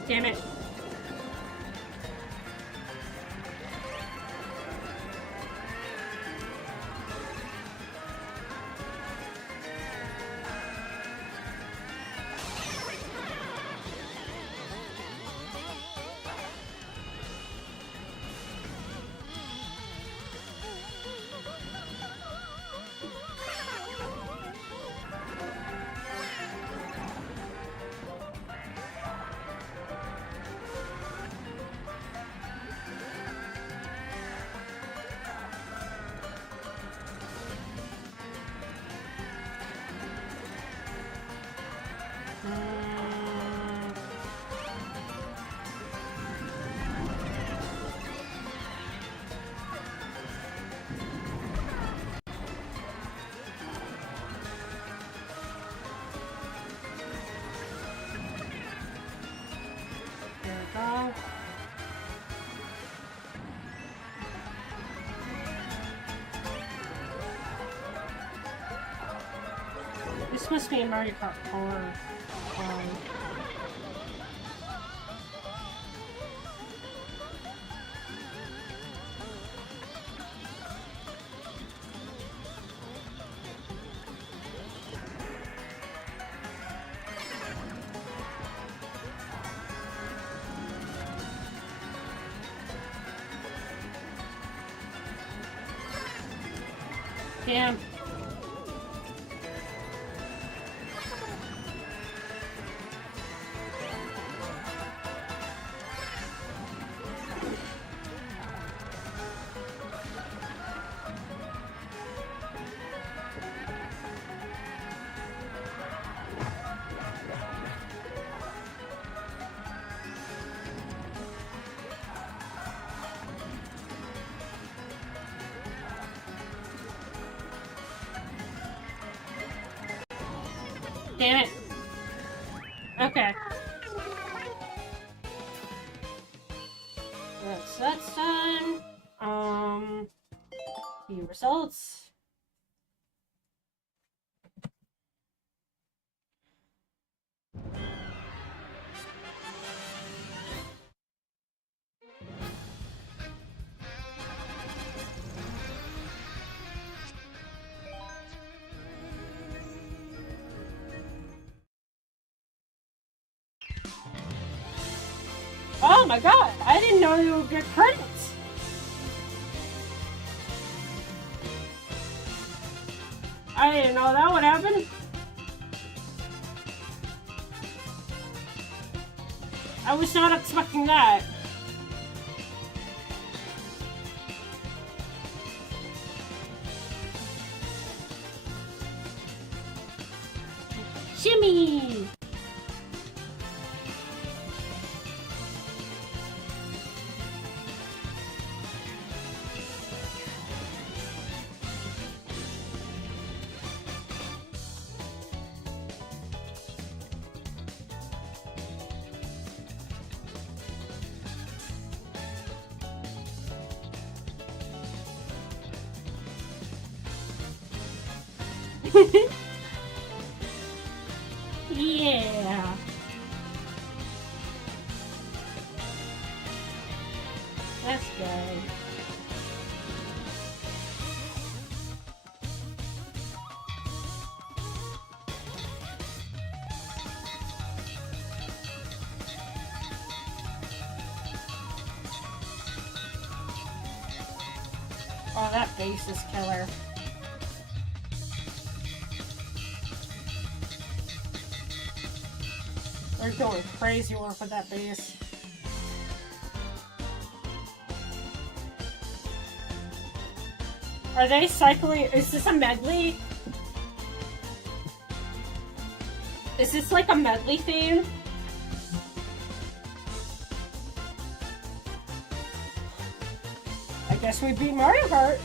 Damn it. There we go. This must be a Mario Kart 4. Damn. Damn it. Okay. That's done. View results. Oh my god, I didn't know you would get credits. I didn't know that would happen. I was not expecting that. me! Yeah. Let's go. Oh, that base is killer. They're doing crazy work with that base. Are they cycling? Is this a medley? Is this like a medley theme? I guess we beat Mario Kart.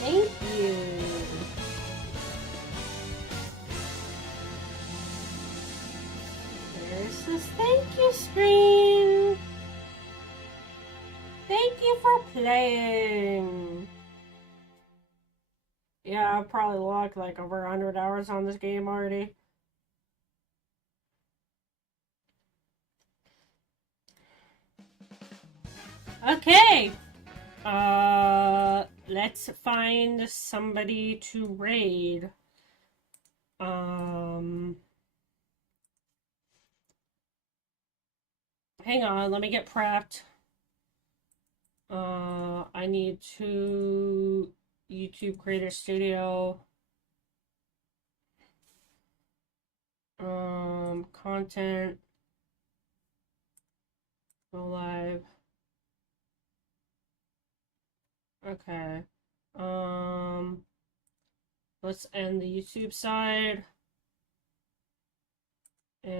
Thank you. There's this thank you screen. Thank you for playing. Yeah, I've probably logged like over 100 hours on this game already. Okay. Let's find somebody to raid. Hang on, let me get prepped. I need to YouTube Creator Studio. Content. Go live. Okay. Let's end the YouTube side.